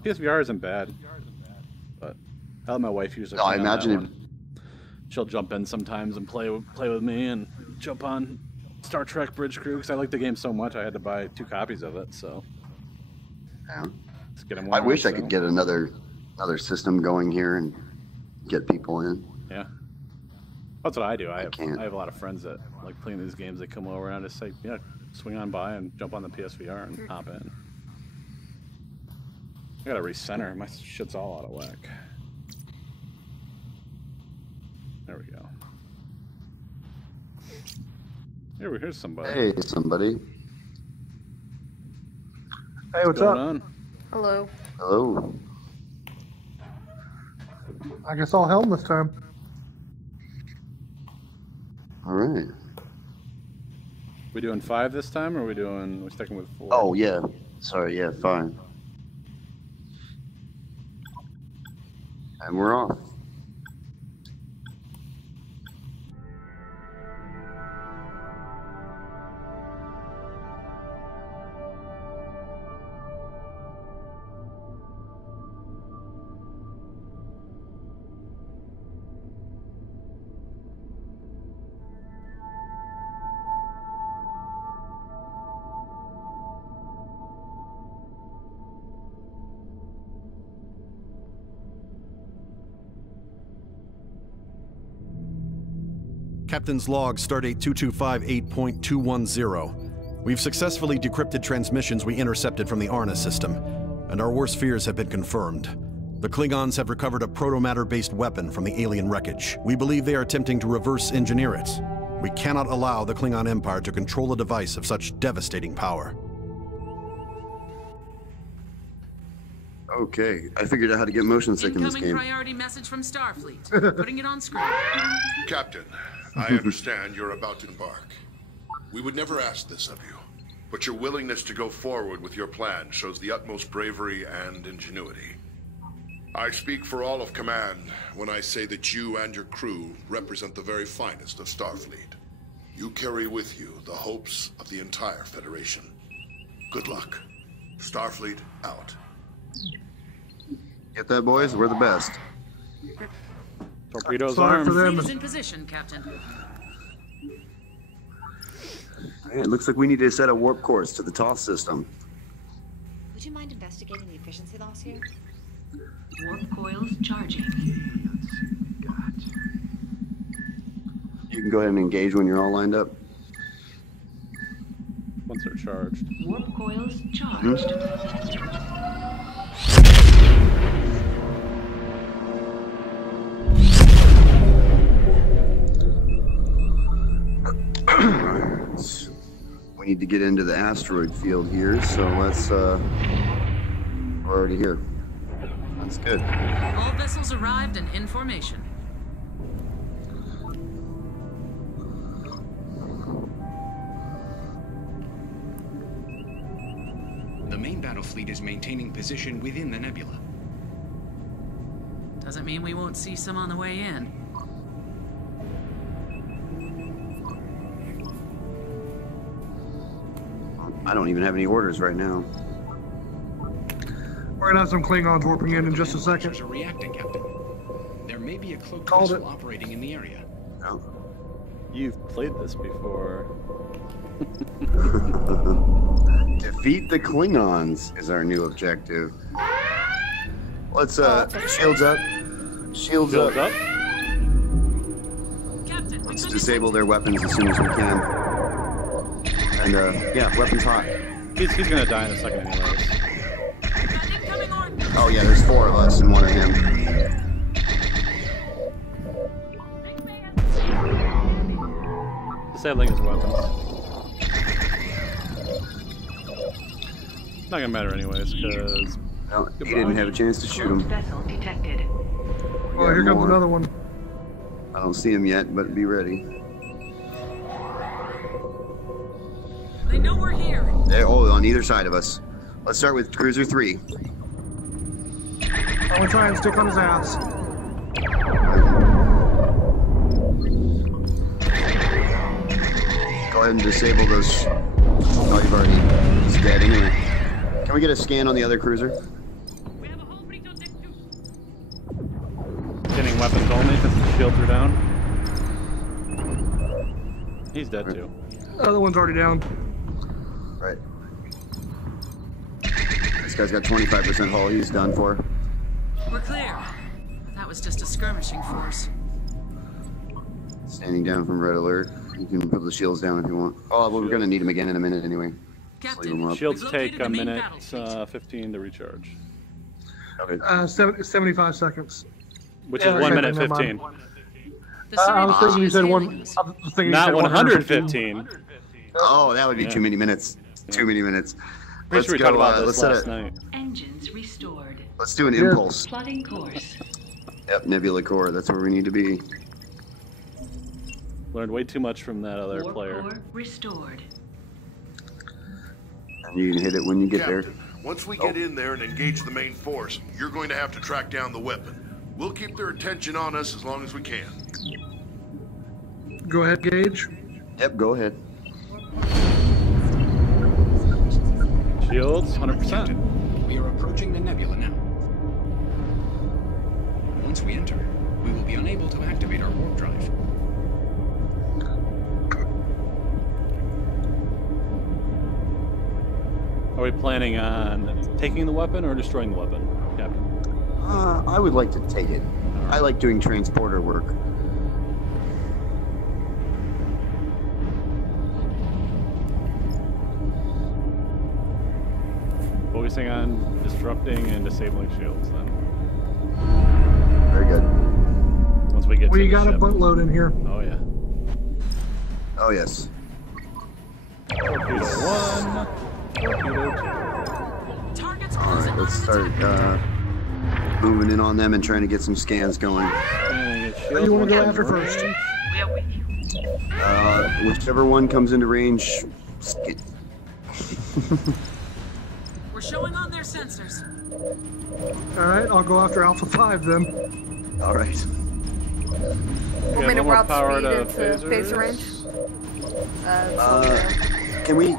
PSVR isn't bad, but I let my wife use it. No, I imagine she'll jump in sometimes and play with me and jump on Star Trek Bridge Crew because I like the game so much. I had to buy 2 copies of it. So yeah, let's get them. I wish I could get another system going here and get people in. Yeah, that's what I do. I have a lot of friends that like playing these games. They come over and I just say, yeah, swing on by and jump on the PSVR and hop in. I gotta recenter. My shit's all out of whack. There we go. Here's somebody. Hey, somebody. Hey, what's up? On? Hello. Hello. I guess I'll helm this time. All right. We doing 5 this time, or we sticking with 4? Oh yeah. Sorry, yeah, fine. And we're off. Captain's log, Stardate 2258.210. We've successfully decrypted transmissions we intercepted from the Arna system, and our worst fears have been confirmed. The Klingons have recovered a protomatter-based weapon from the alien wreckage. We believe they are attempting to reverse engineer it. We cannot allow the Klingon Empire to control a device of such devastating power. Okay, I figured out how to get motion sick in this game. Incoming priority message from Starfleet. Putting it on screen. Captain, I understand you're about to embark. We would never ask this of you, but your willingness to go forward with your plan shows the utmost bravery and ingenuity. I speak for all of command when I say that you and your crew represent the very finest of Starfleet. You carry with you the hopes of the entire Federation. Good luck. Starfleet out. Get that, boys? We're the best. Torpedoes armed. Fleet is in position, Captain. It looks like we need to set a warp course to the TOS system. Would you mind investigating the efficiency loss here? Warp coils charging. You can go ahead and engage when you're all lined up. Once they're charged. Warp coils charged. We need to get into the asteroid field here, so let's, we're already here. That's good. All vessels arrived and in formation. The main battle fleet is maintaining position within the nebula. Doesn't mean we won't see some on the way in. I don't even have any orders right now. We're gonna have some Klingons warping in just a second. Are reacting, Captain. There may be a cloaked Called vessel operating in the area. Oh. You've played this before. Defeat the Klingons is our new objective. Let's shields up. Shields up. Let's disable their weapons as soon as we can. And yeah, weapons hot. He's gonna die in a second anyways. Oh yeah, there's 4 of us and 1 of him. Disabling his weapons. Not gonna matter anyways, because he didn't have a chance to shoot him. Vessel detected. Oh, here comes another one. I don't see him yet, but be ready. They know we're here. Oh, on either side of us. Let's start with Cruiser 3. I'm gonna try and stick on his ass. Go ahead and disable those. Oh, you've already. He's dead anyway. Can we get a scan on the other cruiser? Getting weapons only since his shields are down. He's dead too. The other one's already down. Right. This guy's got 25% hull. He's done for. We're clear. That was just a skirmishing force. Standing down from red alert. You can put the shields down if you want. Oh, well, we're gonna need them again in a minute anyway. Captain, shields take a minute 15 to recharge. Okay. 75 seconds. Which is 1 minute 15. I was thinking you said one. Not 115. Oh, that would be too many minutes. Too many minutes. Pretty sure we talked about this last night. Engines restored. Let's do an impulse. Plotting course. Yep, Nebula Core. That's where we need to be. Learned way too much from that other player. Core restored. And you can hit it when you get Captain, there. Once we get in there and engage the main force, you're going to have to track down the weapon. We'll keep their attention on us as long as we can. Go ahead, Gage. Yep, go ahead. Shields, 100%. We are approaching the nebula now. Once we enter, we will be unable to activate our warp drive. Are we planning on taking the weapon or destroying the weapon, Captain? I would like to take it. I like doing transporter work. Focusing on disrupting and disabling shields, then. Very good. Once we get to We the got a ship. buttload in here. Oh, yeah. Oh, yes. Torpedo 1. Torpedo 2. Alright, let's start moving in on them and trying to get some scans going. Who do you want to go after first? Whichever one comes into range. We're showing on their sensors. Alright, I'll go after Alpha 5 then. Alright. What made it route speed into phaser range? Can we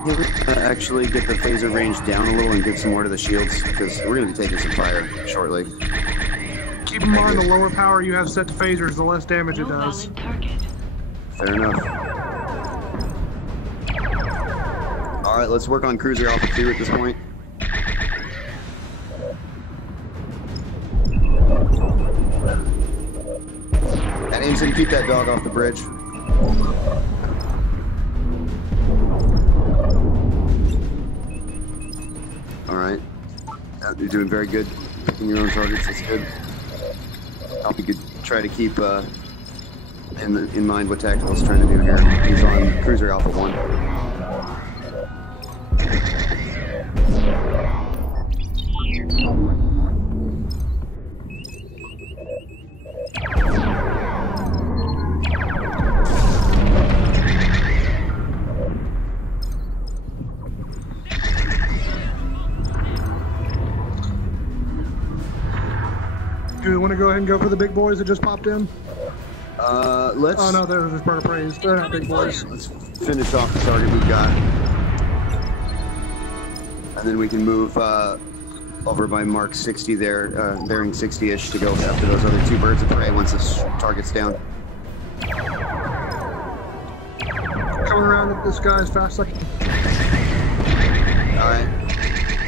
actually get the phaser range down a little and give some more to the shields? Because we're going to be taking some fire shortly. Keep in mind the lower power you have set to phasers, the less damage it does. Fair enough. Alright, let's work on Cruiser Alpha 2 at this point. And Ensign, keep that dog off the bridge. Alright. You're doing very good. Picking your own targets, that's good. I'll be good. Try to keep in mind what Tactical's trying to do here. He's on Cruiser Alpha 1. Do we want to go ahead and go for the big boys that just popped in? Let's... Oh no, they're just bird of praise. They're not big boys. Let's finish off the target we've got. And then we can move over by Mark 60 there, bearing 60-ish to go after those other 2 birds of prey once this target's down. Coming around at this guy as fast as I can. Alright.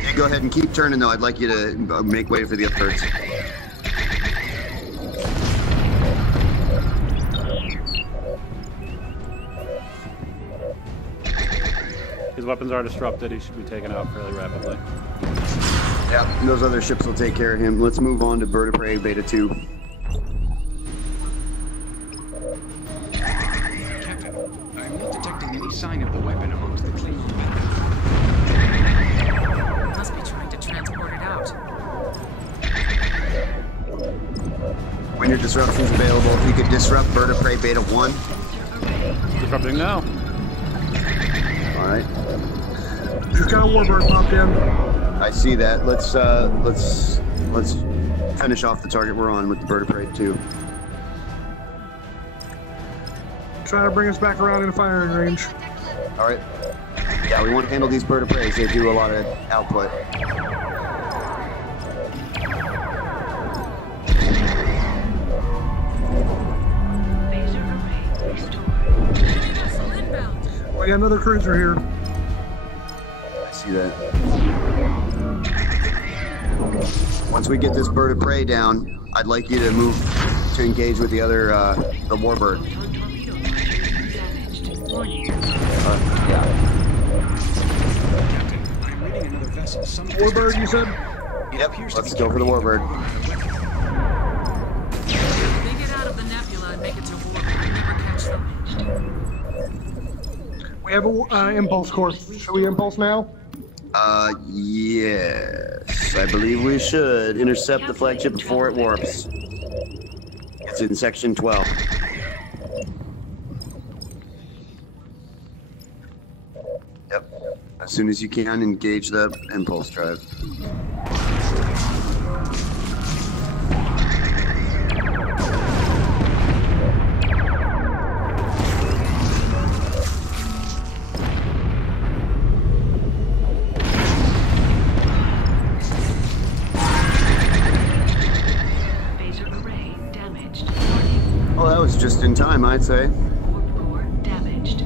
Yeah, go ahead and keep turning though. I'd like you to make way for the other birds. His weapons are disrupted. He should be taken out fairly rapidly. Yeah, those other ships will take care of him. Let's move on to Bird of Prey Beta 2. Captain, I'm not detecting any sign of the weapon amongst the Klingon battle. Must be trying to transport it out. When your disruption's available, if you could disrupt Bird of Prey Beta 1. Disrupting now. Alright. Just got a warbird popped in. I see that. Let's finish off the target we're on with the Bird of Prey 2. Try to bring us back around in firing range. Alright. Yeah, we want to handle these Bird of Preys. They do a lot of output. We got another cruiser here. I see that. Once we get this Bird of Prey down, I'd like you to move to engage with the other, the Warbird. Yeah. I'm reading another vessel. Warbird, you said? Yep, let's go for the Warbird. They get out of the nebula and make it to orbit. I never catch them. We have an impulse course. Should we impulse now? Yes. I believe we should intercept the flagship before it warps. It's in section 12. Yep. As soon as you can, engage the impulse drive. Well, that was just in time, I'd say. Damaged.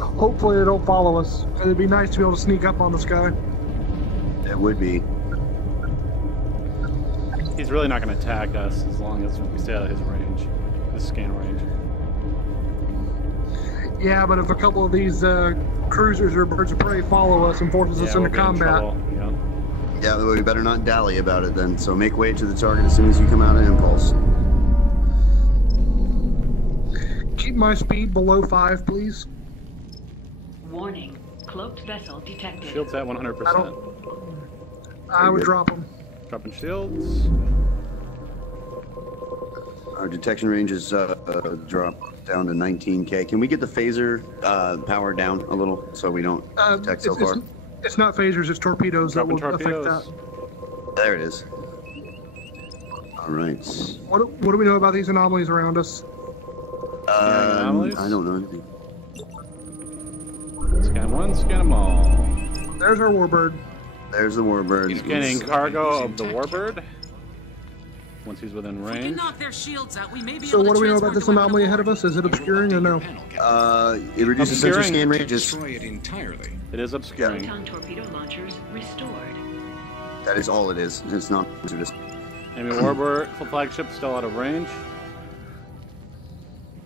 Hopefully they don't follow us. It'd be nice to be able to sneak up on this guy. It would be. He's really not going to attack us as long as we stay out of his range, his scan range. Yeah, but if a couple of these cruisers or birds of prey follow us and forces us into combat. Yeah, we better not dally about it then. So make way to the target as soon as you come out of impulse. Keep my speed below 5, please. Warning. Cloaked vessel detected. Shields at 100%. I would drop them. Dropping shields. Our detection range is dropped down to 19K. Can we get the phaser power down a little so we don't detect so far? It's not phasers, it's torpedoes that will affect that. There it is. All right. What do we know about these anomalies around us? I don't know anything. Scan one, scan them all. There's our warbird. There's the warbird. Scanning cargo of the warbird. Once he's within range. If we can knock their shields out, we may be So able what to do we know about transport this anomaly ahead of us? Is it obscuring or no? It reduces sensor scan ranges. Destroy it entirely. It is obscuring. Photon torpedo launchers restored. That is all it is. It's not. Enemy warbird, full flagship still out of range.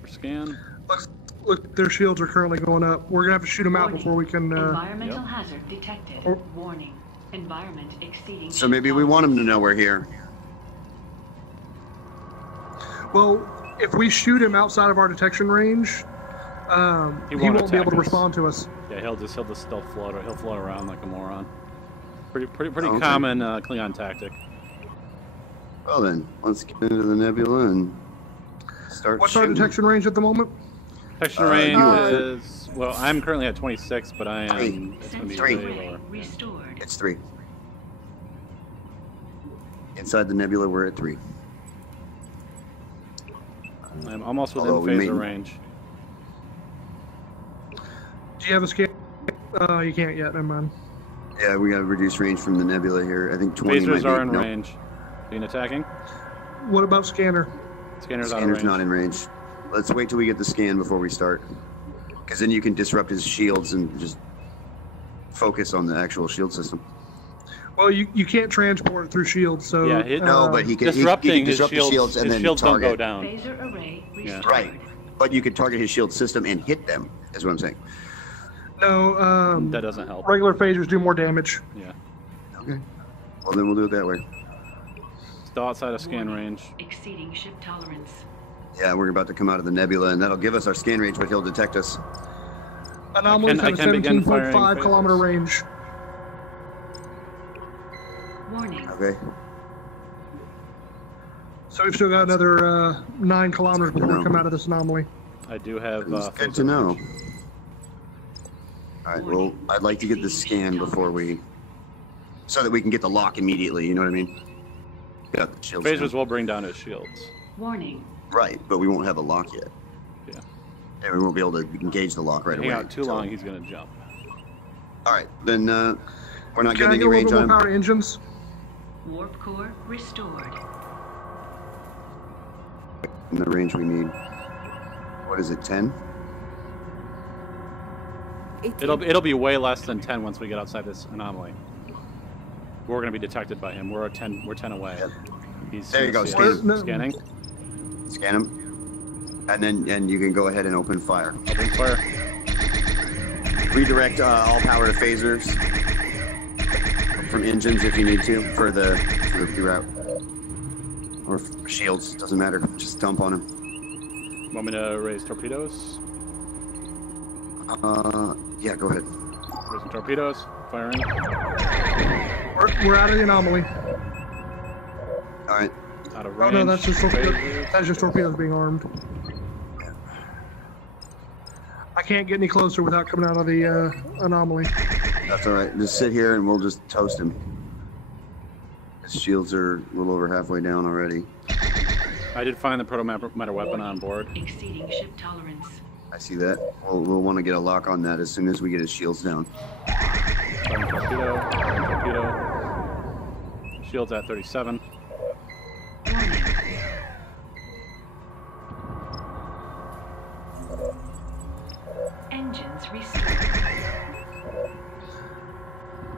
For scan. Look, their shields are currently going up. We're gonna have to shoot them out before we can. Environmental hazard detected. Warning. Environment exceeding. So maybe we want them to know we're here. Well, if we shoot him outside of our detection range, he won't be able to respond to us. Yeah, he'll just stealth float, or he'll float around like a moron. Pretty common Klingon tactic. Well then, let's get into the nebula and start. What's our detection range at the moment? Detection range is, well, I'm currently at 26, but I am. It's going to be way lower. Restored. It's 3. Inside the nebula, we're at 3. I'm almost within phaser range. Do you have a scan? You can't yet. Never mind. Yeah, we got a reduced range from the nebula here. I think 20. Phasers are in range. Being attacking. What about scanner? Scanner's out of range. Not in range. Let's wait till we get the scan before we start, because then you can disrupt his shields and just focus on the actual shield system. Well, you can't transport it through shields, so yeah, no, but he can disrupt the shields and then shields target. Don't go down. Phaser array restored. Right, but you could target his shield system and hit them. Is what I'm saying. No, that doesn't help. Regular phasers do more damage. Yeah. Okay. Well, then we'll do it that way. Still outside of scan range. Exceeding ship tolerance. Yeah, we're about to come out of the nebula, and that'll give us our scan range, but he'll detect us. Anomaly's at a 17.5 kilometer range. Warning. Okay. So we've still got another 9 kilometers before we come out of this anomaly. I do have. Good to know. All right. Well, I'd like to get the scan before we, so that we can get the lock immediately. You know what I mean? Got the shields. Phasers will bring down his shields. Warning. Right, but we won't have a lock yet. Yeah. And we won't be able to engage the lock right away. Hang out too long, he's gonna jump. All right, then we're not Can getting any range on him. Power to engines. Warp core restored. In the range we need. What is it? 10? It'll be way less than 10 once we get outside this anomaly. We're gonna be detected by him. We're 10 away. Yeah. He's there you go. Scanning. Scan him, and you can go ahead and open fire. Open fire. Redirect all power to phasers from engines if you need to for the route, or shields. Doesn't matter. Just dump on him. Want me to raise torpedoes? Yeah, go ahead. Raising torpedoes. Firing. We're out of the anomaly. All right. Out of range. Oh no, that's just torpedoes being armed. I can't get any closer without coming out of the anomaly. That's all right. Just sit here and we'll just toast him. His shields are a little over halfway down already. I did find the proto-matter weapon on board. Exceeding ship tolerance. I see that. We'll want to get a lock on that as soon as we get his shields down. Torpedo. Shields at 37. Engines restored.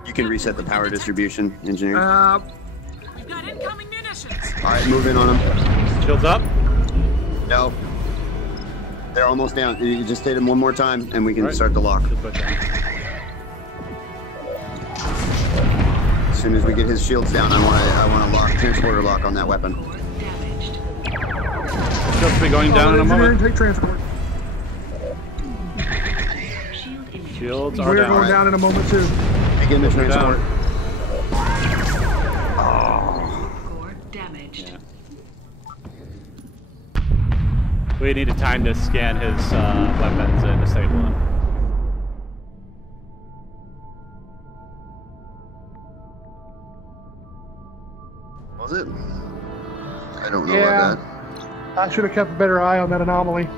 You can reset the power distribution, engineer. We've got incoming munitions. All right, move in on them. Shields up? No. They're almost down. You just hit them one more time, and we can start the lock. As soon as we get his shields down, I want a lock, transporter lock on that weapon. Shields will be going down in a moment. Take transport. Shields are We're down. going down in a moment too. Begin the transport. Core damaged. Yeah. We need time to scan his weapons and disable them. Was it? I don't know about that. I should have kept a better eye on that anomaly.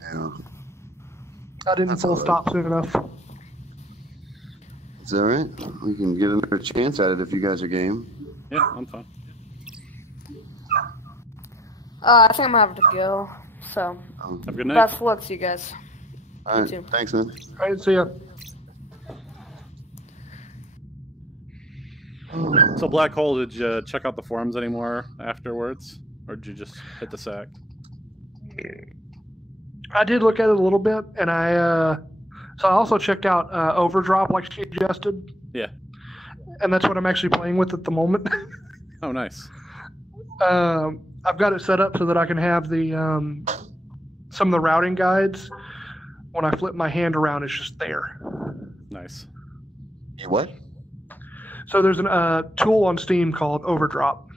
Yeah. I didn't full stop soon enough. Is that right? We can get another chance at it if you guys are game. Yeah, I'm fine. I think I'm gonna have to go. So, have a good night. Best of luck to you guys. All right, thanks, man. All right, see ya. So Black Hole, did you check out the forums anymore afterwards, or did you just hit the sack? I did look at it a little bit, and I also checked out Overdrop like she suggested. Yeah. And that's what I'm actually playing with at the moment. Oh, nice. I've got it set up so that I can have the some of the routing guides. When I flip my hand around, it's just there. Nice. You what? So there's a tool on Steam called Overdrop.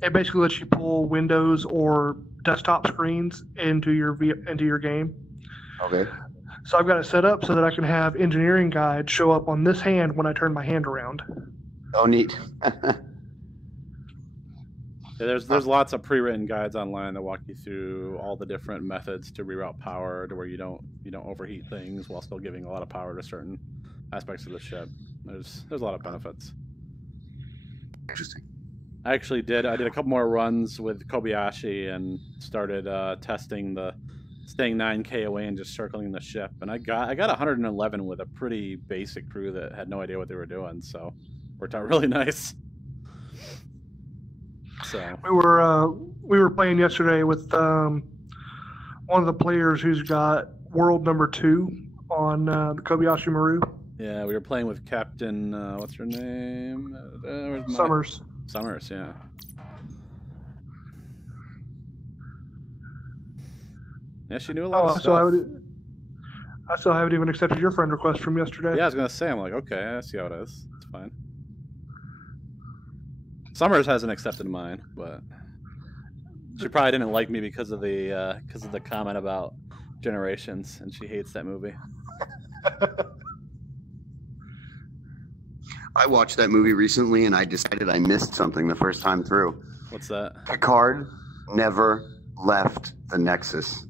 It basically lets you pull windows or desktop screens into your game. Okay. So I've got it set up so that I can have engineering guides show up on this hand when I turn my hand around. Oh, neat. Yeah, there's lots of pre-written guides online that walk you through all the different methods to reroute power to where you don't overheat things while still giving a lot of power to certain aspects of the ship. There's a lot of benefits. Interesting. I did a couple more runs with Kobayashi and started testing the staying 9K away and just circling the ship, and I got 111 with a pretty basic crew that had no idea what they were doing, so worked out really nice. So we were playing yesterday with one of the players who's got world number 2 on the Kobayashi Maru. Yeah, we were playing with Captain what's her name? Summers. Summers, yeah. Yeah, she knew a lot of stuff. So I still haven't even accepted your friend request from yesterday. Yeah, I was gonna say, I'm like, okay, I see how it is. It's fine. Summers hasn't accepted mine, but she probably didn't like me because of the comment about Generations, and she hates that movie. I watched that movie recently, and I decided I missed something the first time through. What's that? Picard never left the Nexus.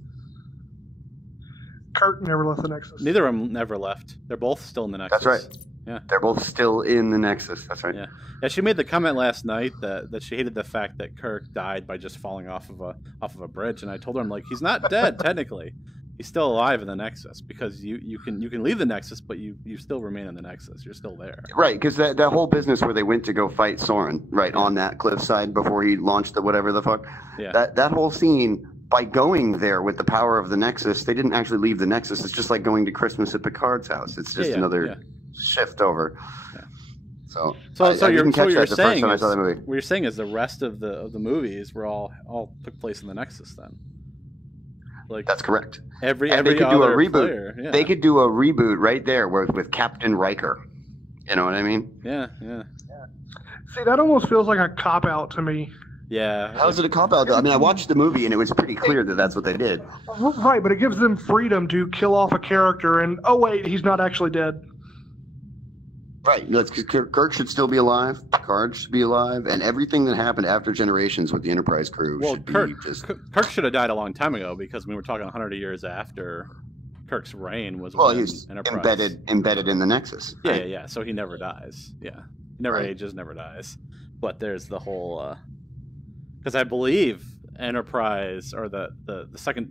Kirk never left the Nexus. Neither of them never left. They're both still in the Nexus. That's right. Yeah. They're both still in the Nexus. That's right. Yeah. Yeah, she made the comment last night that she hated the fact that Kirk died by just falling off of a bridge, and I told her, I'm like, he's not dead technically. He's still alive in the Nexus because you can leave the Nexus, but you still remain in the Nexus. You're still there. Right, because that whole business where they went to go fight Soren, right, on that cliffside before he launched the whatever the fuck. Yeah. That whole scene, by going there with the power of the Nexus, they didn't actually leave the Nexus. It's just like going to Christmas at Picard's house. It's just another shift over. Yeah. So what you're saying is the rest of the movies were all took place in the Nexus then. Like that's correct. Every they could do a reboot. Player, yeah. They could do a reboot right there with Captain Riker. You know what I mean? Yeah. See, that almost feels like a cop out to me. Yeah. How's it a cop out? I mean, I watched the movie and it was pretty clear that that's what they did. Right, but it gives them freedom to kill off a character and oh wait, he's not actually dead. Right. Kirk should still be alive. Picard should be alive, and everything that happened after Generations with the Enterprise crew should be just. Kirk should have died a long time ago because we were talking 100 years after Kirk's reign was. Well, he's embedded in the Nexus. Right? Yeah. So he never dies. Yeah, he never ages, never dies. But there's the whole because I believe Enterprise or the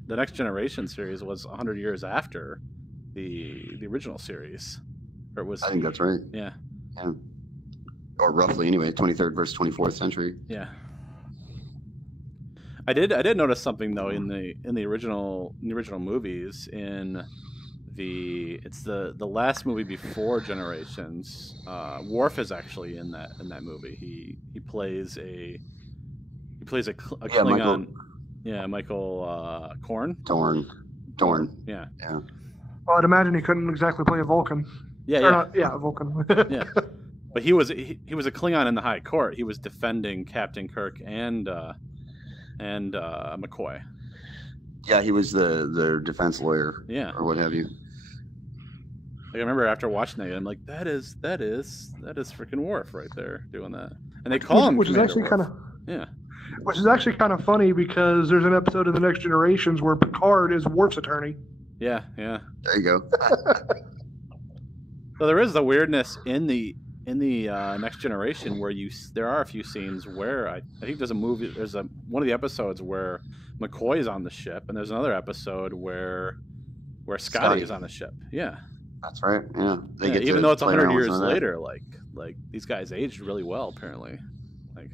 Next Generation series was 100 years after the original series. Or it was, I think that's right. Yeah. Or roughly, anyway, 23rd versus 24th century. Yeah. I did notice something though in the original movies it's the last movie before Generations. Worf is actually in that movie. He plays a Klingon. Michael Korn. Dorn. Yeah. Well, I'd imagine he couldn't exactly play a Vulcan. Yeah. Vulcan. Yeah. But he was a Klingon in the High Court. He was defending Captain Kirk and McCoy. Yeah, he was the defense lawyer. Yeah. Or what have you. Like, I remember after watching that, I'm like, that is freaking Worf right there doing that. And they call him which is actually kind of Which is actually kind of funny because there's an episode of The Next Generations where Picard is Worf's attorney. Yeah. There you go. So there is the weirdness in the Next Generation where there are a few scenes where I think there's one of the episodes where McCoy is on the ship, and there's another episode where Scotty is on the ship. Yeah, that's right. Yeah, even though it's 100 years later, like these guys aged really well apparently. Like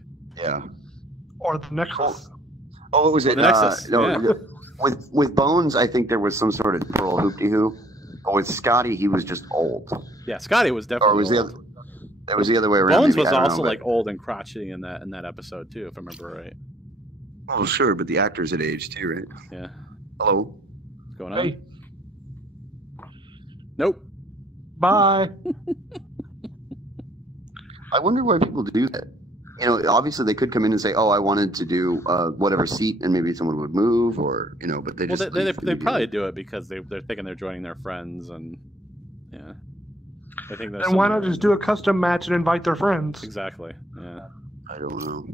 or the Nexus. Oh, what was it? The Nexus. With Bones, I think there was some sort of pearl hoopty-hoo. But with Scotty, he was just old. Yeah, Scotty was definitely old. It was the other way around. Bones was also like old and crotchety in that episode too, if I remember right. Oh, sure, but the actors had aged too, right? Yeah. Hello. What's going on? Nope. Bye. I wonder why people do that. You know, obviously they could come in and say, "Oh, I wanted to do whatever seat," and maybe someone would move, or but they just they probably do it because they're thinking they're joining their friends, and I think that's. And why not just do a custom match and invite their friends? Exactly. Yeah. I don't know.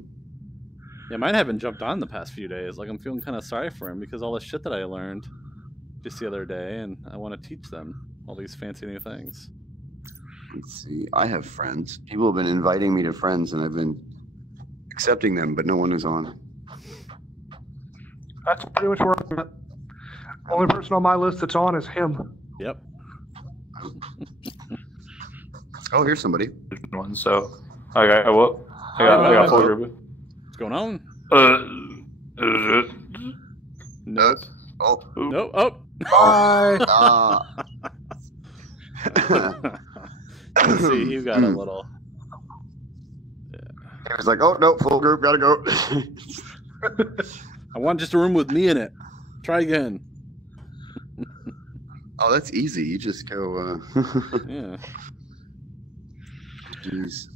Yeah, mine haven't jumped on the past few days. Like, I'm feeling kind of sorry for him because all the shit that I learned just the other day, and I want to teach them all these fancy new things. Let's see. I have friends. People have been inviting me to friends, and I've been accepting them, but no one is on. That's pretty much where I'm at. Only person on my list that's on is him. Yep. Oh, here's somebody. One. So, I got full group. What's going on? Nope. Oh. Nope. Oh. Bye. Let's see, you got a little. Yeah. He was like, "Oh no, full group, gotta go." I want just a room with me in it. Try again. Oh, that's easy. You just go. Yeah. Jeez.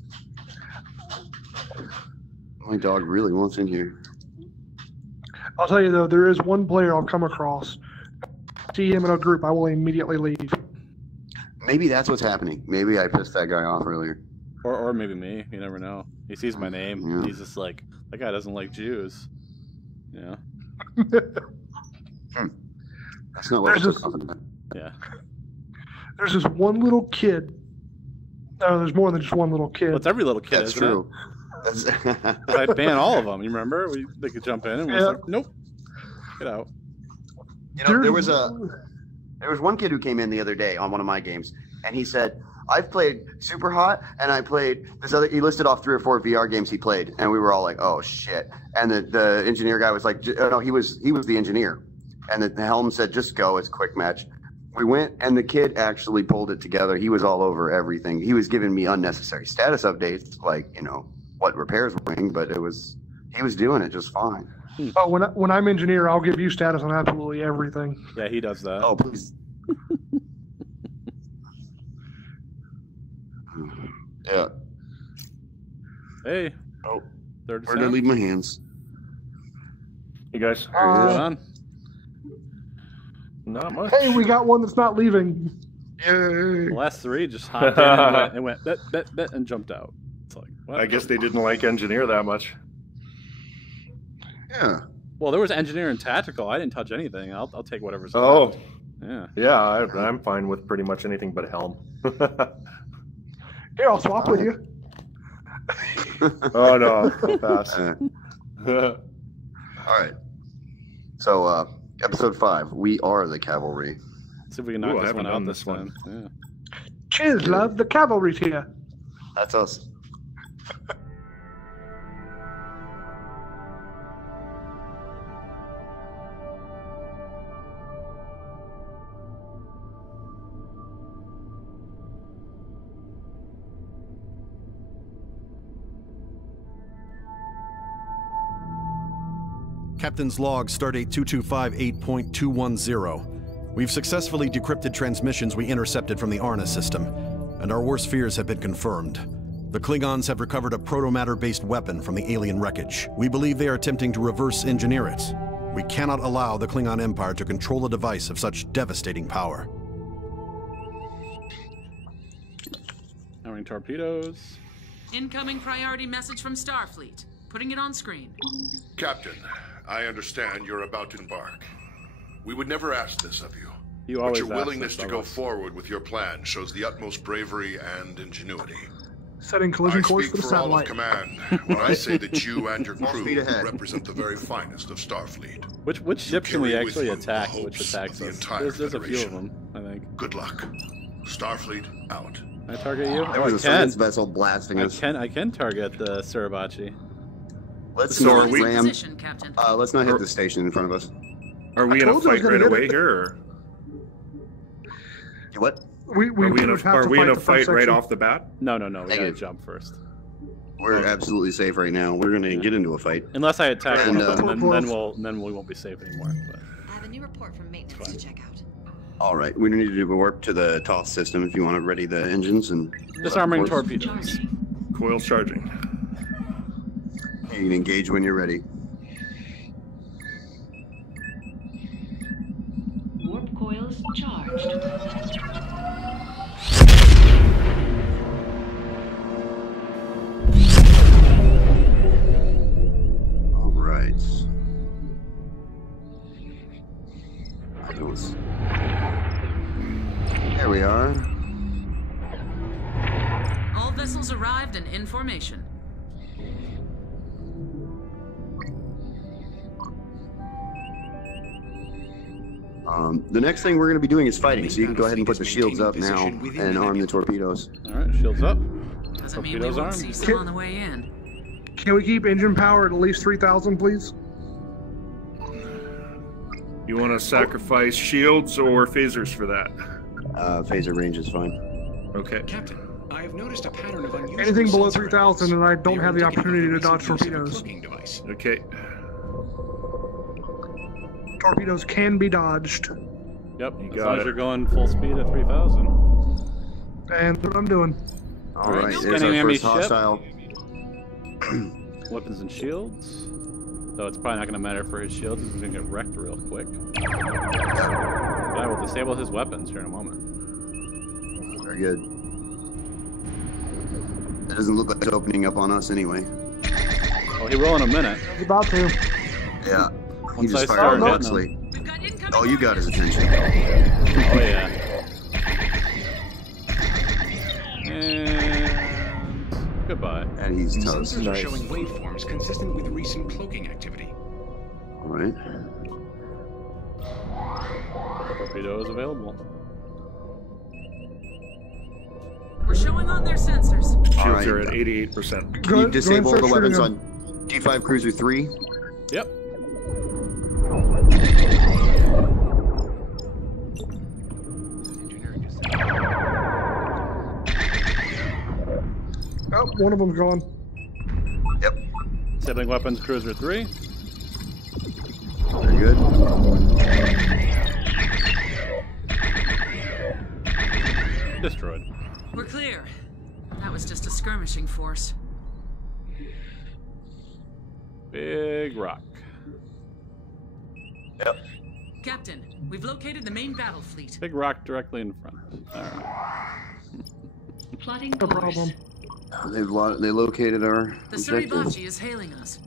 My dog really wants in here. I'll tell you though, there is one player I've come across. See him in a group, I will immediately leave. Maybe that's what's happening. Maybe I pissed that guy off earlier. Or maybe me. You never know. He sees my name. Yeah. He's just like, that guy doesn't like Jews. Yeah. That's not what I'm talking about. Yeah. There's this one little kid. No, there's more than just one little kid. Well, it's every little kid. That's true. I ban all of them. You remember? They could jump in and we like, nope. Get out. You know, there was one kid who came in the other day on one of my games, and he said, "I've played Super Hot, and I played this other." He listed off 3 or 4 VR games he played, and we were all like, "Oh shit!" And the engineer guy was like, "No, he was the engineer," and the helm said, "Just go. It's a quick match." We went, and the kid actually pulled it together. He was all over everything. He was giving me unnecessary status updates, like what repairs were doing, but he was doing it just fine. Oh, when I'm engineer, I'll give you status on absolutely everything. Yeah, he does that. Oh, please. Yeah. Hey. Oh. Where did I leave my hands? You guys. What's going on? Not much. Hey, we got one that's not leaving. Yay. The last 3 just hopped in and went bet, and jumped out. It's like, what? I guess they didn't like engineer that much. Yeah. Well, there was engineer and tactical. I didn't touch anything. I'll take whatever's left. Yeah. Yeah, I'm fine with pretty much anything but helm. Here, I'll swap with you. Oh no, I'll pass. All right. So, episode 5. We are the cavalry. See if we can knock this one out this one. Yeah. Cheers, love. The cavalry's here. That's us. Captain's log, Stardate 2258.210. We've successfully decrypted transmissions we intercepted from the Arna system, and our worst fears have been confirmed. The Klingons have recovered a protomatter-based weapon from the alien wreckage. We believe they are attempting to reverse engineer it. We cannot allow the Klingon Empire to control a device of such devastating power. Firing torpedoes. Incoming priority message from Starfleet. Putting it on screen. Captain, I understand you're about to embark. We would never ask this of you. But your willingness to go forward with your plan shows the utmost bravery and ingenuity. Setting collision course for the satellite. I speak for all of command when I say that you and your crew represent the very finest of Starfleet. Which ship can we actually attack? Which attacks us? There's a few of them, I think. Good luck. Starfleet out. Can I target you? There was a science vessel blasting us. I can target the Suribachi. Let's not ram. Let's not hit the station in front of us. Are we in a fight right away here? Or? What? Are we in a fight right off the bat? No. We gotta jump first. We're absolutely safe right now. We're gonna get into a fight. Unless I attack one of them, then we won't be safe anymore. But. I have a new report from maintenance to check out. All right, we need to do a warp to the TOS system if you want to ready the engines and. Disarming torpedoes. Coils charging. You can engage when you're ready. Warp coils charged. There we are. All vessels arrived and in formation. The next thing we're going to be doing is fighting, so you can go ahead and put the shields up now and arm the torpedoes. All right, shields up. Doesn't mean we won't see some on the way in. Can we keep engine power at least 3,000, please? You want to sacrifice shields or phasers for that? Phaser range is fine. Okay. Captain, I have noticed a pattern of unusual Anything below 3,000, and I don't have the opportunity to dodge torpedoes. Okay. Torpedoes can be dodged. Yep, as long as you're going full speed at 3,000. And that's what I'm doing. All right, there's our first hostile. Weapons and shields. So it's probably not going to matter for his shields. He's going to get wrecked real quick. But I will disable his weapons here in a moment. Very good. It doesn't look like it's opening up on us anyway. Oh, he will in a minute. He's about to. Yeah. He just fired quickly. Oh, you got his attention. Oh, yeah. And goodbye. And he's toast. Sensors are showing waveforms consistent with recent cloaking activity. All right. Torpedo is available. We're showing on their sensors. Shields are at 88%. Can you disable the weapons on D5 Cruiser 3? Yep. Oh, one of them's gone. Yep. Disabling weapons, Cruiser 3. Very good. Destroyed. We're clear. That was just a skirmishing force. Big rock. Yep. Captain, we've located the main battle fleet. Big rock directly in front. All right. Plotting No problem. They located our The objective. Suribachi is hailing us.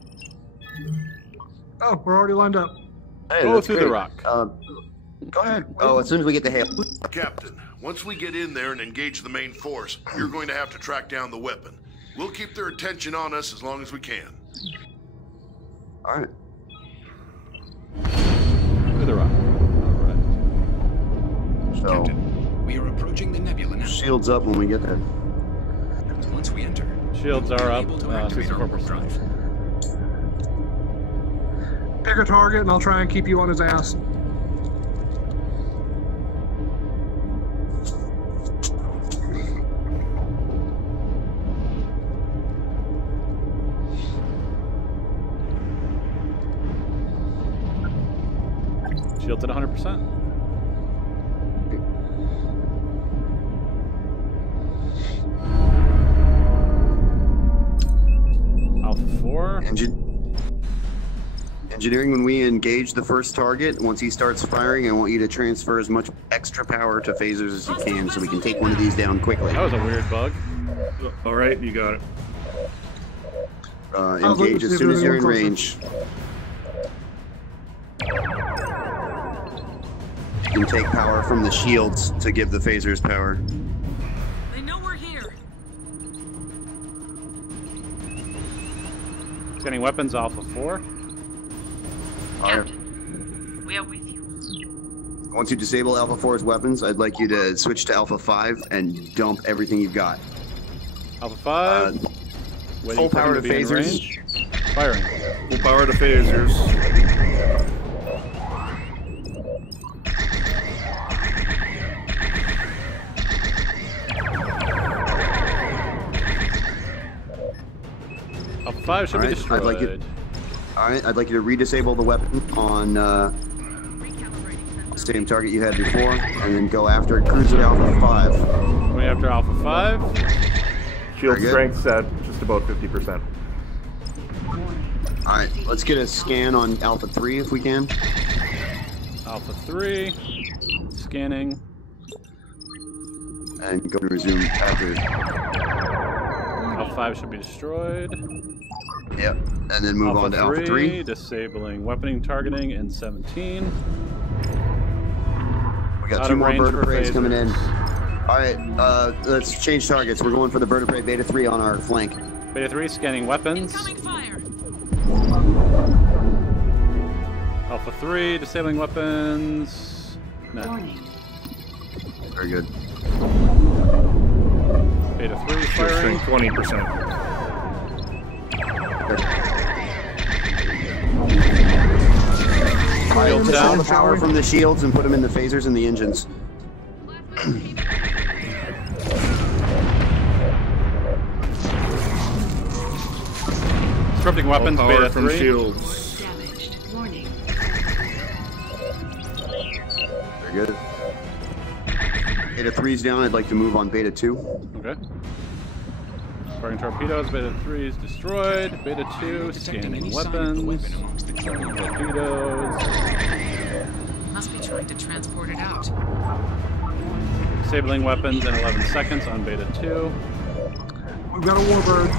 Oh, we're already lined up. Hey, go through the rock. Go ahead. Oh, as soon as we get the hail. Captain, once we get in there and engage the main force, you're going to have to track down the weapon. We'll keep their attention on us as long as we can. All right. Through the rock. All right. So, Captain, we are approaching the nebula now. shields up when we get there. Once we enter, Shields are up. able to activate our warp 64%. drive. Pick a target, and I'll try and keep you on his ass. Shields at 100%. Alpha 4. Engineering, when we engage the first target, once he starts firing, I want you to transfer as much extra power to phasers as you can so we can take one of these down quickly. That was a weird bug. All right, you got it. Engage as soon as you're in range. You can take power from the shields to give the phasers power. They know we're here. Getting weapons, Alpha 4. Captain, we are with you. Once you disable Alpha 4's weapons, I'd like you to switch to Alpha 5 and dump everything you've got. Alpha 5. Full power to phasers. Firing. Full power to phasers. Alpha 5 should be destroyed. I'd like you to redisable the weapon on same target you had before, and then go after Cruiser Alpha 5. Going after Alpha 5. Shield strength's at just about 50%. Alright, let's get a scan on Alpha 3 if we can. Alpha 3. Scanning. And go to resume after. Alpha 5 should be destroyed. Yep, and then move on to Alpha 3. Disabling weaponing targeting in 17. We got 2 more bird of prey coming in. All right, let's change targets. We're going for the bird of prey Beta 3 on our flank. Beta 3 scanning weapons. Alpha 3 disabling weapons. No. Very good. Beta 3 firing. 20%. Shields down. The power from the shields and put them in the phasers and the engines. Disrupting weapons, power Beta from 3. shields. Damaged. Warning. Very good. Beta 3's down. I'd like to move on Beta 2. Okay. Firing torpedoes, Beta 3 is destroyed. Beta 2 scanning weapons. Torpedoes. Must be trying to transport it out. Disabling weapons in 11 seconds on Beta 2. We've got a warbird.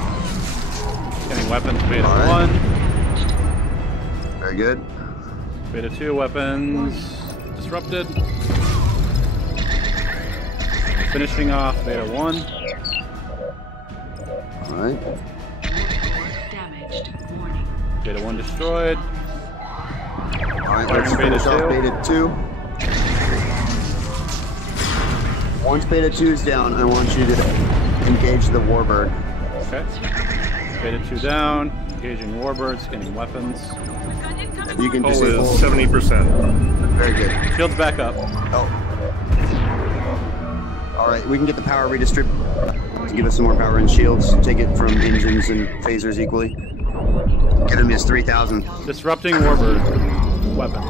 Scanning weapons, Beta 1. Very good. Beta 2 weapons disrupted. Finishing off Beta 1. Alright. Damaged. Warning. Beta 1 destroyed. Alright, let's finish off Beta 2. Once Beta 2 is down, I want you to engage the warbird. Okay. Beta 2 down. Engaging warbird, scanning weapons. You can Is disable 70%. Very good. Shields back up. Oh. Alright, we can get the power redistributed to give us some more power in shields. Take it from engines and phasers equally. Get him his 3,000. Disrupting warbird weapons.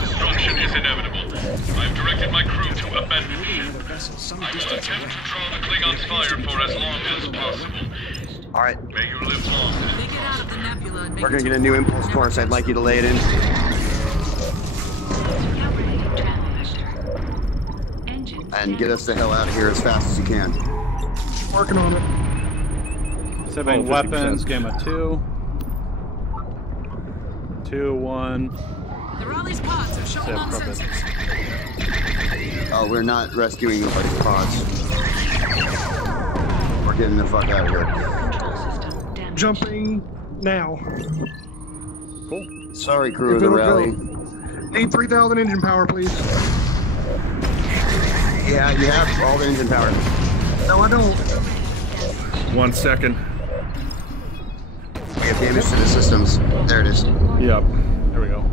Destruction is inevitable. I've directed my crew to abandon the ship. I will attempt to draw the Klingons' fire for as long as possible. Alright. May you live long. They get out of the nebula and make We're gonna get a new impulse course. I'd like you to lay it in. And get us the hell out of here as fast as you can. Working on it. Disabling weapons, Gamma 2. 2, 1. The Raleigh's pods are showing on sensors. Oh, we're not rescuing nobody's pods. We're getting the fuck out of here. Jumping now. Cool. Sorry, crew of the Raleigh. Need 3,000 engine power, please. Yeah, you have all the engine power. No, I don't. 1 second. We have damage to the systems. There it is. Yep. There we go.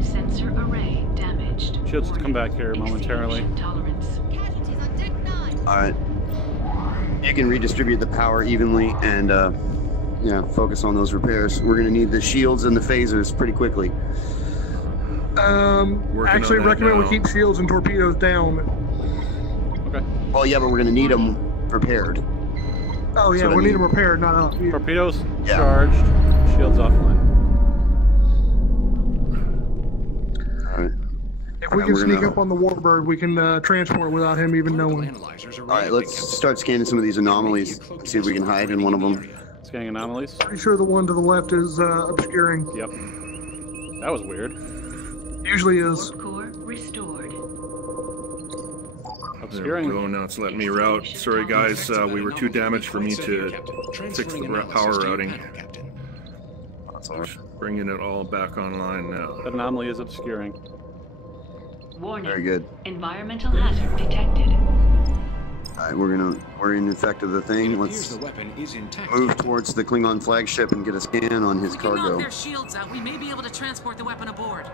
Sensor array damaged. Shields to come back here momentarily. Tolerance. Alright. You can redistribute the power evenly and, yeah, focus on those repairs. We're going to need the shields and the phasers pretty quickly. Actually recommend we keep shields and torpedoes down. Okay. Well, yeah, but we're going to need them repaired. Oh, yeah, we need them repaired, not up. Torpedoes charged, shields offline. Alright. If we can sneak up on the warbird, we can transport without him even knowing. Alright, let's start scanning some of these anomalies. See if we can hide in one of them. Scanning anomalies. Pretty sure the one to the left is obscuring. Yep. That was weird. Usually is. Core restored. Obscuring. There we go, now it's letting me route. Sorry guys, we were too damaged for me to fix the power routing. Bringing it all back online now. That anomaly is obscuring. Warning. Very good. Environmental hazard detected. Alright, we're in effect of the thing. Let's move towards the Klingon flagship and get a scan on his cargo. Knock their shields out. We may be able to transport the weapon aboard.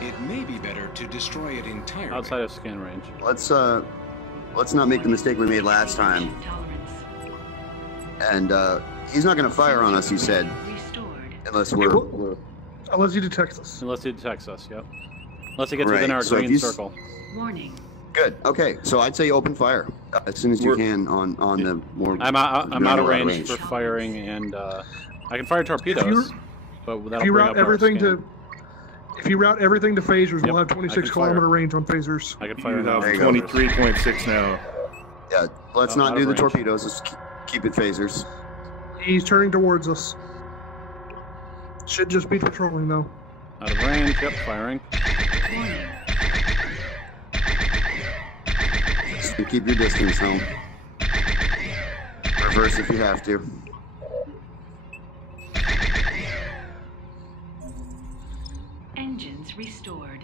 It may be better to destroy it entirely. Outside of scan range. Let's not make the mistake we made last time. And he's not going to fire on us, he said, unless unless he detects us. Unless he detects us, yep. Unless he gets Right, within our so if green you circle. Warning. Good. Okay, so I'd say open fire as soon as you can on the more. I'm out of range for firing, and I can fire torpedoes, but that'll If you bring route up our everything scan. to, if you route everything to phasers, we'll have 26 can fire. kilometer range on phasers. I can fire You now. have 23.6 now. Yeah, let's Out not of do the range. torpedoes. Let's keep it phasers. He's turning towards us. Should just be patrolling though. Out of range. Yep, firing. Just keep your distance, home. Reverse if you have to. Engines restored.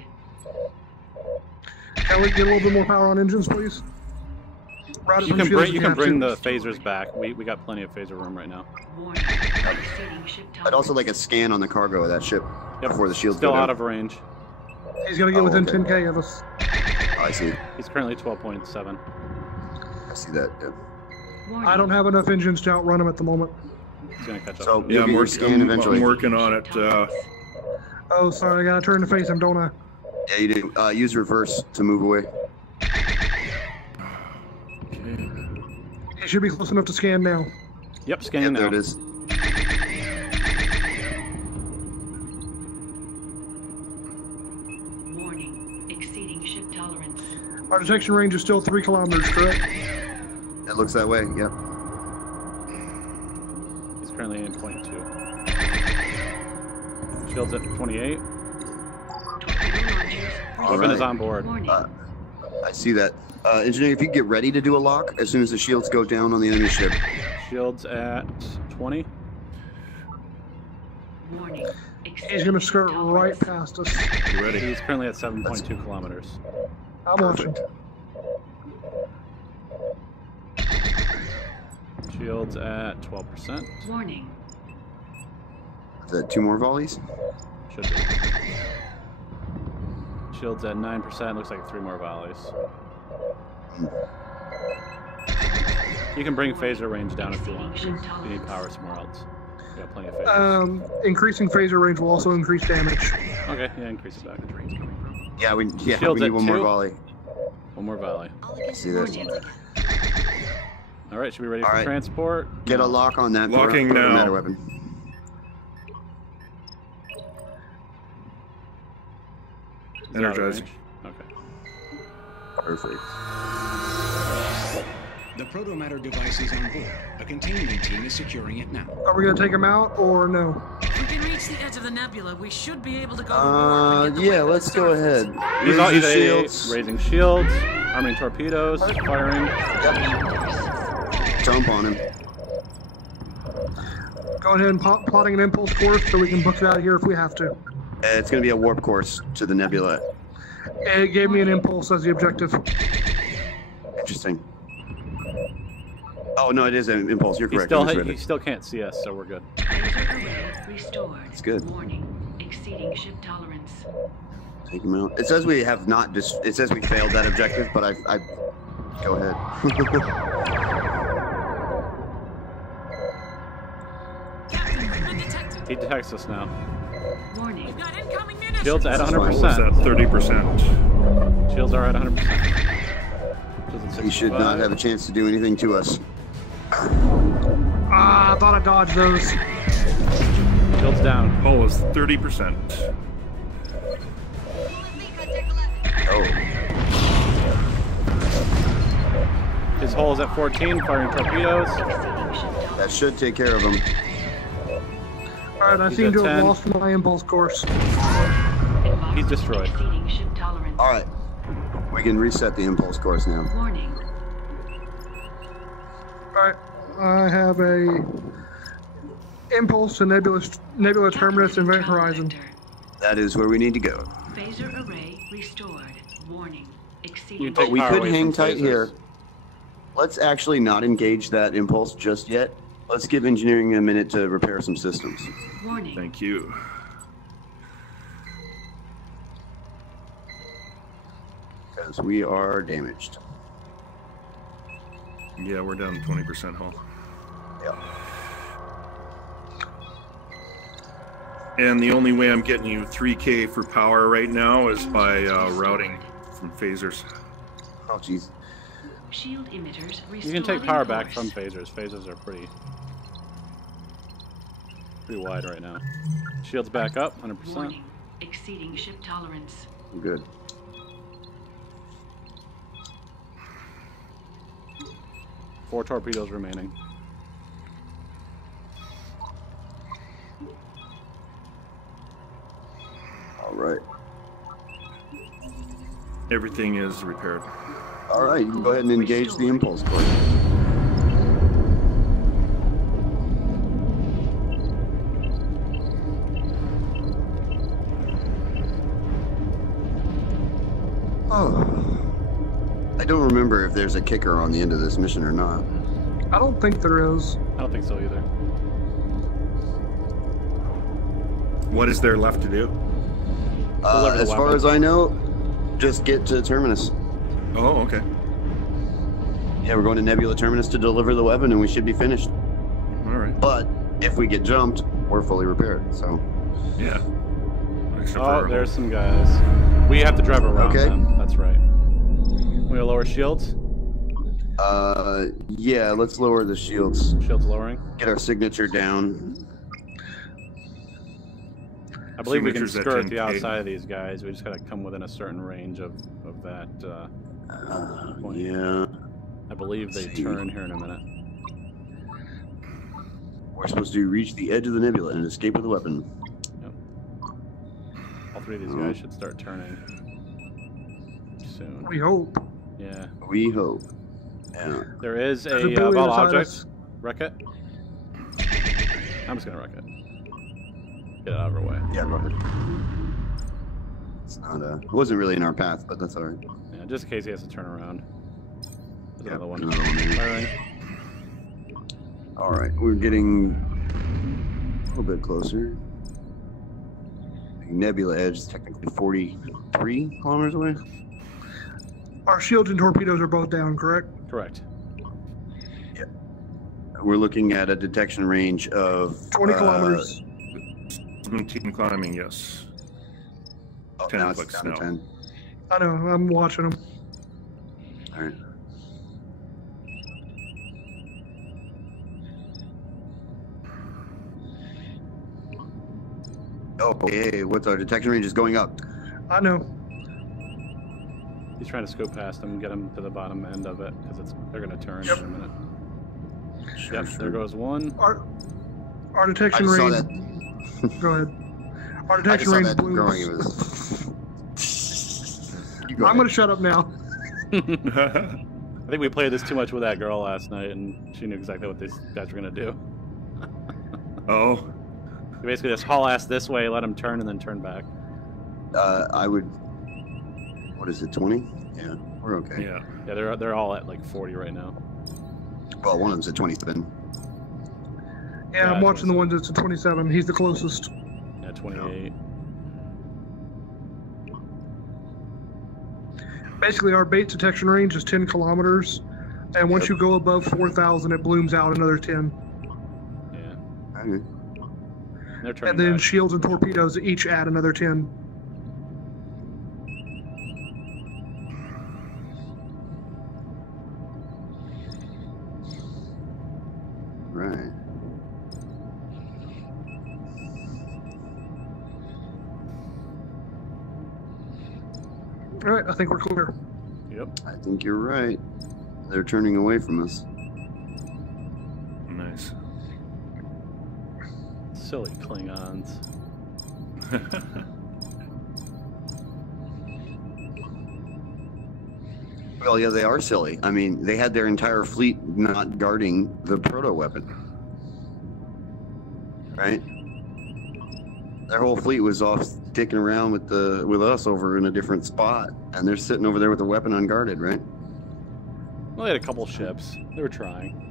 Can we get a little bit more power on engines, please? You can bring the phasers back. We got plenty of phaser room right now. I'd also like a scan on the cargo of that ship before the shields Still go out down. of range. He's gonna get within 10K of us. Oh, I see. He's currently 12.7. I see that. Yeah. I don't have enough engines to outrun him at the moment. He's gonna catch up. So Yeah, you'll get your scan eventually. I'm working on it. Oh, sorry, I gotta turn to face him, don't I? Yeah, you do. Use reverse to move away. He should be close enough to scan now. Yep, scanning now. There it is. Warning. Exceeding ship tolerance. Our detection range is still 3 kilometers, correct? It looks that way. Yep. He's currently in 0.2. Shields at 28. Weapon is on board. I see that. Engineer, if you get ready to do a lock as soon as the shields go down on the enemy ship. Shields at 20. Warning. He's gonna skirt right past us. Ready. He's currently at 7.2 kilometers. I'm watching. Shields at 12%. Warning. Is that 2 more volleys? Should be. Shields at 9%. Looks like 3 more volleys. You can bring phaser range down if you want. If you need power somewhere else. We got plenty of phasers. Increasing phaser range will also increase damage. Okay, yeah, increase it back. Yeah, we Shields need at one more 2. volley. One more volley. See this? All right, should we be ready for transport? Get a lock on that. Locking now. Matter weapon. Energized. Okay. Perfect. The protomatter device is on board. A containment team is securing it now. Are we gonna take him out or no? If we can reach the edge of the nebula, we should be able to go. Yeah, let's go ahead. He's raising shields, arming torpedoes, firing. Jump on him. Go ahead and plotting an impulse course so we can book it out of here if we have to. It's going to be a warp course to the nebula. It gave me an impulse as the objective. Interesting. Oh no, it is an impulse. You're correct. He still can't see us, so we're good. Restored. It's good. Warning. Exceeding ship tolerance. Take him out. It says we have not. It says we failed that objective, but I go ahead. He detects us now. Warning. Shields at 100%. Is at 30%. Shields are at 100%. He should not have a chance to do anything to us. Ah, I thought I dodged those. Shields down. Hull is 30%. Oh. His hull is at 14, firing torpedoes. That should take care of him. Alright, I seem to have lost my impulse course. He's destroyed. Alright. We can reset the impulse course now. Warning. Alright, I have a impulse to nebula terminus and event horizon. That is where we need to go. Phaser array restored. Warning. You But we could hang tight here. Let's actually not engage that impulse just yet. Let's give engineering a minute to repair some systems. Warning. Thank you. Because we are damaged. Yeah, we're down to 20% hull. Yeah. And the only way I'm getting you 3K for power right now is by routing from phasers. Oh, jeez. Shield emitters You can take power back from phasers. Phasers are pretty wide right now. Shields back up, 100%. Warning. Exceeding ship tolerance. Good. Four torpedoes remaining. right. Everything is repaired. All right, you can go ahead and engage the impulse core. Oh, I don't remember if there's a kicker on the end of this mission or not. I don't think there is. I don't think so either. What is there left to do? As far as I know, just get to Terminus. Oh, okay. Yeah, we're going to Nebula Terminus to deliver the weapon, and we should be finished. All right. But if we get jumped, we're fully repaired. So. Yeah. Oh, there's some guys. We have to drive around them. That's right. We gonna lower shields? Yeah, let's lower the shields. Shields lowering? Get our signature down. I believe we can skirt the outside of these guys. We just gotta come within a certain range of that point. Yeah. I believe they turn here in a minute. We're supposed to reach the edge of the nebula and escape with the weapon. Yep. All three of these guys should start turning soon. We hope. Yeah. We hope. Yeah. There is a ball object. Wreck it. I'm just gonna wreck it. Get it out of our way. Yeah, Robert. It's not it wasn't really in our path, but that's alright. Yeah, just in case he has to turn around. There's another one. Firing. Alright, we're getting a little bit closer. The nebula edge is technically 43 kilometers away. Our shields and torpedoes are both down, correct? Correct. Yeah. We're looking at a detection range of 20 kilometers. 17 climbing, yes. Oh, 10 now like it's down snow. to 10. I know, I'm watching them. Alright. Oh, hey, what's our detection range is going up? I know. He's trying to scope past them, get them to the bottom end of it, because they're going to turn in a minute. Sure. There goes one. Our detection range. Go ahead. Our detection range blooms. I'm going to shut up now. I think we played this too much with that girl last night, and she knew exactly what these guys were going to do. Oh. You basically just haul ass this way, let them turn, and then turn back. I would. What is it, 20? Yeah, we're okay. Yeah, they're all at like 40 right now. Well, one of them's at 27. Yeah, I'm watching the one that's at 27. He's the closest. Yeah, 28. Basically, our bait detection range is 10 kilometers, and once you go above 4,000, it blooms out another 10. Yeah. Okay. And then shields and torpedoes each add another 10. Right. All right, I think we're clear. Yep. I think you're right. They're turning away from us. Nice. Silly Klingons. Well, yeah, they are silly. I mean, they had their entire fleet not guarding the proto-weapon. Right? Their whole fleet was off dicking around with us over in a different spot, and they're sitting over there with the weapon unguarded, right? Well, they had a couple ships. They were trying.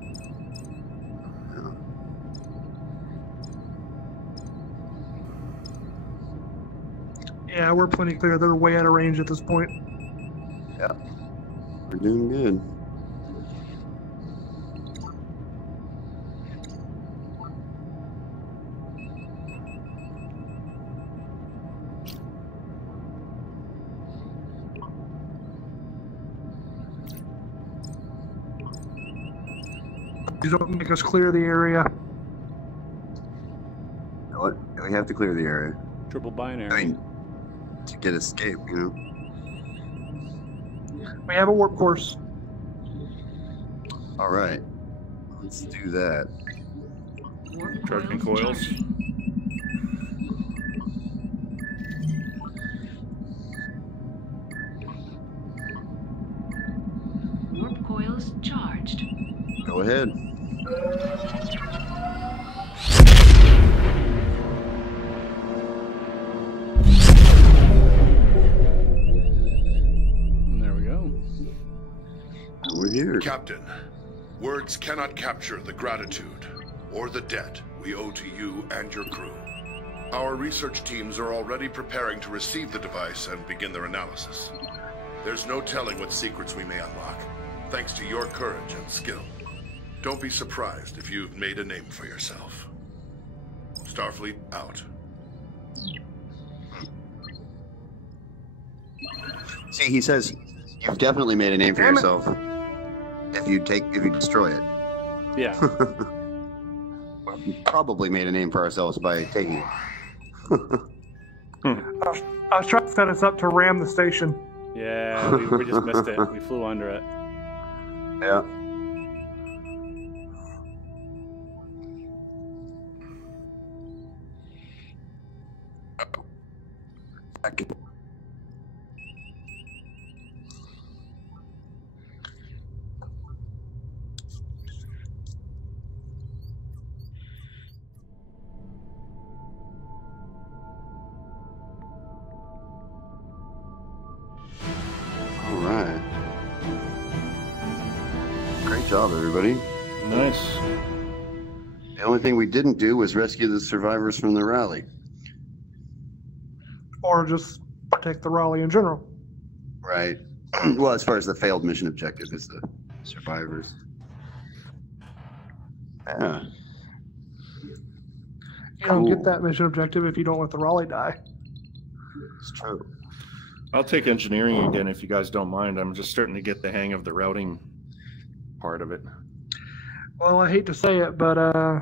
Yeah, we're plenty clear. They're way out of range at this point. Yeah. We're doing good. You don't make us clear the area. What? We have to clear the area. Triple binary. I mean, to get escape, you know? We have a warp course. All right. Let's do that. Charging coils. Go ahead. There we go. We're here. Captain, words cannot capture the gratitude or the debt we owe to you and your crew. Our research teams are already preparing to receive the device and begin their analysis. There's no telling what secrets we may unlock, thanks to your courage and skill. Don't be surprised if you've made a name for yourself. Starfleet out. See, he says you've definitely made a name for yourself if you destroy it. Yeah. We probably made a name for ourselves by taking it. I was trying to set us up to ram the station. Yeah, we just missed it. We flew under it. Yeah. All right. Great job, everybody. Nice. The only thing we didn't do was rescue the survivors from the rally. Or just protect the Raleigh in general. Right. Well, as far as the failed mission objective is the survivors. Yeah. You don't get that mission objective if you don't let the Raleigh die. It's true. I'll take engineering again if you guys don't mind. I'm just starting to get the hang of the routing part of it. Well, I hate to say it, but I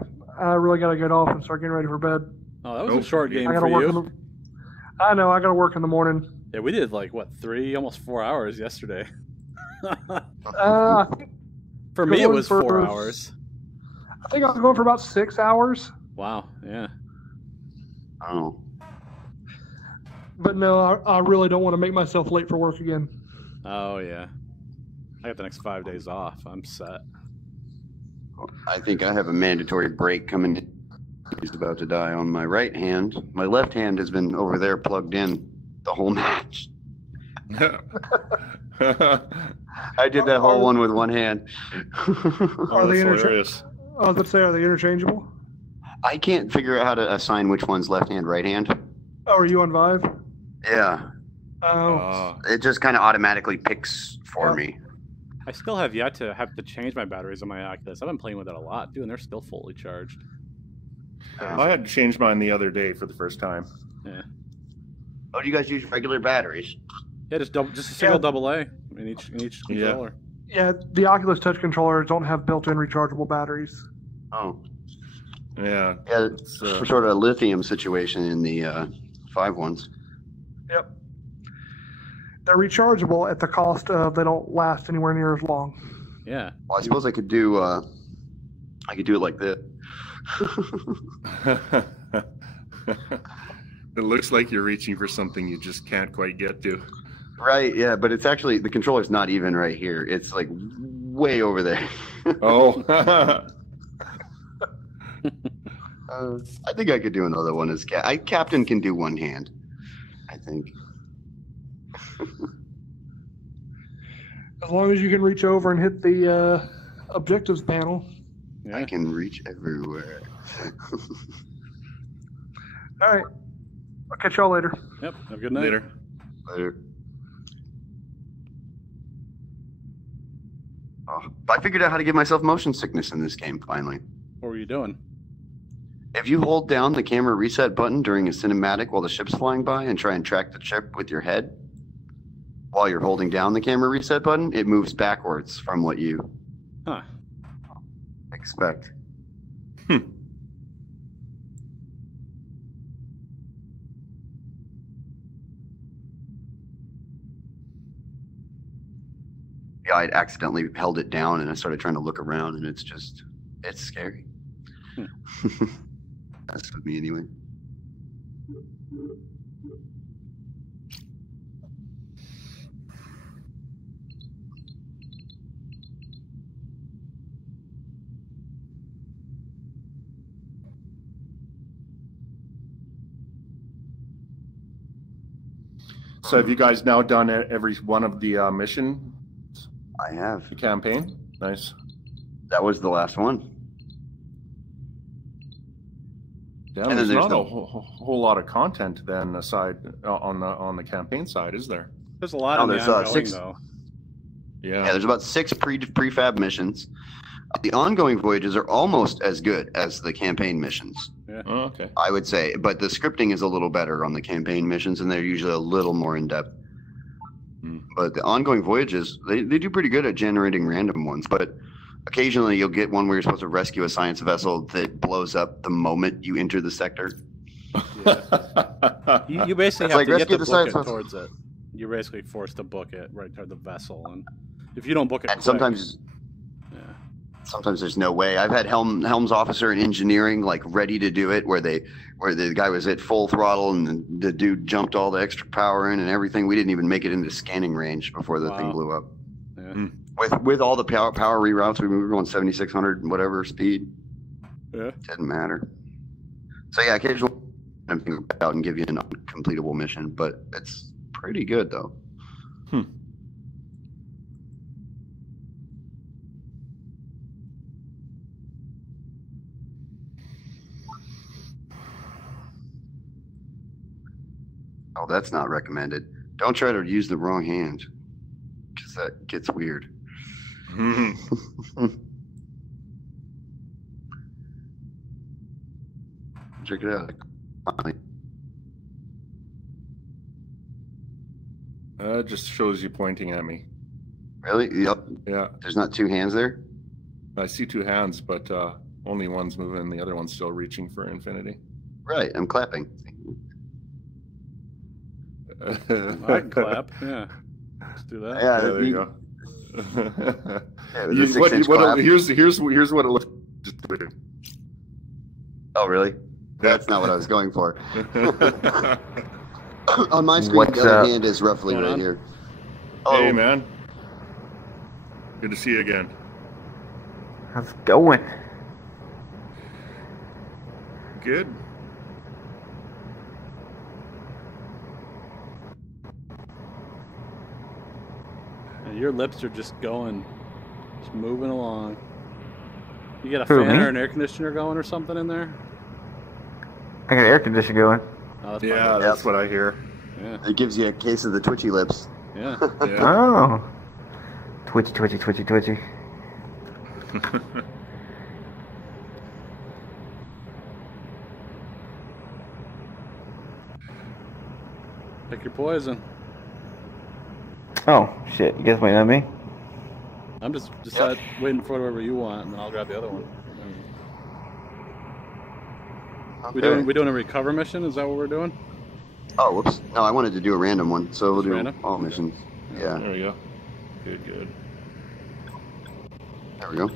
really got to get off and start getting ready for bed. Oh, that was a short game I for work you. I know, I got to work in the morning. Yeah, we did like, what, 3, almost 4 hours yesterday. For me, it was 4 hours. I think I was going for about 6 hours. Wow, yeah. Oh. But no, I really don't want to make myself late for work again. Oh, yeah. I got the next 5 days off. I'm set. I think I have a mandatory break coming in. He's about to die on my right hand. My left hand has been over there plugged in the whole match. I did that whole one with one hand. Are they hilarious. I was about to say, are they interchangeable? I can't figure out how to assign which one's left hand, right hand. Oh, are you on Vive? Yeah. Oh. It just kind of automatically picks for me. I still have yet to have to change my batteries on my Oculus. I've been playing with it a lot, dude, and they're still fully charged. I had to change mine the other day for the first time. Yeah. Oh, do you guys use regular batteries? Yeah, just a single AA in each controller. Yeah, the Oculus Touch controllers don't have built-in rechargeable batteries. Oh. Yeah. Yeah, it's sort of a lithium situation in the 5 ones. Yep. They're rechargeable at the cost of they don't last anywhere near as long. Yeah. Well, I suppose I could do it like this. It looks like you're reaching for something you just can't quite get to. Right, yeah, but it's actually, the controller's not even right here. It's like way over there. Oh. I think I could do another one as Captain can do one hand, I think. As long as you can reach over and hit the objectives panel. Yeah. I can reach everywhere. All right. I'll catch y'all later. Yep. Have a good night. Later. Oh, I figured out how to give myself motion sickness in this game, finally. What were you doing? If you hold down the camera reset button during a cinematic while the ship's flying by and try and track the ship with your head, while you're holding down the camera reset button, it moves backwards from what you expect. Yeah, I'd accidentally held it down and I started trying to look around and it's scary. That's with me anyway. So have you guys now done every one of the mission? I have. The campaign? Nice. That was the last one. Yeah, and there's not a whole lot of content then aside on the campaign side, is there? There's a lot of the ongoing, 6 though. Yeah, there's about 6 prefab missions. The ongoing voyages are almost as good as the campaign missions. Yeah. Oh, okay. I would say, but the scripting is a little better on the campaign missions, and they're usually a little more in depth. But the ongoing voyages, they do pretty good at generating random ones. But occasionally, you'll get one where you're supposed to rescue a science vessel that blows up the moment you enter the sector. Yeah. you basically have to get the book it towards it. You're basically forced to book it right toward the vessel, and if you don't book it, and sometimes there's no way. I've had Helms officer in engineering like ready to do it, where the guy was at full throttle and the dude jumped all the extra power in and everything. We didn't even make it into scanning range before the thing blew up. Yeah. With all the power reroutes, we were going 7,600 and whatever speed. Yeah, didn't matter. So yeah, occasionally I'm thinking out and give you an uncompletable mission, but it's pretty good though. Oh, that's not recommended. Don't try to use the wrong hand, because that gets weird. Check it out. It just shows you pointing at me. Really? Yep. Yeah. There's not 2 hands there? I see 2 hands, but only one's moving, the other one's still reaching for infinity. Right, I'm clapping. I can clap. Yeah, let's do that. Yeah, there you go. Here's what it looks. Oh, really? That's not what I was going for. On my screen, the other hand is roughly right here. Hey, man. Good to see you again. How's it going? Good. Your lips are just going, just moving along. You got a fan or an air conditioner going or something in there? I got an air conditioner going. Oh, that's what I hear. Yeah. It gives you a case of the twitchy lips. Yeah. Oh. Twitchy, twitchy, twitchy, twitchy. Pick your poison. Oh, shit. You guys waiting on me? I'm just waiting for whatever you want, and then I'll grab the other one. Okay. We doing a recover mission? Is that what we're doing? Oh, whoops. No, I wanted to do a random one, so we'll do random? all missions. Yeah. There we go. Good. There we go.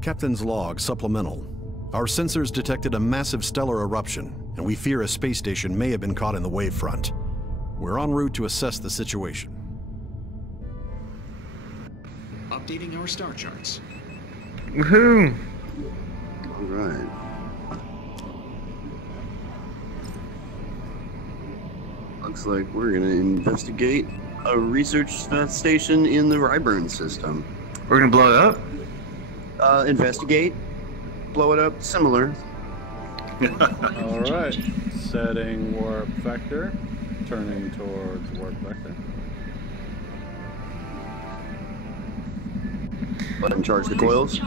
Captain's log supplemental. Our sensors detected a massive stellar eruption, and we fear a space station may have been caught in the wave front. We're en route to assess the situation. Updating our star charts. Woohoo! All right. Looks like we're gonna investigate a research station in the Ryburn system. We're gonna blow it up? Investigate, blow it up, similar. All right, setting warp vector, turning towards warp vector. Let him charge the coils.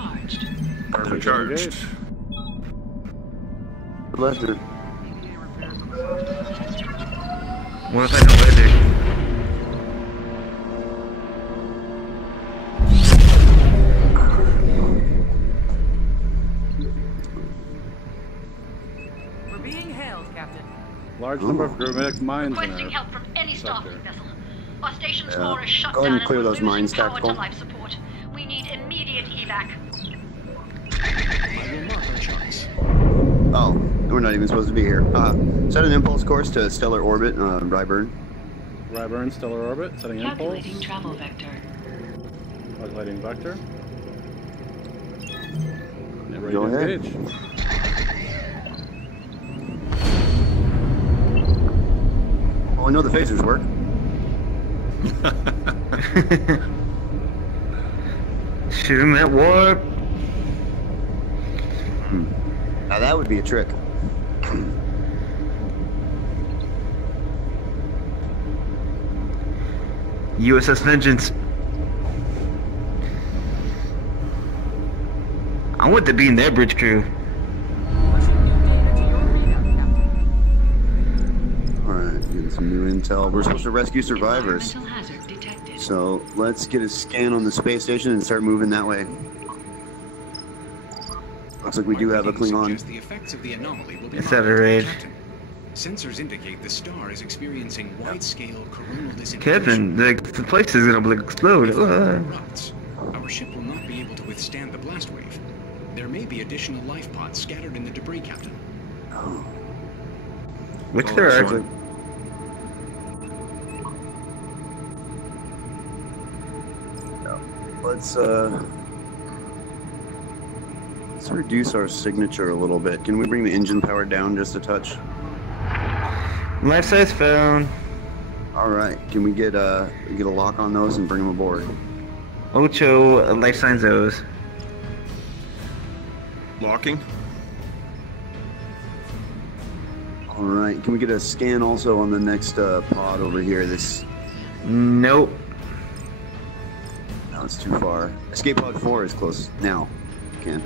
Perfect. Charged. pleasure. What if I don't let it? We're being hailed, Captain. Large number of gravitic mines in Requesting our help from any Starfleet vessel. Our station's Yeah. core is shut Go ahead down and clear we're those mines, losing power Tactical. to life support. We need immediate evac. I will mark our charts. Oh, we're not even supposed to be here. Set an impulse course to stellar orbit, Ryburn. Ryburn, stellar orbit, setting impulse. Calculating travel vector. Calculating vector. And ready Go to ahead. engage. Well, I know the phasers work. Shoot him at warp. Now that would be a trick. USS Vengeance. I want to be in their bridge crew. Alright, getting some new intel. We're supposed to rescue survivors. Environmental hazard detected. So let's get a scan on the space station and start moving that way. Looks like we do have a Klingon. The effects of the anomaly will be It's at a raid. Sensors indicate the star is experiencing wide-scale coronal disintegration. Captain, the place is gonna explode. Erupts. Our ship will not be able to withstand the blast wave. There may be additional life pods scattered in the debris, Captain. Which there are. Like... Let's reduce our signature a little bit. Can we bring the engine power down just a touch? Life size phone. All right. Can we get a lock on those and bring them aboard? Ocho life signs O's. Locking. All right. Can we get a scan also on the next pod over here? This. Nope. No, it's too far. Escape pod 4 is close now. Can.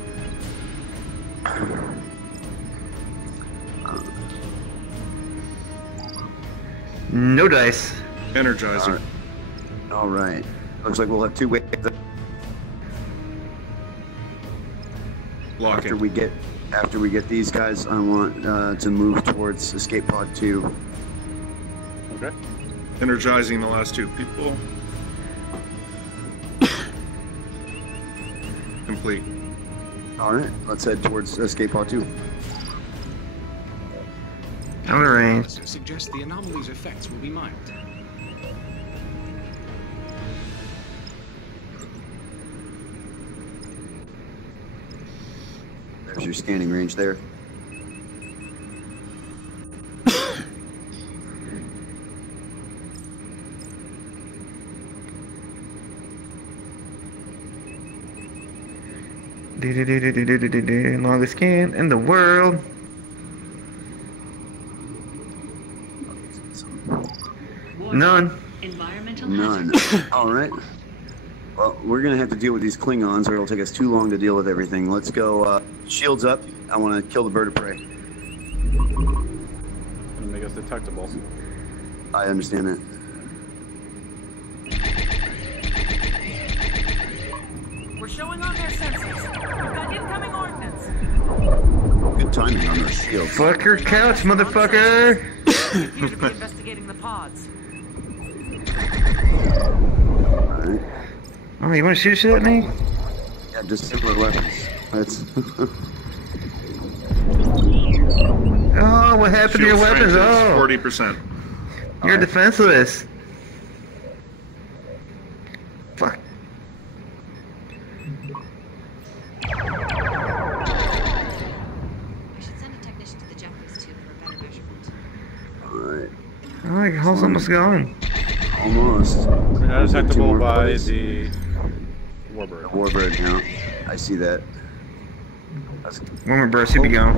No dice. Energizer. All right. Looks like we'll have 2 waves. Locking. After we get these guys, I want to move towards escape pod 2. Okay. Energizing the last 2 people. Complete. All right. Let's head towards escape pod 2. I'm in range. Suggest the anomaly's effects will be mild. There's your scanning range there. Longest scan in the world. None. Environmental None. All right. Well, we're gonna have to deal with these Klingons, or it'll take us too long to deal with everything. Let's go. Shields up. I want to kill the bird of prey. Gonna make us detectable. I understand that. We're showing on their sensors. We've got incoming ordnance. Good timing on those shields. Fuck your couch, motherfucker! We appear to be investigating the pods. Alright. Oh, you want to shoot shit at me? Yeah, just similar weapons. That's. Oh, what happened to your weapons? Oh, 40%. You're defenseless. Fuck. We should send a technician to the Jeffries tube for a better measurement. Alright. Oh, my hole's almost gone. Almost. We're not detectable by the Warbird. The Warbird, yeah. I see that. One more burst, he'd be gone.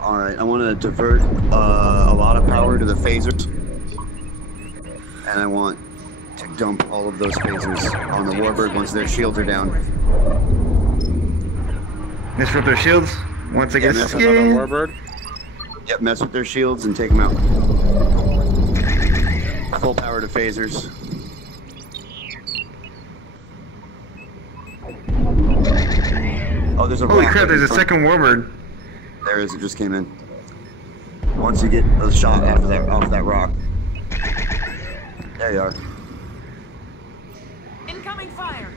Alright, I want to divert a lot of power to the phasers. And I want to dump all of those phasers on the Warbird once their shields are down. Disrupt their shields once they get another Warbird. Yep, mess with their shields and take them out. Full power to phasers. Oh, there's a Holy rock crap, right there's in a front. second Warbird. There is, it just came in. Once you get a shot off that rock. There you are. Incoming fire.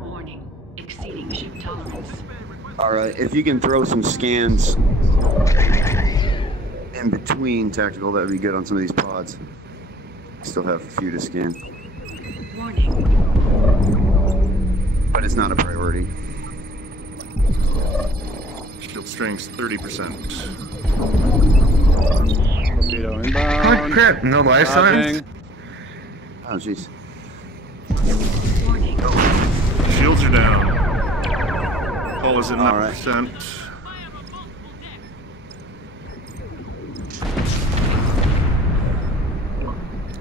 Warning. Exceeding ship tolerance. Alright, if you can throw some scans in between tactical, that would be good on some of these pods. Still have a few to scan. Warning. But it's not a priority. Shield strength's 30%. Torpedo inbound. Oh crap, no life signs? Oh jeez. Shields are down. Hull is at 9%.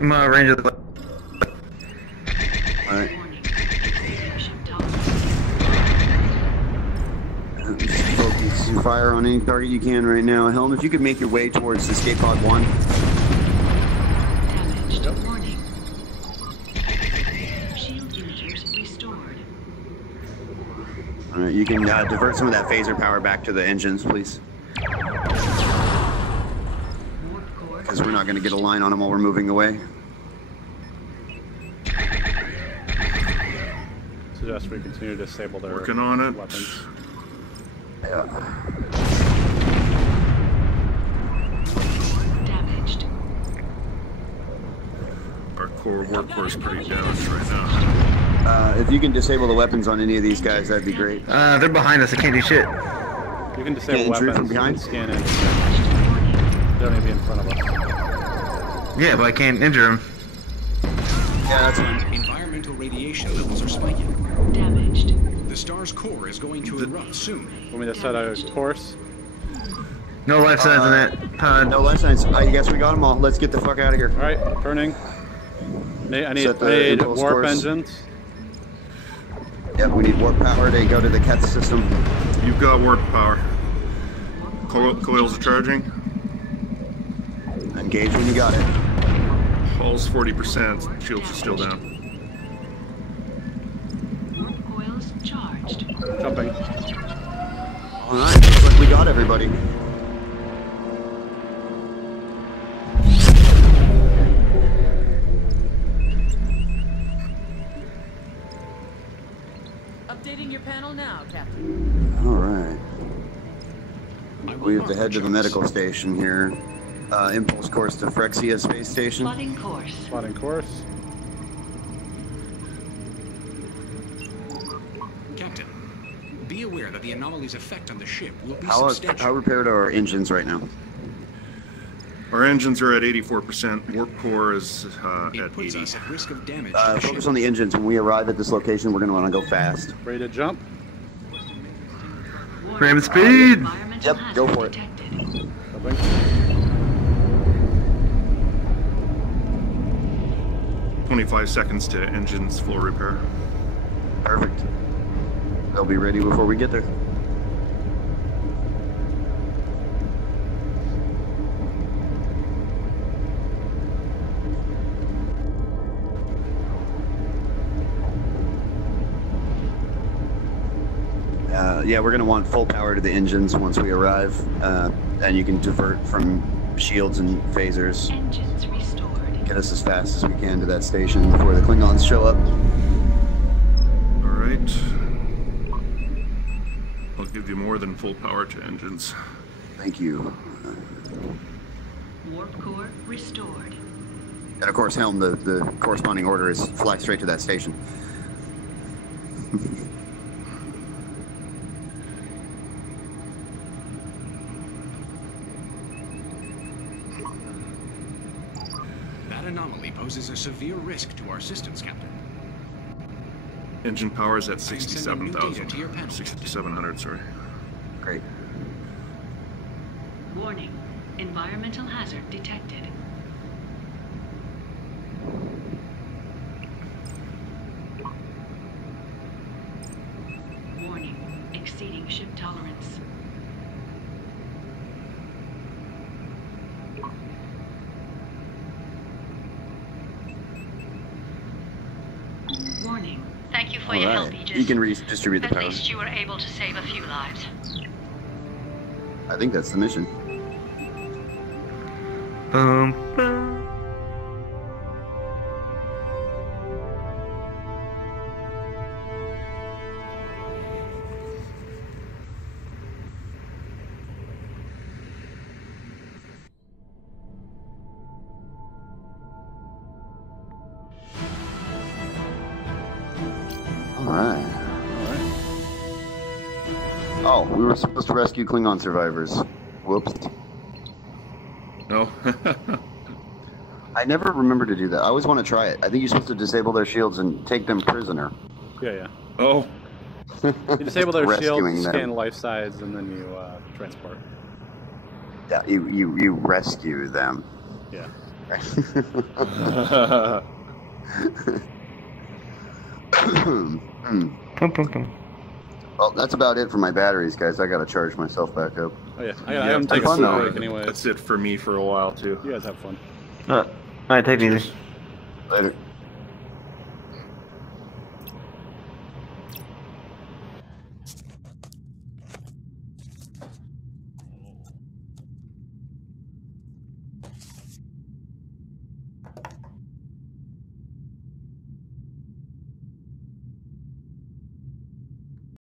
I'm range of the... Alright. Focus your fire on any target you can right now. Helm, if you could make your way towards escape pod 1. Damaged. Warning. Shield images restored. Alright, you can divert some of that phaser power back to the engines, please. Because we're not going to get a line on them while we're moving away. Suggest we continue to disable their Working on it. weapons. Damaged. Our core warp core is pretty damaged right now. If you can disable the weapons on any of these guys, that'd be great. They're behind us, I can't do shit. You can disable Can't intrude weapons from behind? and scan in. They don't need to be in front of us. Yeah, but I can't injure him. Yeah, that's fine. Environmental radiation levels are spiking. Damaged. The star's core is going to erupt soon. Want me to set a course? No life signs in that pod. No life signs. I guess we got them all. Let's get the fuck out of here. Alright, turning. I need Set the impulse warp course. engines. Yep, we need warp power to go to the Keth system. You've got warp power. Coils are charging. Engage when you got it. Hull's 40%. Shields are still down. Warp coils charged. Jumping. Alright, looks like we got everybody. Updating your panel now, Captain. Alright. We have to head to the medical station here. Impulse course to Phyrexia space station. Plotting course. Plotting course. Captain, be aware that the anomaly's effect on the ship will be How substantial. repaired are our engines right now? Our engines are at 84%. Warp core is It at puts 80. us at risk of damage to the Focus ship. on the engines. When we arrive at this location, we're going to want to go fast. Ready to jump? Ramming speed! Yep, go for it. Jumping. 25 seconds to engines full repair. Perfect. They'll be ready before we get there. Yeah, we're going to want full power to the engines once we arrive. And you can divert from shields and phasers. Engines restored. Get us as fast as we can to that station before the Klingons show up. Alright. I'll give you more than full power to engines. Thank you. Warp core restored. And of course, Helm, the corresponding order is fly straight to that station. That anomaly poses a severe risk to our systems, Captain. Engine power is at sending new data 67,000. to your panel. 6,700, sorry. Great. Warning. Environmental hazard detected. Warning. Thank you for your help, Aegis. You can redistribute the At power. least you were able to save a few lives. I think that's the mission. Boom, boom. Alright. Oh, we were supposed to rescue Klingon survivors. Whoops. No. I never remember to do that. I always want to try it. I think you're supposed to disable their shields and take them prisoner. Yeah. Oh. You disable their Rescuing shields, them. scan life size, and then you transport. Yeah, you rescue them. Yeah. Well, that's about it for my batteries, guys. I gotta charge myself back up. Oh yeah, I haven't taken fun, a though. break anyway. That's it for me for a while too. You guys have fun. Alright, take it easy. Later.